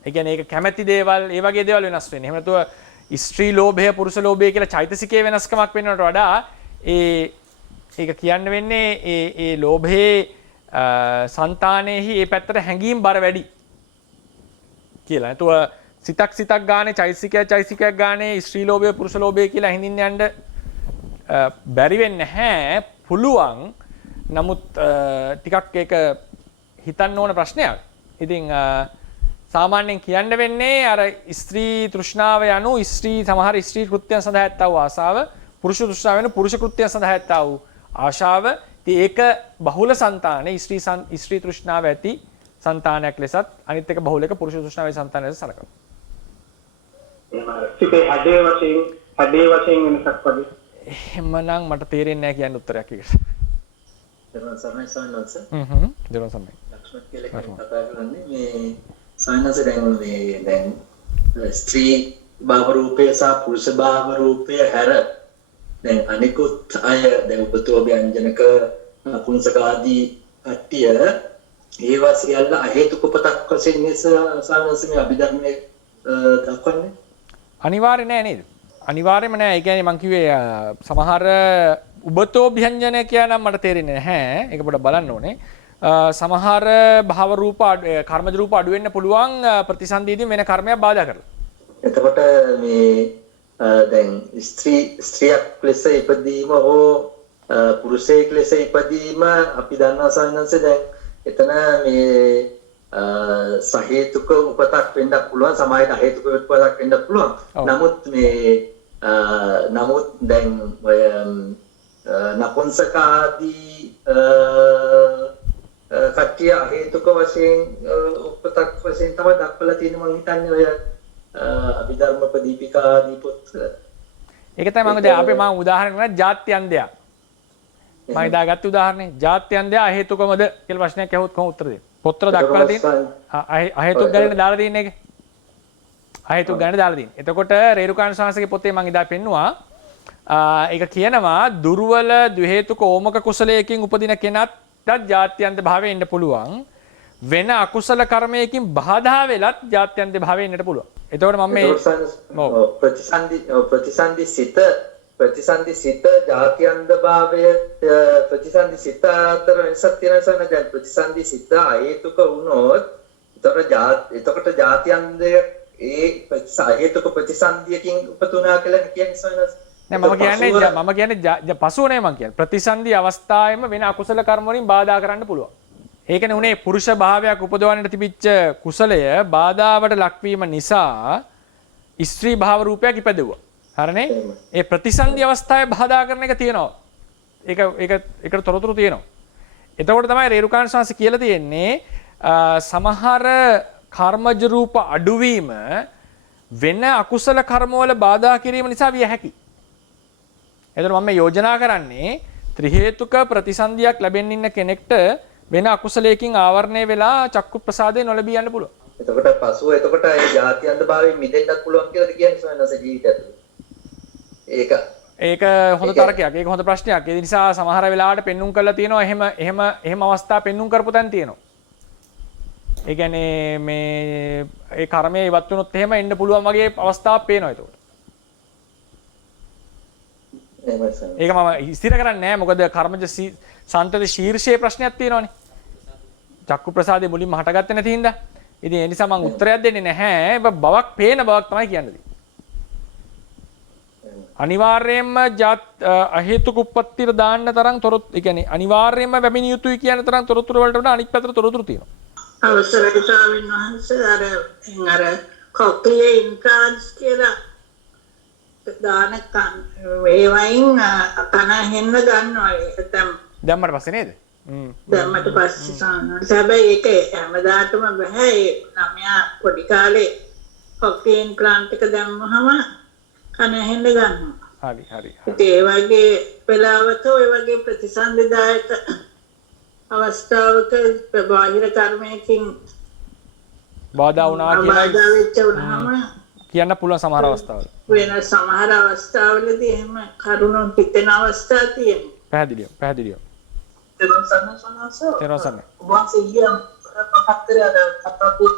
ඒ කියන්නේ ඒක කැමැති දේවල්, ඒ වගේ දේවල් වෙනස් වෙන්නේ. එහෙම නැතුව ස්ත්‍රී ලෝභය, පුරුෂ ලෝභය කියලා චෛතසිකයේ වෙනස්කමක් වෙනවට වඩා ඒක කියන්න වෙන්නේ ඒ ලෝභයේ సంతානෙහි ඒ පැත්තට හැඟීම් බර වැඩි කියලා. නැතුව සිතක් ගානේ චෛතසිකයක් ගානේ ස්ත්‍රී ලෝභය, පුරුෂ ලෝභය කියලා හින්දින්න යන්න බැරි වෙන්නේ නැහැ. පුළුවන්. නමුත් ටිකක් ඒක හිතන්න ඕන ප්‍රශ්නයක්. ඉතින් සාමාන්‍යයෙන් කියන්න වෙන්නේ අර ස්ත්‍රී තෘෂ්ණාව යනු සමහර ස්ත්‍රී කෘත්‍යයන් සඳහා ඇත්තා වූ ආශාව, පුරුෂ තෘෂ්ණාව වෙනු පුරුෂ කෘත්‍යයන් සඳහා ඇත්තා වූ ආශාව. ඉතින් ඒක බහුල సంతානේ ස්ත්‍රී තෘෂ්ණාව ඇති సంతානයක් ලෙසත් අනිත් එක බහුල එක පුරුෂ තෘෂ්ණාවේ సంతානය ලෙස සලකනවා. සිතේ හැඩේ වශයෙන් වෙනසක් වගේ. එහෙමනම් මට තේරෙන්නේ නැහැ කියන්න උත්තරයක් ඒකට. දරුවන් සර්ණයි සානස. දරුවන් සර්ණයි. ලක්ෂ්මත් කියලා කෙනෙක් කතා කරන්නේ මේ සානස දැන් ස්ත්‍රී භාව රූපය සහ පුරුෂ භාව රූපය හැර දැන් අනිකුත් අය දැන් උපතෝ ව්‍යංජනක පුංසක ආදී කට්ටිය ඒවා සියල්ල අහේතුක උපතක් වශයෙන් සානස මේ අභිධර්මයේ දක්වන්නේ. අනිවාර්ය නෑ නේද? අනිවාර්යම නෑ. ඒ කියන්නේ මං කිව්වේ සමහර උබතෝ ව්‍යංජන කියනනම් මට තේරෙන්නේ නැහැ. ඒක පොඩ්ඩක් බලන්න ඕනේ. සමහර භව රූප කර්මජ රූප අඩු වෙන්න පුළුවන් ප්‍රතිසන්දීදී වෙන කර්මයක් බාධා කරලා. එතකොට මේ දැන් ස්ත්‍රියක් ලෙස ඉපදීම හෝ පුරුෂයෙක් ලෙස ඉපදීම අපි දන්නවා සානංශ දැන් එතන මේ සහේතුක උපතක් වෙන්න පුළුවන් සමාජයට අහේතුක උපතක් වෙන්න පුළුවන්. නමුත් දැන් නපුංසකාදී කට්ටිය අහේතුක වශයෙන් උපතක් වශයෙන් තමයි දක්වලා තියෙන්නේ මම හිතන්නේ ඔය අභිධර්ම ප්‍රදීපිකා ආදී පොත්. ඒක තමයි මම දැන් අපේ මම උදාහරණ කරනවා ජාත්‍යන්දයා. මම ඉදාගත්ත උදාහරණේ ජාත්‍යන්දයා අහේතුකමද කියලා ප්‍රශ්නයක් අහුවොත් කොහොම උත්තර දෙන්නේ? පොත්‍ර දක්වලා තියෙන්නේ අහේතුක ගණන දාලා තියෙන එක. අහේතුක ගණන දාලා තියෙන්නේ. එතකොට රේරුකාණ ශාස්ත්‍රයේ පොතේ මම ඉදා පෙන්නවා ඒක කියනවා දුර්වල ද්වේතුක ඕමක කුසලයකින් උපදින කෙනාට ජාත්‍යන්ත භාවයේ ඉන්න පුළුවන්. වෙන අකුසල කර්මයකින් බාධා වෙලත් ජාත්‍යන්ත භාවයේ ඉන්නට පුළුවන්. එතකොට මම මේ ප්‍රතිසන්දි සිත ජාත්‍යන්ත භාවය ප්‍රතිසන්දි සිත අතර වෙනසක් තියෙනවා දැන් ප්‍රතිසන්දි සිත අහේතුක වුණොත් එතකොට ජාත්‍යන්තය ඒ අහේතුක ප්‍රතිසන්දියකින් උපතුනා කියලා කියන්නේ නෑ මම කියන්නේ පසුව නේ මම කියන්නේ ප්‍රතිසන්දි අවස්ථාවේම වෙන අකුසල කර්ම වලින් බාධා කරන්න පුළුවන්. ඒකනේ උනේ පුරුෂ භාවයක් උපදවන්නට තිබිච්ච කුසලය බාධාවට ලක්වීම නිසා ස්ත්‍රී භාව රූපයක් ඉපදෙවුවා. හරිනේ? ඒ ප්‍රතිසන්දි අවස්ථාවේ බාධා කරන එක තියෙනවා. ඒකට තොරතුරු තියෙනවා. එතකොට තමයි රේරුකාණ ශාස්ත්‍රය කියලා තියෙන්නේ සමහර කර්මජ රූප අඩුවීම වෙන අකුසල කර්ම වල බාධා කිරීම නිසා විය හැකියි. එතකොට මම යෝජනා කරන්නේ ත්‍රි හේතුක ප්‍රතිසන්දියක් ලැබෙන්න ඉන්න කෙනෙක්ට වෙන අකුසලයකින් ආවරණය වෙලා චක්කු ප්‍රසාදේ නොලැබී යන්න පුළුවන්. එතකොට පසුව ඒ ජාත්‍යන්ත භාවයෙන් මිදෙන්නත් පුළුවන් කියලාද කියන්නේ සෝනස ජීවිතය ඇතුළේ. ඒක හොඳ තර්කයක්. ඒක හොඳ ප්‍රශ්නයක්. ඒ නිසා සමහර වෙලාවට පෙන්눔 කරලා තියෙනවා එහෙම අවස්ථා පෙන්눔 කරපු තැන් තියෙනවා. ඒ කියන්නේ මේ ඒ කර්මය ඉවත් වුණොත් එහෙම එන්න පුළුවන් වගේ අවස්ථාවක් පේනවා ඒකට. ඒක මම ස්ථිර කරන්නේ නැහැ. මොකද කර්මජ සන්තති ශීර්ෂයේ ප්‍රශ්නයක් තියෙනවානේ. චක්කු ප්‍රසාදේ මුලින්ම හටගත්තේ නැති හින්දා. ඉතින් ඒ නිසා මම උත්තරයක් දෙන්නේ නැහැ. බවක් පේන බවක් තමයි කියන්නේ. අනිවාර්යයෙන්ම අහේතුක උප්පත්තියට දාන්න තරම් තොරතුරු, ඒ කියන්නේ අනිවාර්යයෙන්ම වැමිනිය යුතුයි කියන තරම් තොරතුරු වලට වඩා අනිත් පැත්තට තොරතුරු තියෙනවා. අවසරයි ස්වාමීන් වහන්සේ අර කොක්ලියේ ඉම්ප්ලාන්ට්ස් කියලා දාන ඒ වයින් කන හෙන්න ගන්නවා ඒකටම දැම්මට පස්සේ නේද? දැම්මට පස්සේ හැබැයි ඒක හැමදාටම බෑ. ඒ ළමයා පොඩි කාලේ කොක්ලියේ ඉම්ප්ලාන්ට් එක දැම්මහම කන හෙන්න ගන්නවා. හරි. ඒ වගේ වෙලාවක ඔය වගේ ප්‍රතිසන්දිදායක අවස්ථාවක බාහිර කර්මයකින් බාධා වුණා කියලා කියන්න පුළුවන් සමහර අවස්ථාවල. වෙන සමහර අවස්ථාවලදී එහෙම කරුණු හිතෙන අවස්ථා තියෙනවා. පැහැදිලිව. තෙරසන වහන්සේ ඊයම් පහතර අර කතා පොත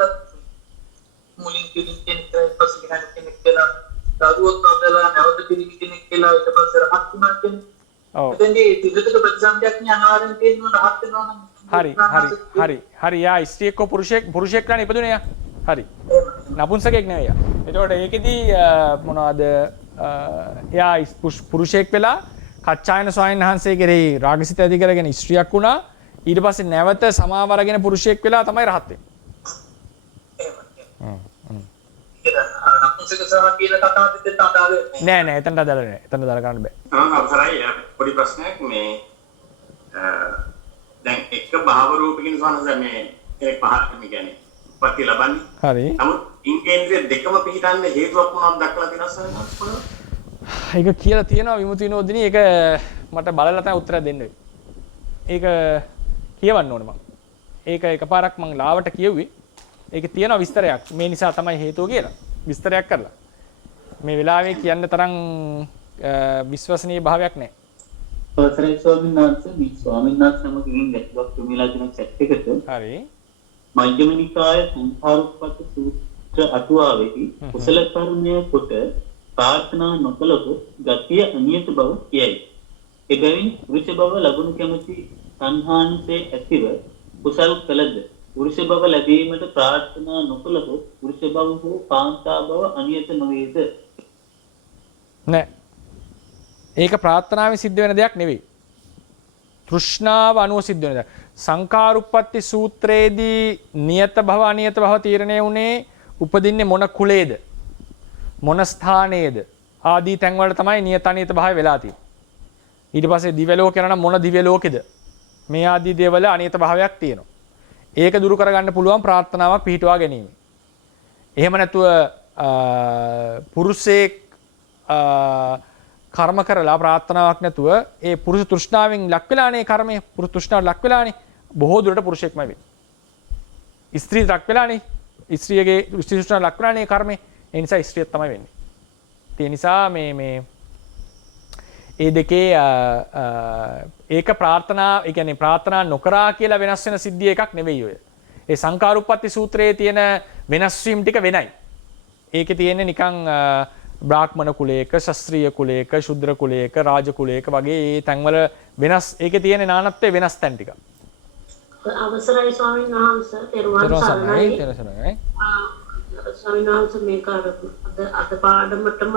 මුලින් කෙනෙක් පස්සේ කෙනෙක් කියලා දරුවෝ කවදලා නැවත කෙනෙක් කියලා ඊට පස්සේ රහත් වුණා කියන්නේ. ඔව්. එතෙන්දී ත්‍රිවිධ ප්‍රතිසන්දියක් අනිවාර්යෙන් තියෙනවා රහත් වෙනවා නම්. හරි. යා ස්ත්‍රියෙක් හෝ පුරුෂයෙක් ගන්න ඉපදුනේ යා. හරි. නපුංසකෙක් නෙවෙයි යා. එතකොට ඒකෙදී මොනවද එයා පුරුෂයෙක් වෙලා කච්චායන ස්වාමීන් වහන්සේ කෙරෙහි රාගසිත ඇති කරගෙන ස්ත්‍රියක් වුණා. ඊට පස්සේ නැවත සමාව අරගෙන පුරුෂයෙක් වෙලා තමයි රහත් වෙන්නේ. නෑ එතනට අදාළ නෑ. එතනට අදාළ කරන්න බෑ. අවසරයි පොඩි ප්‍රශ්නයක් මේ දැන් එක භාව රූපකින් සවනස මේ කෙනෙක් පහත් මේ කියන්නේ උපත්ති ලබන්නේ. හරි. නමුත් ඉන්ද්‍රිය දෙකම පිළිටන්නේ හේතුවක් මොනවද දක්වලා තියෙනවද සර්? ඒක කියලා තියෙනවා විමුක්ති විනෝදිනී. ඒක මට බලලා තමයි උත්තර දෙන්න වෙන්නේ. ඒක කියවන්න ඕනේ මම. ඒක එකපාරක් මම ලාවට කියුවේ. ඒක තියෙනවා විස්තරයක්. මේ නිසා තමයි හේතුව කියලා. විස්තරයක් කරලා. මේ වෙලාවේ කියන්න තරම් විශ්වසනීය භාවයක් නැහැ. අවසරයි ස්වාමීන් වහන්සේ. මේ ස්වාමීන් වහන්සේ නමකින් ගැටලුවක් තුමිලා දෙන chat එකට. හරි. මජ්ක්‍ධිම නිකායේ සංඛාරුප්පත් සූත්‍ර අටුවාවෙහි කුසල කර්මය කොට ප්‍රාර්ථනා නොකළොත් ගතිය අනියත බව කියයි. එබැවින් පුරුෂ බව ලැබුණු කැමැති සංහාන්සේ ඇතිව කුසල් කළද පුරුෂ බව ලැබීමට ප්‍රාර්ථනා නොකළොත් පුරුෂ බව හෝ කාන්තා බව අනියත නොවේද? නෑ. ඒක ප්‍රාර්ථනාවෙන් සිද්ධ වෙන දෙයක් නෙවෙයි. තෘෂ්ණාව අනුව සිද්ධ වෙන දෙයක්. සංඛාරුප්පත්ති සූත්‍රයේදී නියත භව අනියත භව තීරණය වුණේ උපදින්නේ මොන කුලයේද? මොන ස්ථානයේද? ආදී තැන් වල තමයි නියත අනියත භාවය වෙලා තියෙන්නේ. ඊට පස්සේ දිව්‍ය ලෝක කරන මොන දිව්‍ය ලෝකෙද? මේ ආදී දේවල අනියත භාවයක් තියෙනවා. ඒක දුරු කරගන්න පුළුවන් ප්‍රාර්ථනාවක් පිහිටුවා ගැනීම. එහෙම නැතුව පුරුෂයෙක් කර්ම කරලා ප්‍රාර්ථනාවක් නැතුව ඒ පුරුෂ තෘෂ්ණාවෙන් ලක් වෙලානේ කර්මය. පුරුෂ තෘෂ්ණාවට ලක් වෙලානේ බොහෝ දුරට පුරුෂයෙක්මයි වෙන්නේ. ස්ත්‍රී ලක් වෙලානේ ස්ත්‍රියගේ ස්ත්‍රී තෘෂ්ණාවට ලක් වෙලානේ කර්මය. ඒ නිසා ස්ත්‍රියක් තමයි වෙන්නේ. ඒ නිසා මේ ඒ දෙකේ ඒක ප්‍රාර්ථනා, ඒ කියන්නේ ප්‍රාර්ථනා නොකරා කියලා වෙනස් වෙන සිද්ධිය එකක් නෙවෙයි ඔය. ඒ සංඛාරුප්පත්ති සූත්‍රයේ තියෙන වෙනස් වීම ටික වෙනයි. ඒකේ තියෙන්නේ නිකන් බ්‍රාහ්මණ කුලයක, ශාස්ත්‍රීය කුලයක, ශුද්‍ර කුලයක, රාජ කුලයක වගේ ඒ තැන්වල වෙනස්. ඒකේ තියෙන නානත්වයේ වෙනස් තැන් ටික. අවසරයි ස්වාමීන් වහන්සේ. තෙරුවන් සරණයි. ස්වාමීන් වහන්සේ මේක අද පාඩමටම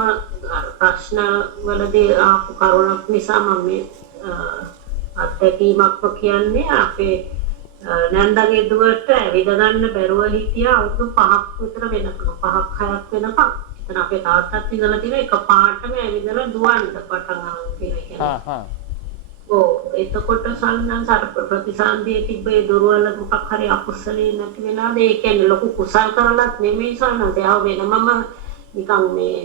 ප්‍රශ්න වලදී ආපු කරුණක් නිසා මම මේ අත්දැකීමක් කියන්නේ අපේ නන්දගේ දුවට ඇවිද ගන්න බැරුව හිටියා අවුරුදු 5ක් විතර වෙනකම් 5ක් 6ක් වෙනකම්. එතන අපේ තාත්තත් ඉඳලා තියෙන එක පාටම ඇවිදලා දුවන්න පටන් ගන්නවා. එතකොට සංඥා ප්‍රතිසන්දියේ තිබ්බේ දුර්වල මොකක් හරි අකුසලේ නැති වෙලාද ඒ කියන්නේ ලොකු කුසල් කරලත් නෙමෙයි සංඥා වෙනමම නිකන් මේ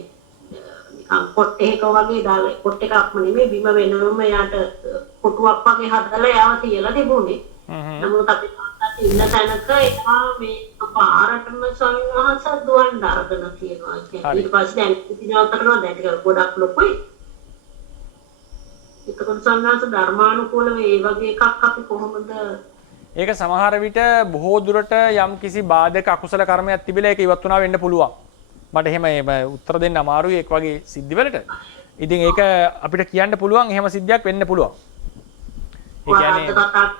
නිකන් පොට්ටේක වගේ දාලා පොට් එකක්ම නෙමෙයි බිම වෙනම යාට කොටුවක් වගේ හදලා යාව තියලා තිබුණේ. නමුත් අපි තාත්තත් ඉන්න තැනක එහා මේ පාරටම සංඥාහස දුවන්න අරගෙන තියෙනවා. ඊට පස්සේ දැන් ඉතිනවා කරනවා දැන් ටික ගොඩක් ලොකුයි. එතකොට සංඝාස ධර්මානුකූලව ඒ වගේ එකක් අපි කොහොමද? ඒක සමහර විට බොහෝ දුරට යම් කිසි බාධක අකුසල කර්මයක් තිබිලා ඒක ඉවත් වුණා වෙන්න පුළුවන්. මට එහෙම උත්තර දෙන්න අමාරුයි ඒක වගේ සිද්ධිවලට. ඉතින් ඒක අපිට කියන්න පුළුවන් එහෙම සිද්ධියක් වෙන්න පුළුවන්. ඒ කියන්නේ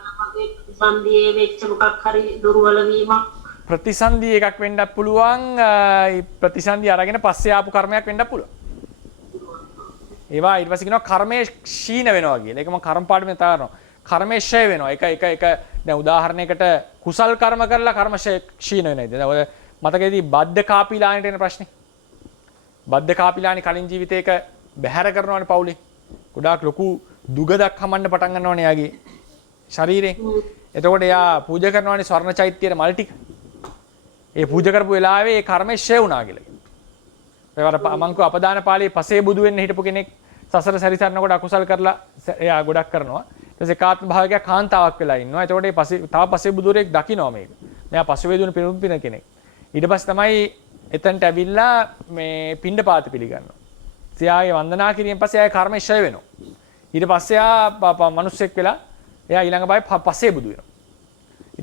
ප්‍රතිසන්දියේ වෙච්ච මොකක් හරි දුර්වල වීමක් ප්‍රතිසන්දි එකක් වෙන්නත් පුළුවන්. ප්‍රතිසන්දි අරගෙන පස්සේ ආපු කර්මයක් වෙන්නත් පුළුවන්. ඒවා ඊට පස්සේ කියනවා කර්මයේ ක්ෂීණ වෙනවා කියලා. ඒක මම කර්ම පාඩමේ තාරනවා. කර්මයේ ක්ෂය වෙනවා. එක දැන් උදාහරණයකට කුසල් කර්ම කරලා කර්ම ක්ෂීණ වෙනවා. දැන් ඔය මතකයේදී බද්ධ කාපිලාණට එන ප්‍රශ්නේ. බද්ධ කාපිලාණි කලින් ජීවිතේක බැහැර කරනවානේ පවුලේ. ගොඩාක් ලොකු දුගදක් හමන්න පටන් ගන්නවානේ යාගේ ශරීරේ. එතකොට එයා පූජා කරනවානේ ස්වර්ණ චෛත්‍යයේ මල් ටික. ඒ පූජා කරපු වෙලාවේ ඒ කර්මයේ ක්ෂය වුණා කියලා. ඒවට මං කව අපදාන පාළියේ පසේ බුදු වෙන්න හිටපු කෙනෙක් සසර සැරිසරනකොට අකුසල් කරලා එයා ගොඩක් කරනවා. ඊට පස්සේ කාත්ම භාවයක් කාන්තාවක් වෙලා ඉන්නවා. එතකොට මේ පසේ තව පසේ බුදුරෙක් දකින්නවා මේක. මෙයා පසුවේදුන පිරුම් පින කෙනෙක්. ඊට පස්සේ තමයි එතනට ඇවිල්ලා මේ පිණ්ඩපාත පිළිගන්නවා. සියාගේ වන්දනා කිරීමෙන් පස්සේ ආයේ කර්ම ක්ෂය වෙනවා. ඊට පස්සේ ආ මිනිස්සෙක් වෙලා එයා ඊළඟ බයි පසේ බුදු වෙනවා.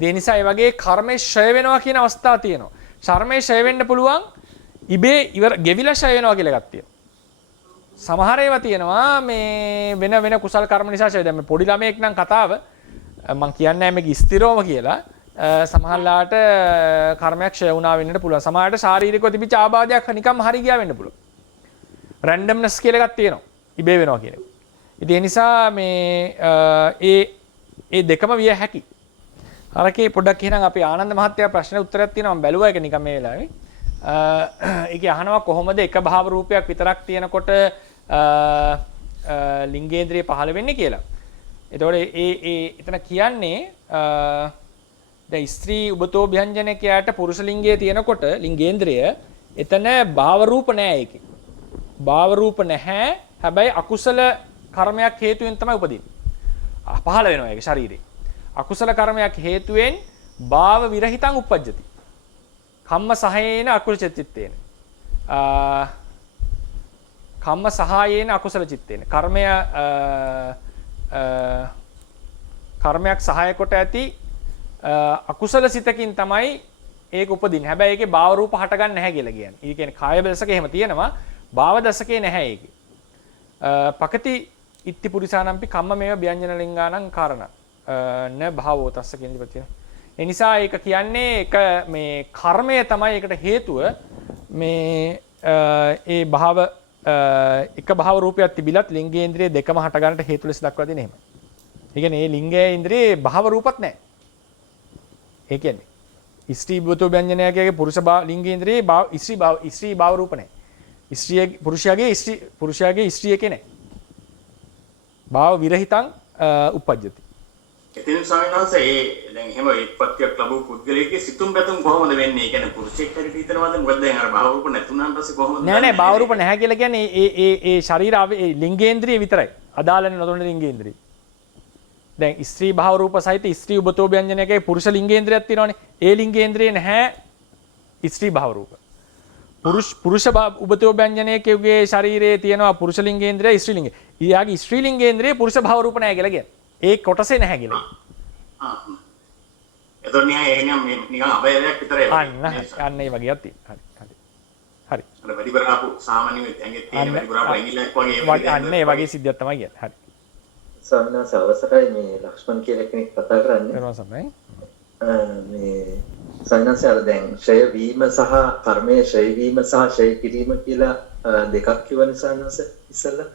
ඒ නිසා මේ වගේ කර්ම ක්ෂය වෙනවා කියන අවස්ථා තියෙනවා. කර්මය ක්ෂය වෙන්න පුළුවන් ඉබේ ඉවර ගෙවිලා ෂය වෙනවා කියලා එකක් තියෙනවා. සමහර ඒවා තියෙනවා මේ වෙන කුසල කර්ම නිසා ෂය. දැන් මේ පොඩි ළමයෙක් නම් කතාව මම කියන්නේ නැහැ මේක ස්ථිරවම කියලා. සමහරලාට කර්මයක් ෂය වුණා වෙන්නට පුළුවන්. සමහරට ශාරීරිකව තිබිච්ච ආබාධයක් නිකම්ම හරි ගියා වෙන්න පුළුවන්. රැන්ඩම්නස් කියලා එකක් තියෙනවා. ඉබේ වෙනවා කියන එක. ඉතින් ඒ නිසා මේ ඒ දෙකම විය හැකි. අරකේ පොඩ්ඩක් එහෙනම් අපි ආනන්ද මහත්තයා ප්‍රශ්න උත්තරයක් තියෙනවා මම බැලුවා ඒක නිකන් මේ වෙලාවේ. ඒකේ අහනවා කොහොමද එක භාව රූපයක් විතරක් තියෙනකොට ලිංගේන්ද්‍රිය පහළ වෙන්නේ කියලා. එතකොට එතන කියන්නේ දැන් ස්ත්‍රී උබතෝ ව්‍යංජනකයට පුරුෂ ලිංගයේ තියෙනකොට ලිංගේන්ද්‍රිය එතන භාව රූප නැහැ ඒකේ. භාව රූප නැහැ. හැබැයි අකුසල කර්මයක් හේතුවෙන් තමයි උපදින්නේ. පහළ වෙනවා ඒක ශරීරේ. අකුසල කර්මයක් හේතුවෙන් භාව විරහිතං උප්පජ්ජති. කම්ම සහයේන අකුසල චිත්තේන. කම්ම සහායේන අකුසල චිත්තේන. කර්මයක් සහාය කොට ඇති අකුසල සිතකින් තමයි ඒක උපදින්නේ. හැබැයි ඒකේ භාව රූප හටගන්නේ නැහැ කියලා කියන්නේ. ඒ කියන්නේ කාය දශකේ එහෙම තියෙනවා. භාව දශකේ නැහැ ඒකේ. පකති ඉත්ති පුරිසානම්පි කම්ම මේව ව්‍යංජන ලිංගානං කාරණ න භාවෝ තස්ස කියන දේ තියෙනවා. ඒ නිසා ඒක කියන්නේ එක මේ කර්මය තමයි ඒකට හේතුව. මේ ඒ භාව එක භාව රූපයක් තිබිලත් ලිංගේන්ද්‍රිය දෙකම හට ගන්නට හේතු ලෙස දක්වලා තියෙන එහෙම. ඒ කියන්නේ මේ ලිංගයේ ඉන්ද්‍රියේ භාව රූපත් නැහැ. ඒ කියන්නේ ස්ත්‍රී භූතෝ ව්‍යංජනයකගේ පුරුෂ ලිංගේන්ද්‍රියේ ස්ත්‍රී භාව රූප නැහැ. ස්ත්‍රිය පුරුෂයාගේ ස්ත්‍රී එකේ නැහැ. භාව විරහිතං උපජ්ජති. එතන ස්වාමීන් වහන්සේ ඒ දැන් එහෙම ඒත්පත්තියක් ලැබුව පුද්ගලයෙක්ගේ සිතුම් පැතුම් කොහොමද වෙන්නේ? ඒ කියන්නේ පුරුෂයෙක් හරි හිතනවාද? මොකද දැන් අර භාව රූප නැතුණාන් පස්සේ කොහොමද? නෑ භාව රූප නැහැ කියලා කියන්නේ ඒ ශරීර ලිංගේන්ද්‍රිය විතරයි. අදාළනේ නොතොන ලිංගේන්ද්‍රිය. දැන් ස්ත්‍රී භාව රූප සහිත ස්ත්‍රී උබතෝ ව්‍යංජනයකේ පුරුෂ ලිංගේන්ද්‍රියක් තියෙනවානේ. ඒ ලිංගේන්ද්‍රිය නැහැ ස්ත්‍රී භාව රූප. පුරුෂ උබතෝ ව්‍යංජනයකගේ ශරීරයේ තියෙනවා පුරුෂ ලිංගේන්ද්‍රිය ස්ත්‍රී ලිංගේ. ඊයාගේ ස්ත්‍රී ලිංගේන්ද්‍රියේ පුරුෂ භාව රූප නැහැ කියලා කියන්නේ. ඒ කොටසේ නැහැ කියලා. එතකොට එහෙනම් නිකන් අවයවයක් විතරයි. අන්න ඒ වගේක් තියෙනවා. හරි. අර වැඩිපුර ආපු සාමාන්‍ය ඇඟේ තියෙන වැඩිපුර ආපු ඇඟිල්ලක් වගේ අන්න ඒ වගේ සිද්ධියක් තමයි කියන්නේ. හරි. ස්වාමීන් වහන්සේ අවසරයි මේ ලක්ෂ්මන් කියලා කෙනෙක් කතා කරන්නේ. කරනවා සමයි. මේ ස්වාමීන් වහන්සේ අර දැන් ක්ෂය වීම සහ කර්මයේ ක්ෂය වීම සහ ක්ෂය කිරීම කියලා දෙකක් කියවනේ ස්වාමීන් වහන්සේ ඉස්සෙල්ලා.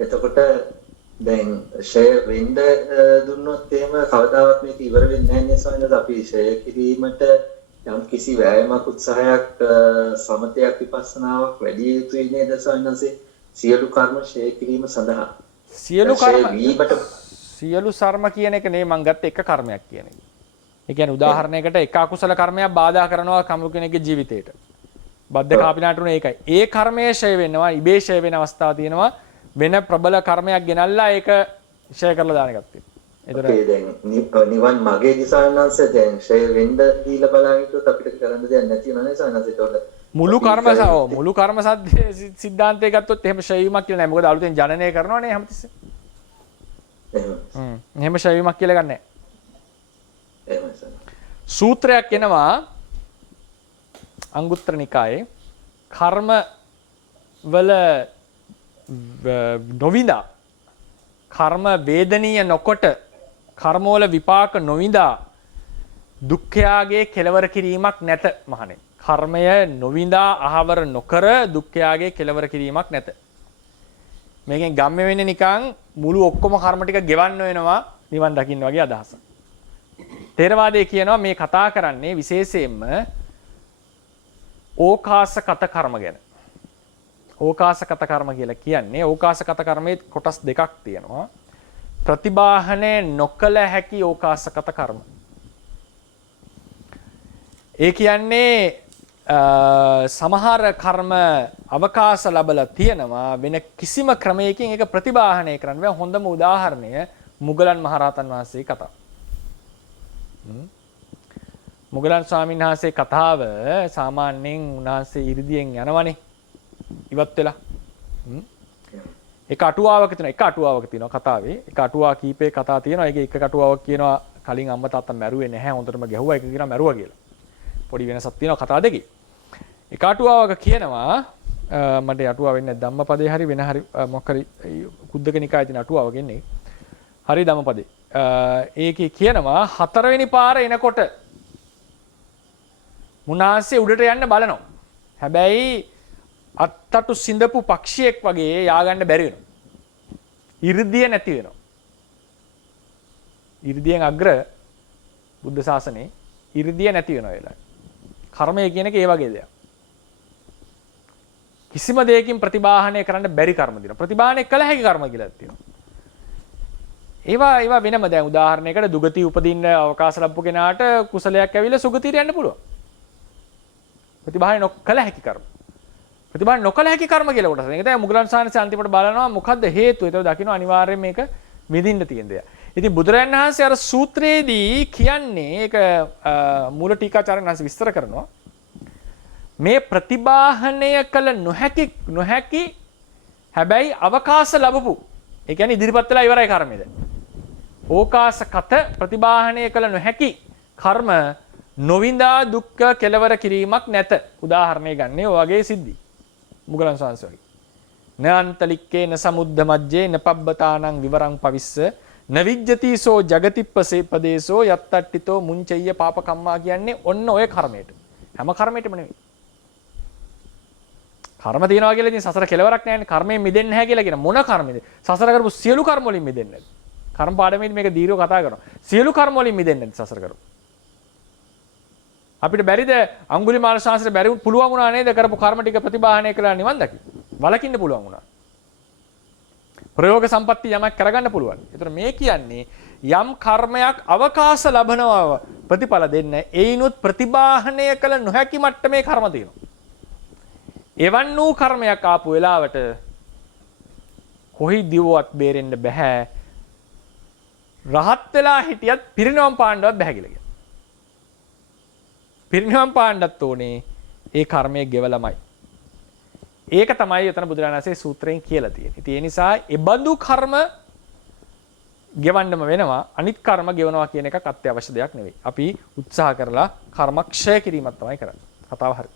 එතකොට දැන් ක්ෂය වෙන්න දුන්නොත් එහෙම කවදාවත් මේක ඉවර වෙන්නේ නැහැ නේ ස්වාමීන් වහන්සේ. අපි ක්ෂය කිරීමට යම් කිසි වෑයමක් උත්සාහයක් සමතයක් විපස්සනාවක් වැඩි යුතුයි නේද ස්වාමීන් වහන්සේ? සියලු කර්ම ක්ෂය කිරීම සඳහා සියලු සර්ම කියන එක නේ මං ගත්ත එක කර්මයක් කියන එක. ඒ කියන්නේ උදාහරණයකට එක අකුසල කර්මයක් බාධා කරනවා කවුරු කෙනෙකුගේ ජීවිතේට. බද්ධ කාපිනාට උනේ ඒකයි. ඒ කර්මය ක්ෂය වෙනවා, ඉබේ ක්ෂය වෙන අවස්ථා තියෙනවා. වෙන ප්‍රබල කර්මයක් ගෙනල්ලා ඒක ක්ෂය කරලා දාන එකක් තියෙනවා. ඒතර දැන් නිවන් මගේ දිසානංශ දැන් ක්ෂය වෙන්න දීලා බලන් හිටියොත් අපිට කරන්න දෙයක් නැති වෙනවා නේ සානංශ. ඒතකොට මුළු කර්ම සිද්ධාන්තය ගත්තොත් එහෙම ක්ෂය වීමක් කියලා නැහැ. මොකද අලුතෙන් ජනනය කරනවනේ හැමතිස්සෙම. එහෙම ක්ෂය වීමක් කියලා ගන්න නැහැ. සූත්‍රයක් එනවා අංගුත්තර නිකායේ කර්ම වල නොවිඳා කර්ම වේදනීය නොකොට කර්මවල විපාක නොවිඳා දුක්ඛයාගේ කෙලවර කිරීමක් නැත මහණෙනි. කර්මය නොවිඳා අහවර නොකර දුක්ඛයාගේ කෙලවර කිරීමක් නැත. මේකෙන් ගම්ම වෙන්නේ නිකන් මුළු ඔක්කොම කර්ම ටික ගෙවන්න වෙනවා නිවන් දකින්න වගේ අදහසක්. තේරවාදයේ කියනවා මේ කතා කරන්නේ විශේෂයෙන්ම ඕකාසගත කර්ම ගැන. ඕකාසගත කර්ම කියලා කියන්නේ ඕකාසගත කර්මයේ කොටස් දෙකක් තියෙනවා. ප්‍රතිබාහනේ නොකල හැකි ඕකාසගත කර්ම. ඒ කියන්නේ සමහර කර්ම අවකාශ ලැබලා තියෙනවා වෙන කිසිම ක්‍රමයකින් ඒක ප්‍රතිබාහනය කරන්න බෑ. හොඳම උදාහරණය මුගලන් මහරහතන් වහන්සේ කතාව. මුගලන් ස්වාමීන් වහන්සේ කතාව සාමාන්‍යයෙන් උන්වහන්සේ ඉරිදියෙන් යනවනේ ඉවත් වෙලා. එක අටුවාවක තියෙනවා කතාවේ. එක අටුවා කීපේ කතා තියෙනවා. ඒකේ එක අටුවාවක් කියනවා කලින් අම්මා තාත්තා මැරුවේ නැහැ හොඳටම ගැහුවා. ඒක කියනවා මැරුවා කියලා. පොඩි වෙනසක් තියෙනවා කතා දෙකේ. එක අටුවාවක කියනවා මට අටුවා වෙන්නේ ධම්මපදේ හරි වෙන හරි මොකක් හරි කුද්දක නිකායේ තියෙන අටුවාවක ඉන්නේ. හරි ධම්මපදේ. ඒකේ කියනවා හතරවෙනි පාර එනකොට මුනාසේ උඩට යන්න බලනවා. හැබැයි අත්තටු සිඳපු පක්ෂියෙක් වගේ යාගන්න බැරි වෙනවා. 이르දිය නැති වෙනවා. 이르දියෙන් අග්‍ර බුද්ධ ශාසනයේ 이르දිය නැති වෙනවා ඒලා. කර්මය කියන එක ඒ වගේ දෙයක්. කිසිම දෙයකින් ප්‍රතිබාහනය කරන්න බැරි කර්ම දිනවා. ප්‍රතිබාහනය කළ හැකි කර්ම කියලා තියෙනවා. ඒවා වෙනම දැන් උදාහරණයකට දුගති උපදින්න අවකාශ ලැබපු කෙනාට කුසලයක් ඇවිල්ලා සුගතියට යන්න පුළුවන්. ප්‍රතිබාහනය නොකළ හැකි කර්ම. ප්‍රතිබාහන නොකළ හැකි කර්ම කියලා කොටස. ඒක තමයි මුගලන් සානසේ අන්තිමට බලනවා මොකද්ද හේතුව. ඒක දකින්න අනිවාර්යයෙන් මේක විඳින්න තියෙන දෙයක්. ඉතින් බුදුරජාණන් වහන්සේ අර සූත්‍රයේදී කියන්නේ ඒක මූල ටීකාචාර්යන් වහන්සේ විස්තර කරනවා. මේ ප්‍රතිබාහනය කළ නොහැකි හැබැයි අවකාශ ලැබපු. ඒ කියන්නේ ඉදිරිපත් වෙලා ඉවරයි කර්මයද. ඕකාසගත ප්‍රතිබාහනය කළ නොහැකි කර්ම නොවින්දා දුක්ඛ කෙලවර කිරීමක් නැත. උදාහරණයක් ගන්න ඔය වගේ සිද්ධි. මුගලන් සාංශ වගේ. නාන්තලික්කේ න සමුද්ද මජ්ජේ නපබ්බතානං විවරං පවිස්ස නවිජ්ජති සෝ జగතිප්පසේ පදේසෝ යත්තට්ඨිතෝ මුංචය්‍ය පාපකම්මා කියන්නේ ඔන්න ඔය කර්මයට. හැම කර්මයකටම නෙවෙයි. කර්ම තියනවා කියලා ඉතින් සසර කෙලවරක් නැහැ නේ. කර්මයෙන් මිදෙන්නේ නැහැ කියලා කියන මොන කර්මද? සසර කරපු සියලු කර්ම වලින් මිදෙන්නේ නැද්ද? කර්ම පාඩමේදී මේක දීර්ඝව කතා කරනවා. සියලු කර්ම වලින් මිදෙන්නේ නැද්ද සසර කරපු? අපිට බැරිද අඟුලිමාල ශාස්ත්‍රය බැරි පුළුවන් වුණා නේද කරපු කර්ම ටික ප්‍රතිබාහනය කළා නිවන් දකින්න. වලකින්න පුළුවන් වුණා. ප්‍රයෝග සම්පatti යමක් කරගන්න පුළුවන්. ඒතර මේ කියන්නේ යම් කර්මයක් අවකාශ ලබනවා ප්‍රතිඵල දෙන්න ඒිනුත් ප්‍රතිබාහනය කළ නොහැකි මට්ටමේ කර්ම තියෙනවා. එවන් වූ කර්මයක් ආපු වෙලාවට කොහි දිවවත් බේරෙන්න බෑ. රහත් වෙලා හිටියත් පිරිනවම් පාණ්ඩවත් බෑ කියලා කියනවා. පිරිනවම් පාණ්ඩත් ඕනේ ඒ කර්මයේ ගෙවලමයි. ඒක තමයි එතන බුදුරජාණන් වහන්සේ සූත්‍රයෙන් කියලා තියෙන්නේ. ඉතින් ඒ නිසා ඒ බඳු කර්ම ගෙවන්නම වෙනවා. අනිත් කර්ම ගෙවනවා කියන එකක් අත්‍යවශ්‍ය දෙයක් නෙවෙයි. අපි උත්සාහ කරලා කර්ම ක්ෂය කිරීමක් තමයි කරන්නේ. කතාව හරි.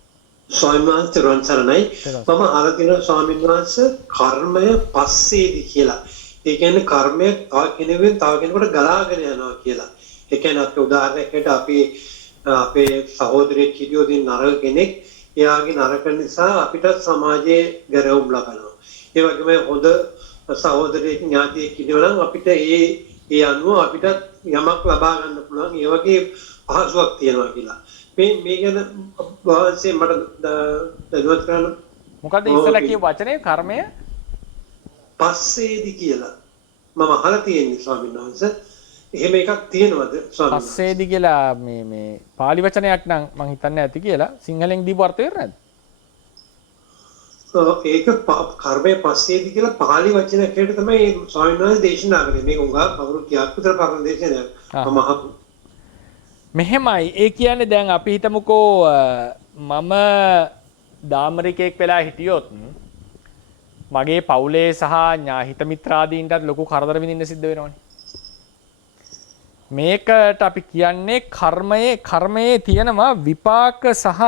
ස්වාමීන් වහන්සේ රොන් සරණයි. මම අහලා තියෙනවා ස්වාමීන් වහන්සේ කර්මය පස්සේදි කියලා. ඒ කියන්නේ කර්මය තව කෙනෙකුෙන් තව කෙනෙකුට ගලාගෙන යනවා කියලා. ඒ කියන්නේ අපි උදාහරණයකට අපේ සහෝදරයෙක් හිටියොත් නරක කෙනෙක් එයාගේ නරක නිසා අපිට සමාජයේ ගැරවුම් ලබනවා. ඒ වගේම හොඳ සහෝදරයෙක් ඥාතියෙක් හිටියොත් නම් අපිට ඒ අනුව අපිට යමක් ලබා ගන්න පුළුවන්. ඒ වගේ පහසුවක් තියෙනවා කියලා. මේ ගැන වාසේ මට දැනුවත් කරන්න. මොකද ඉස්සලා කිය වචනේ කර්මය පස්සේදි කියලා මම අහලා තියෙන්නේ ස්වාමීන් වහන්සේ. එහෙම එකක් තියෙනවද ස්වාමීන් වහන්සේ? පස්සේදි කියලා මේ පාලි වචනයක් නම් මම හිතන්නේ ඇති කියලා. සිංහලෙන් දීපු අර්ථය වෙන්නේ නැද්ද? ඒක කර්මයේ පස්සේදි කියලා පාලි වචනයකට තමයි ස්වාමීන් වහන්සේ දේශනා කරන්නේ. මේක උගා කවුරු කියක් විතර කරන දේශනයක්. මම අහපු. මෙහෙමයි. ඒ කියන්නේ දැන් අපි හිතමුකෝ මම දාමරිකයෙක් වෙලා හිටියොත් මගේ පවුලේ සහ හිත මිත්‍රාදීන්ටත් ලොකු කරදර විඳින්න සිද්ධ වෙනවනේ. මේකට අපි කියන්නේ කර්මයේ තියෙනවා විපාක සහ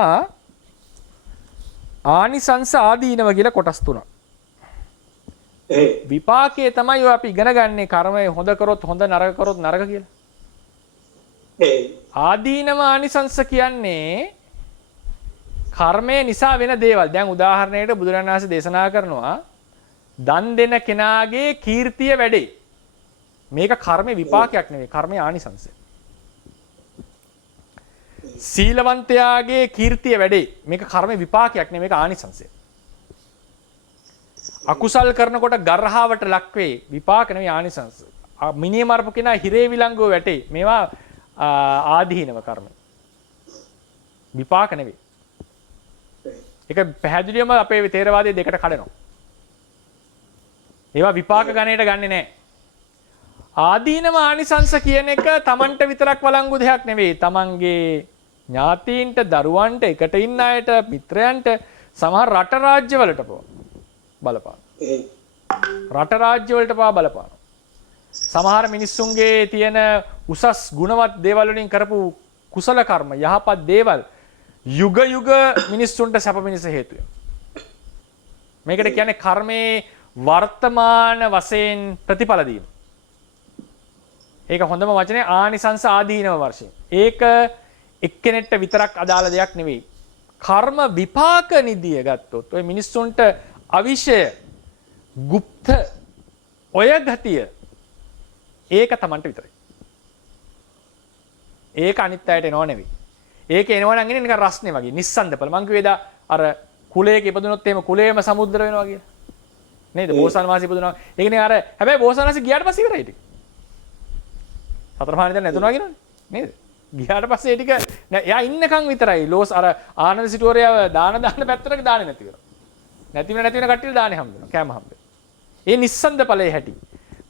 ආනිසංස ආදීනව කියලා කොටස් තුනක්. විපාකයේ තමයි ඔය අපි ඉගෙන ගන්නේ කර්මය හොඳ කරොත් හොඳ නරක කරොත් නරක කියලා. ආදීනව ආනිසංස කියන්නේ කර්මය නිසා වෙන දේවල්. දැන් උදාහරණයකට බුදුරජාණන් වහන්සේ දේශනා කරනවා දන් දෙන කෙනාගේ කීර්තිය වැඩේ. මේක කර්මේ විපාකයක් නෙවෙයි කර්මයේ ආනිසංසය. සීලවන්තයාගේ කීර්තිය වැඩේ. මේක කර්මේ විපාකයක් නෙවෙයි මේක ආනිසංසය. අකුසල් කරනකොට ගර්හාවට ලක් වේ විපාක නෙවෙයි ආනිසංස. මිනිය මරපු කෙනා හිරේ විලංගුව වැටේ. මේවා ආදීනව කර්ම. විපාක නෙවෙයි. ඒක පැහැදිලිවම අපේ තේරවාදයේ දෙකට කඩනවා. ඒවා විපාක ගණයට ගන්නෙ නැහැ. ආදීනව ආනිසංස කියන එක Tamanට විතරක් වළංගු දෙයක් නෙවෙයි. Tamanගේ ඥාතීන්ට, දරුවන්ට, එකට ඉන්න අයට, මිත්‍රයන්ට, සමහර රට රාජ්‍ය වලට බලපාන. රට රාජ්‍ය වලට බලපාන. සමහර මිනිස්සුන්ගේ තියෙන උසස් ගුණවත් දේවල් වලින් කරපු කුසල කර්ම, යහපත් දේවල් යුග මිනිස්සුන්ට සැප මිනිස හේතුය. මේකට කියන්නේ කර්මයේ වර්තමාන වශයෙන් ප්‍රතිඵල දීම. ඒක හොඳම වචනේ ආනිසංස ආදීනව වර්ෂයෙන්. ඒක එක්කෙනෙක්ට විතරක් අදාළ දෙයක් නෙවෙයි. කර්ම විපාක නිදිය ගත්තොත් ඔය මිනිස්සුන්ට අවිෂය, গুপ্ত ඔය ගතිය ඒක Tamanට විතරයි. ඒක අනිත් අයට එනව නෙවෙයි. ඒක එනවා නම් එන්නේ නිකන් රස්නේ වගේ නිස්සන්දපල. මං කිව්වේද අර කුලයක ඉපදුනොත් එහෙම කුලයේම සමුද්‍ර වෙනවා කියලා. නේද? බෝසත් වාසී ඉපදුනවා. ඒකනේ අර හැබැයි බෝසත් වාසී ගියාට පස්සේ ඉවරයි ටික. සතර පහන ඉඳන් නැතුණා කියනවනේ. නේද? ගියාට පස්සේ ඒ ටික එයා ඉන්නකන් විතරයි. ලෝස් අර ආනන්ද සිටුවරයව දාන පැත්තට දාන්නේ නැති වෙනවා. නැති වෙන කට්ටියට දානේ හම්බ වෙනවා. කෑම හම්බ වෙනවා. ඒ නිස්සන්ද ඵලයේ හැටි.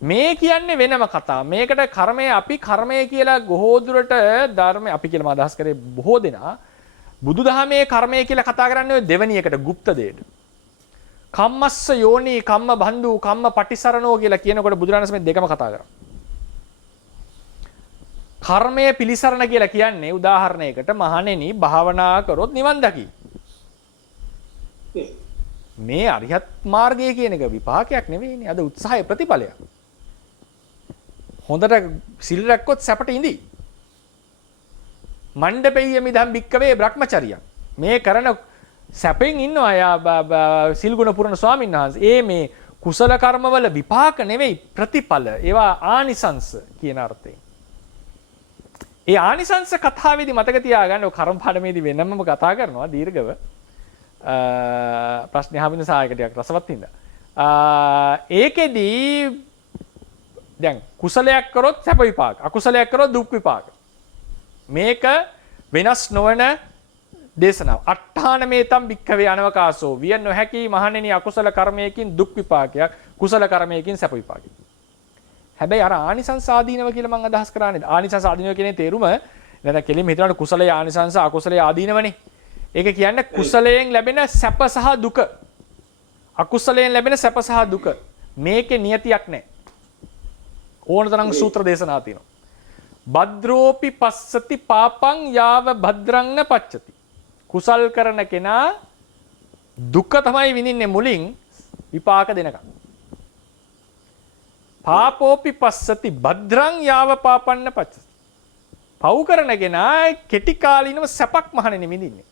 මේ කියන්නේ වෙනම කතා. මේකට කර්මය අපි කර්මය කියලා බොහෝ දුරට ධර්මයේ අපි කියලා මම අදහස් කරේ බොහෝ දෙනා බුදුදහමේ කර්මය කියලා කතා කරන්නේ ඔය දෙවෙනි එකට গুপ্ত දෙයට. කම්මස්ස යෝනි කම්ම බන්දු කම්ම පටිසරණෝ කියලා කියනකොට බුදුරණස් මේ දෙකම කතා කරා. කර්මය පිළිසරණ කියලා කියන්නේ උදාහරණයකට මහණෙනි භාවනා කරොත් නිවන් දකි. මේ අරිහත් මාර්ගය කියන එක විපාකයක් නෙවෙයිනේ. අද උත්සාහය ප්‍රතිඵලයක්. හොඳට සිල් රැක්කොත් සැපට ඉඳි. මණ්ඩපෙය්‍ය මිදම් බික්කවේ බ්‍රහ්මචර්යය. මේ කරන සැපෙන් ඉන්නවා යා සිල්ගුණ පුරණ ස්වාමීන් වහන්සේ. ඒ මේ කුසල කර්මවල විපාක නෙවෙයි ප්‍රතිඵල. ඒවා ආනිසංස කියන අර්ථයෙන්. ඒ ආනිසංස කතාවේදී මතක තියාගන්න ඔය කර්ම පාඩමේදී වෙනමම කතා කරනවා දීර්ඝව. ප්‍රශ්න අහමින් සායකටියක් රසවත් හින්දා. ඒකෙදී දැන් කුසලයක් කරොත් සැප විපාක, අකුසලයක් කරොත් දුක් විපාක. මේක වෙනස් නොවන දේශනාව. අට්ඨානමේතම් භික්ඛවේ අනවකාසෝ විය නොහැකි මහණෙනි අකුසල කර්මයකින් දුක් විපාකයක්, කුසල කර්මයකින් සැප විපාකයක්. හැබැයි අර ආනිසංස ආදීනව කියලා මම අදහස් කරන්නේ. ආනිසංස ආදීනව කියන්නේ තේරුම නැත්නම් කෙලින්ම හිතනකොට කුසලයේ ආනිසංස අකුසලයේ ආදීනවනේ. ඒක කියන්නේ කුසලයෙන් ලැබෙන සැප සහ දුක. අකුසලයෙන් ලැබෙන සැප සහ දුක. මේකේ නියතියක් නැහැ. ඕනතරම් සූත්‍ර දේශනා තියෙනවා. භද්‍රෝපි පස්සති පාපං යාව භද්‍රං න පච්චති. කුසල් කරන කෙනා දුක තමයි විඳින්නේ මුලින් විපාක දෙනකම්. පාපෝපි පස්සති භද්‍රං යාව පාපන්න පච්චති. පව් කරන කෙනා කෙටි කාලිනව සැපක් මහණෙනි විඳින්නේ.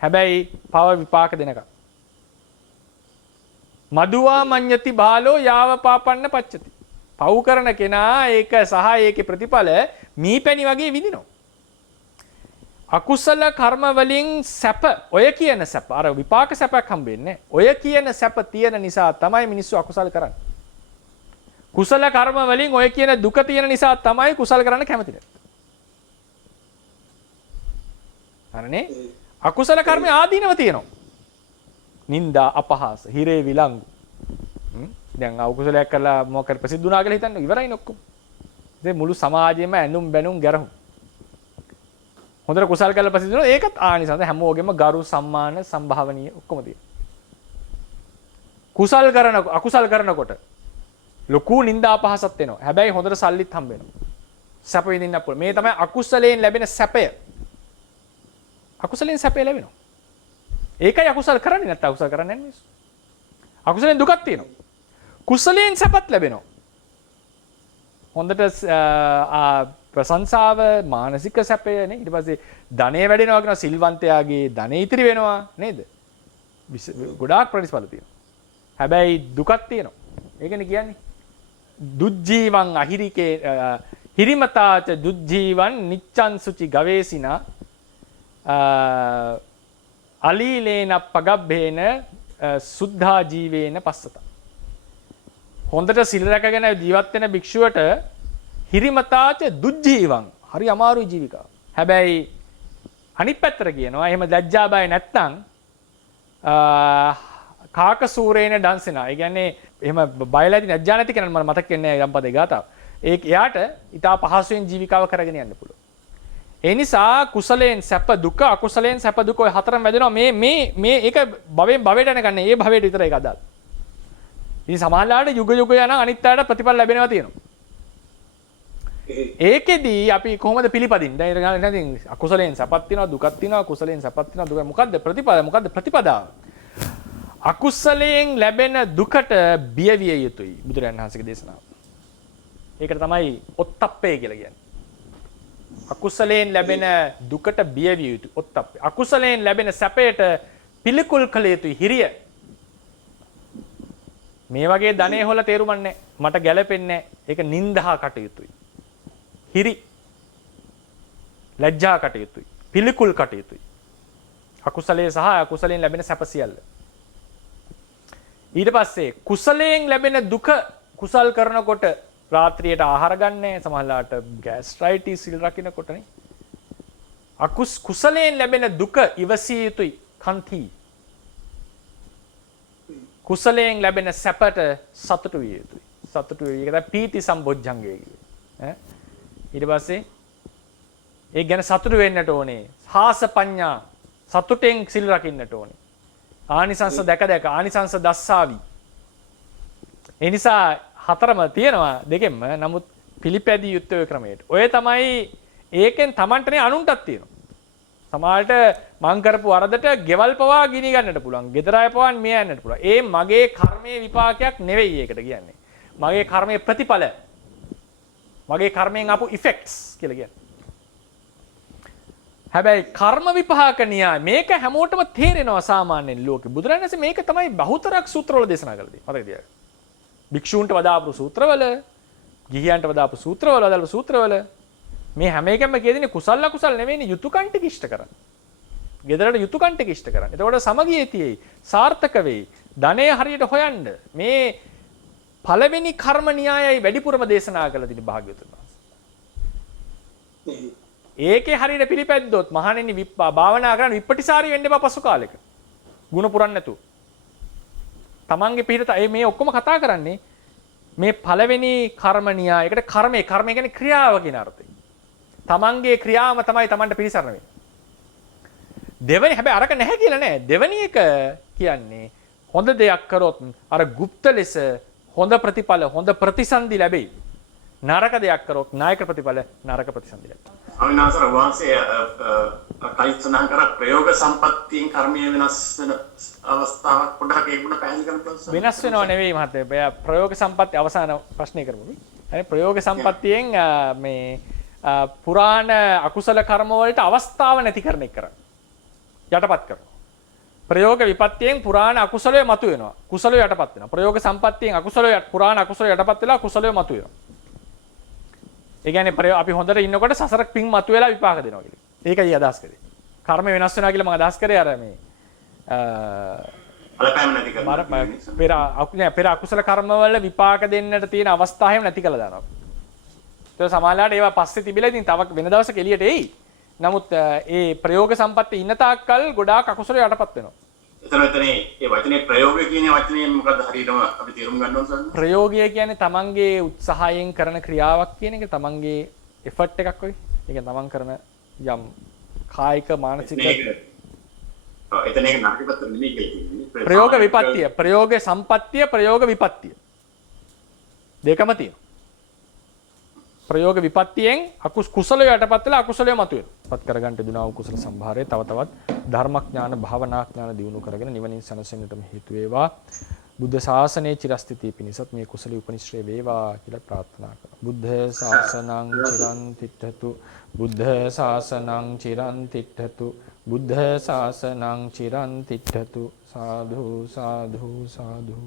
හැබැයි පව විපාක දෙනකම්. මදුවා මඤ්ඤති බාලෝ යාව පාපන්න පච්චති. පව් කරන කෙනා ඒක සහ ඒකේ ප්‍රතිඵල මීපැණි වගේ විඳිනවා. අකුසල කර්ම වලින් සැප ඔය කියන සැප අර විපාක සැපයක් හම්බෙන්නේ. ඔය කියන සැප තියෙන නිසා තමයි මිනිස්සු අකුසල කරන්නේ. කුසල කර්ම වලින් ඔය කියන දුක තියෙන නිසා තමයි කුසල කරන්න කැමති නැත්තේ. හරිනේ? අකුසල කර්ම ආදීනව තියෙනවා. නින්දා අපහාස හිරේ විලංගු. දැන් අකුසලයක් කරලා මොකක්ද ප්‍රසිද්ධ වුණා කියලා හිතන්න ඉවරයිනේ ඔක්කොම. ඉතින් මුළු සමාජෙම ඇඳුම් බැනුම් ගැරහුම්. හොඳට කුසල් කරලා ප්‍රසිද්ධ වුණා ඒකත් ආනිසංස හැමෝගෙම ගරු සම්මාන සම්භාවනීය ඔක්කොම තියෙනවා. කුසල් කරන අකුසල් කරනකොට ලොකු නින්දා අපහාසත් වෙනවා. හැබැයි හොඳට සල්ලිත් හම්බ වෙනවා. සැප විඳින්න පුළුවන්. මේ තමයි අකුසලයෙන් ලැබෙන සැපය. අකුසලයෙන් සැපය ලැබෙනවා. ඒකයි අකුසල කරන්නේ නැත්නම් අකුසල කරන්නේ නැහැ මිනිස්සු. අකුසලෙන් දුකක් තියෙනවා. කුසලයෙන් සැපත් ලැබෙනවා. හොඳට ප්‍රශංසාව මානසික සැපය නේ. ඊට පස්සේ ධනෙ වැඩෙනවා කියන සිල්වන්තයාගේ ධනෙ ඉතිරි වෙනවා නේද? ගොඩාක් ප්‍රතිඵල තියෙනවා. හැබැයි දුකක් තියෙනවා. ඒකනේ කියන්නේ. දුජ්ජීවං අහිරිකේ හිරිමතාච දුජ්ජීවං නිච්ඡං සුචි ගවේසිනා අලීලේන පගබ්බේන සුද්ධා ජීවේන පස්සත. හොඳට සිල් රැකගෙන ජීවත් වෙන භික්ෂුවට හිරිමතාච දුජ්ජීවං හරි අමාරුයි ජීවිකාව. හැබැයි අනිත් පැත්තට කියනවා එහෙම ලැජ්ජා බය නැත්තම් කාකසූරේන ඩන්සෙනා. ඒ කියන්නේ එහෙම බයලා ඉතින් ලැජ්ජා නැති කෙනා මම මතක් වෙන්නේ යම්පදේ ගාතාව. එයාට ඊටා පහසුවෙන් ජීවිකාව කරගෙන යන්න පුළුවන්. ඒ නිසා කුසලයෙන් සැප දුක අකුසලයෙන් සැප දුක ඔය හතරම වැදෙනවා. මේ ඒක භවයෙන් භවයට යනකන්නේ ඒ භවයට විතරයි ඒක අදාළ. ඉතින් සමාජලාට යුග යුග යන අනිත් අයට ප්‍රතිඵල ලැබෙනවා තියෙනවා. ඒකෙදී අපි කොහොමද පිළිපදින්නේ? දැන් ඉතින් අකුසලයෙන් සැපක් තියෙනවා දුකක් තියෙනවා කුසලයෙන් සැපක් තියෙනවා දුක. මොකද්ද ප්‍රතිපදාව? මොකද්ද ප්‍රතිපදාව? අකුසලයෙන් ලැබෙන දුකට බිය විය යුතුයි බුදුරජාණන් වහන්සේගේ දේශනාව. ඒකට තමයි ඔත්තප්පේ කියලා කියන්නේ. අකුසලයෙන් ලැබෙන දුකට බිය විය යුතුයි ඔත්තප්පේ. අකුසලයෙන් ලැබෙන සැපයට පිළිකුල් කළ යුතුයි හිරිය. මේ වගේ ධනෙ හොල තේරුමන්නේ මට ගැළපෙන්නේ ඒක නින්දහා කටයුතුයි. හිරි ලැජ්ජා කටයුතුයි. පිළිකුල් කටයුතුයි. අකුසලයේ සහ අකුසලයෙන් ලැබෙන සැප සියල්ල. ඊට පස්සේ කුසලයෙන් ලැබෙන දුක කුසල් කරනකොට රාත්‍රියට ආහාර ගන්නෑ සමහරලාට ગેස්ට්‍රයිටිස් සිල් රකින්නකොටනේ. කුසලයෙන් ලැබෙන දුක ඉවසිය යුතුයි කන්ති කුසලයෙන් ලැබෙන සැපට සතුටු විය යුතුයි. සතුටු වෙයි. ඒක තමයි පීති සම්බොජ්ජංගය කියන්නේ. ඊට පස්සේ ඒ ගැන සතුටු වෙන්නට ඕනේ. හාස පඤ්ඤා සතුටෙන් සිල් රකින්නට ඕනේ. ආනිසංස දැක දැක ආනිසංස දස්සාවි. ඒ නිසා හතරම තියෙනවා දෙකෙන්ම. නමුත් පිළිපැදිය යුත්තේ ඔය ක්‍රමයට. ඔය තමයි ඒකෙන් Tamanටනේ අනුන්ටත් තියෙනවා. සමහරට මං කරපු වරදට ගෙවල් පවා ගිනි ගන්නට පුළුවන්. ගෙදර අය පවා මිය යන්නට පුළුවන්. ඒ මගේ කර්මයේ විපාකයක් නෙවෙයි ඒකට කියන්නේ. මගේ කර්මයේ ප්‍රතිඵල. මගේ කර්මයෙන් ආපු ඉෆෙක්ට්ස් කියලා කියන්නේ. හැබැයි කර්ම විපාක න්‍යාය මේක හැමෝටම තේරෙනවා සාමාන්‍යයෙන් ලෝකෙ. බුදුරජාණන් වහන්සේ මේක තමයි බහුතරක් සූත්‍රවල දේශනා කරලා තියෙන්නේ. මතක තියාගන්න. භික්ෂූන්ට වදාපු සූත්‍රවල, ගිහියන්ට වදාපු සූත්‍රවල, වදාළු සූත්‍රවල මේ හැම එකම කියදෙන්නේ කුසල අකුසල නෙවෙයිනේ යුතුයකම් ටික ඉෂ්ට කරන්න. ගෙදරට යුතුයකම් ටික ඉෂ්ට කරන්න. එතකොට සමගියේ තියෙයි, සාර්ථක වෙයි. ධනය හරියට හොයන්න. මේ පළවෙනි කර්ම න්‍යායයි වැඩිපුරම දේශනා කරලා තියෙන භාග්‍යවතුන් වහන්සේ. ඒකේ හරියට පිළිපැද්දොත් මහණෙනි භාවනා කරන්න විපටිසාරී වෙන්න එපා පසු කාලෙක. ಗುಣ පුරන්න නැතු. තමන්ගේ පිටත මේ ඔක්කොම කතා කරන්නේ මේ පළවෙනි කර්ම න්‍යාය. ඒකට කර්මය කියන්නේ ක්‍රියාව කියන අර්ථය. තමන්ගේ ක්‍රියාවම තමයි තමන්ට පිළිසරණ වෙන්නේ. දෙවෙනි හැබැයි අරක නැහැ කියලා නෑ. දෙවෙනි එක කියන්නේ හොඳ දෙයක් කරොත් අර গুপ্ত ලෙස හොඳ ප්‍රතිඵල හොඳ ප්‍රතිසන්දි ලැබෙයි. නරක දෙයක් කරොත් නායක ප්‍රතිඵල නරක ප්‍රතිසන්දි ලැබෙයි. අවිනාශර වාසයේ කයිසනා කර ප්‍රයෝග සම්පත්තියෙන් කර්මය වෙනස් වෙන අවස්ථාවක් පොඩ්ඩක් ඒකට පැහැදිලි කරන්න. වෙනස් වෙනව නෙවෙයි මහත්තයා. ප්‍රයෝග සම්පත්තිය අවසාන ප්‍රශ්නේ කරමු. හරි ප්‍රයෝග සම්පත්තියෙන් මේ පුරාණ අකුසල කර්ම වලට අවස්ථාව නැති කරන එක කරන්නේ. යටපත් කරනවා. ප්‍රයෝග විපත්තියෙන් පුරාණ අකුසලය මතුවෙනවා. කුසලය යටපත් වෙනවා. ප්‍රයෝග සම්පත්තියෙන් අකුසලය පුරාණ අකුසලය යටපත් වෙලා කුසලය මතුවෙනවා. ඒ කියන්නේ අපි හොඳට ඉන්නකොට සසර පිං මතුවෙලා විපාක දෙනවා කියලා. ඒකයි අදහස් කරේ. කර්ම වෙනස් වෙනවා කියලා මම අදහස් කරේ අර මේ බලපෑම නැති කරනවා. පෙර අකුසල කර්ම වල විපාක දෙන්නට තියෙන අවස්ථා හැම නැති කළා දානවා. ඒක සමාලාට ඒවා පස්සේ තිබිලා ඉතින් තව වෙන දවසක එළියට එයි. නමුත් ඒ ප්‍රයෝග සම්පatti ඉන්න තාක්කල් ගොඩාක් අකුසල යටපත් වෙනවා. එතන ඒ වචනේ ප්‍රයෝගය කියන වචනේ මොකද්ද හරියටම අපි තේරුම් ගන්න ඕන සර්? ප්‍රයෝගය කියන්නේ තමන්ගේ උත්සාහයෙන් කරන ක්‍රියාවක් කියන එක තමන්ගේ එෆර්ට් එකක් වගේ. ඒ කියන්නේ තමන් කරන යම් කායික මානසික එතන ඒක නාටකපත්‍ර නෙමෙයි කියන්නේ. ප්‍රයෝග විපත්තිය, ප්‍රයෝග සම්පත්තිය, ප්‍රයෝග විපත්තිය. දෙකම තියෙනවා. ප්‍රයෝග විපත්තියෙන් කුසලය යටපත් වෙලා අකුසලය මතුවෙනවා. පත් කරගන්න දුනා වූ කුසල සම්භාරය තව තවත් ධර්මඥාන භාවනාඥාන දියුණු කරගෙන නිවනින් සැනසෙන්නටම හේතු වේවා. බුද්ධ ශාසනයේ චිරස්ථිතිය පිණිසත් මේ කුසල උපනිශ්‍රේ වේවා කියලා ප්‍රාර්ථනා කරනවා. බුද්ධ ශාසනං චිරන් තිට්ඨතු. බුද්ධ ශාසනං චිරන් තිට්ඨතු. බුද්ධ ශාසනං චිරන් තිට්ඨතු. සාදු සාදු සාදු.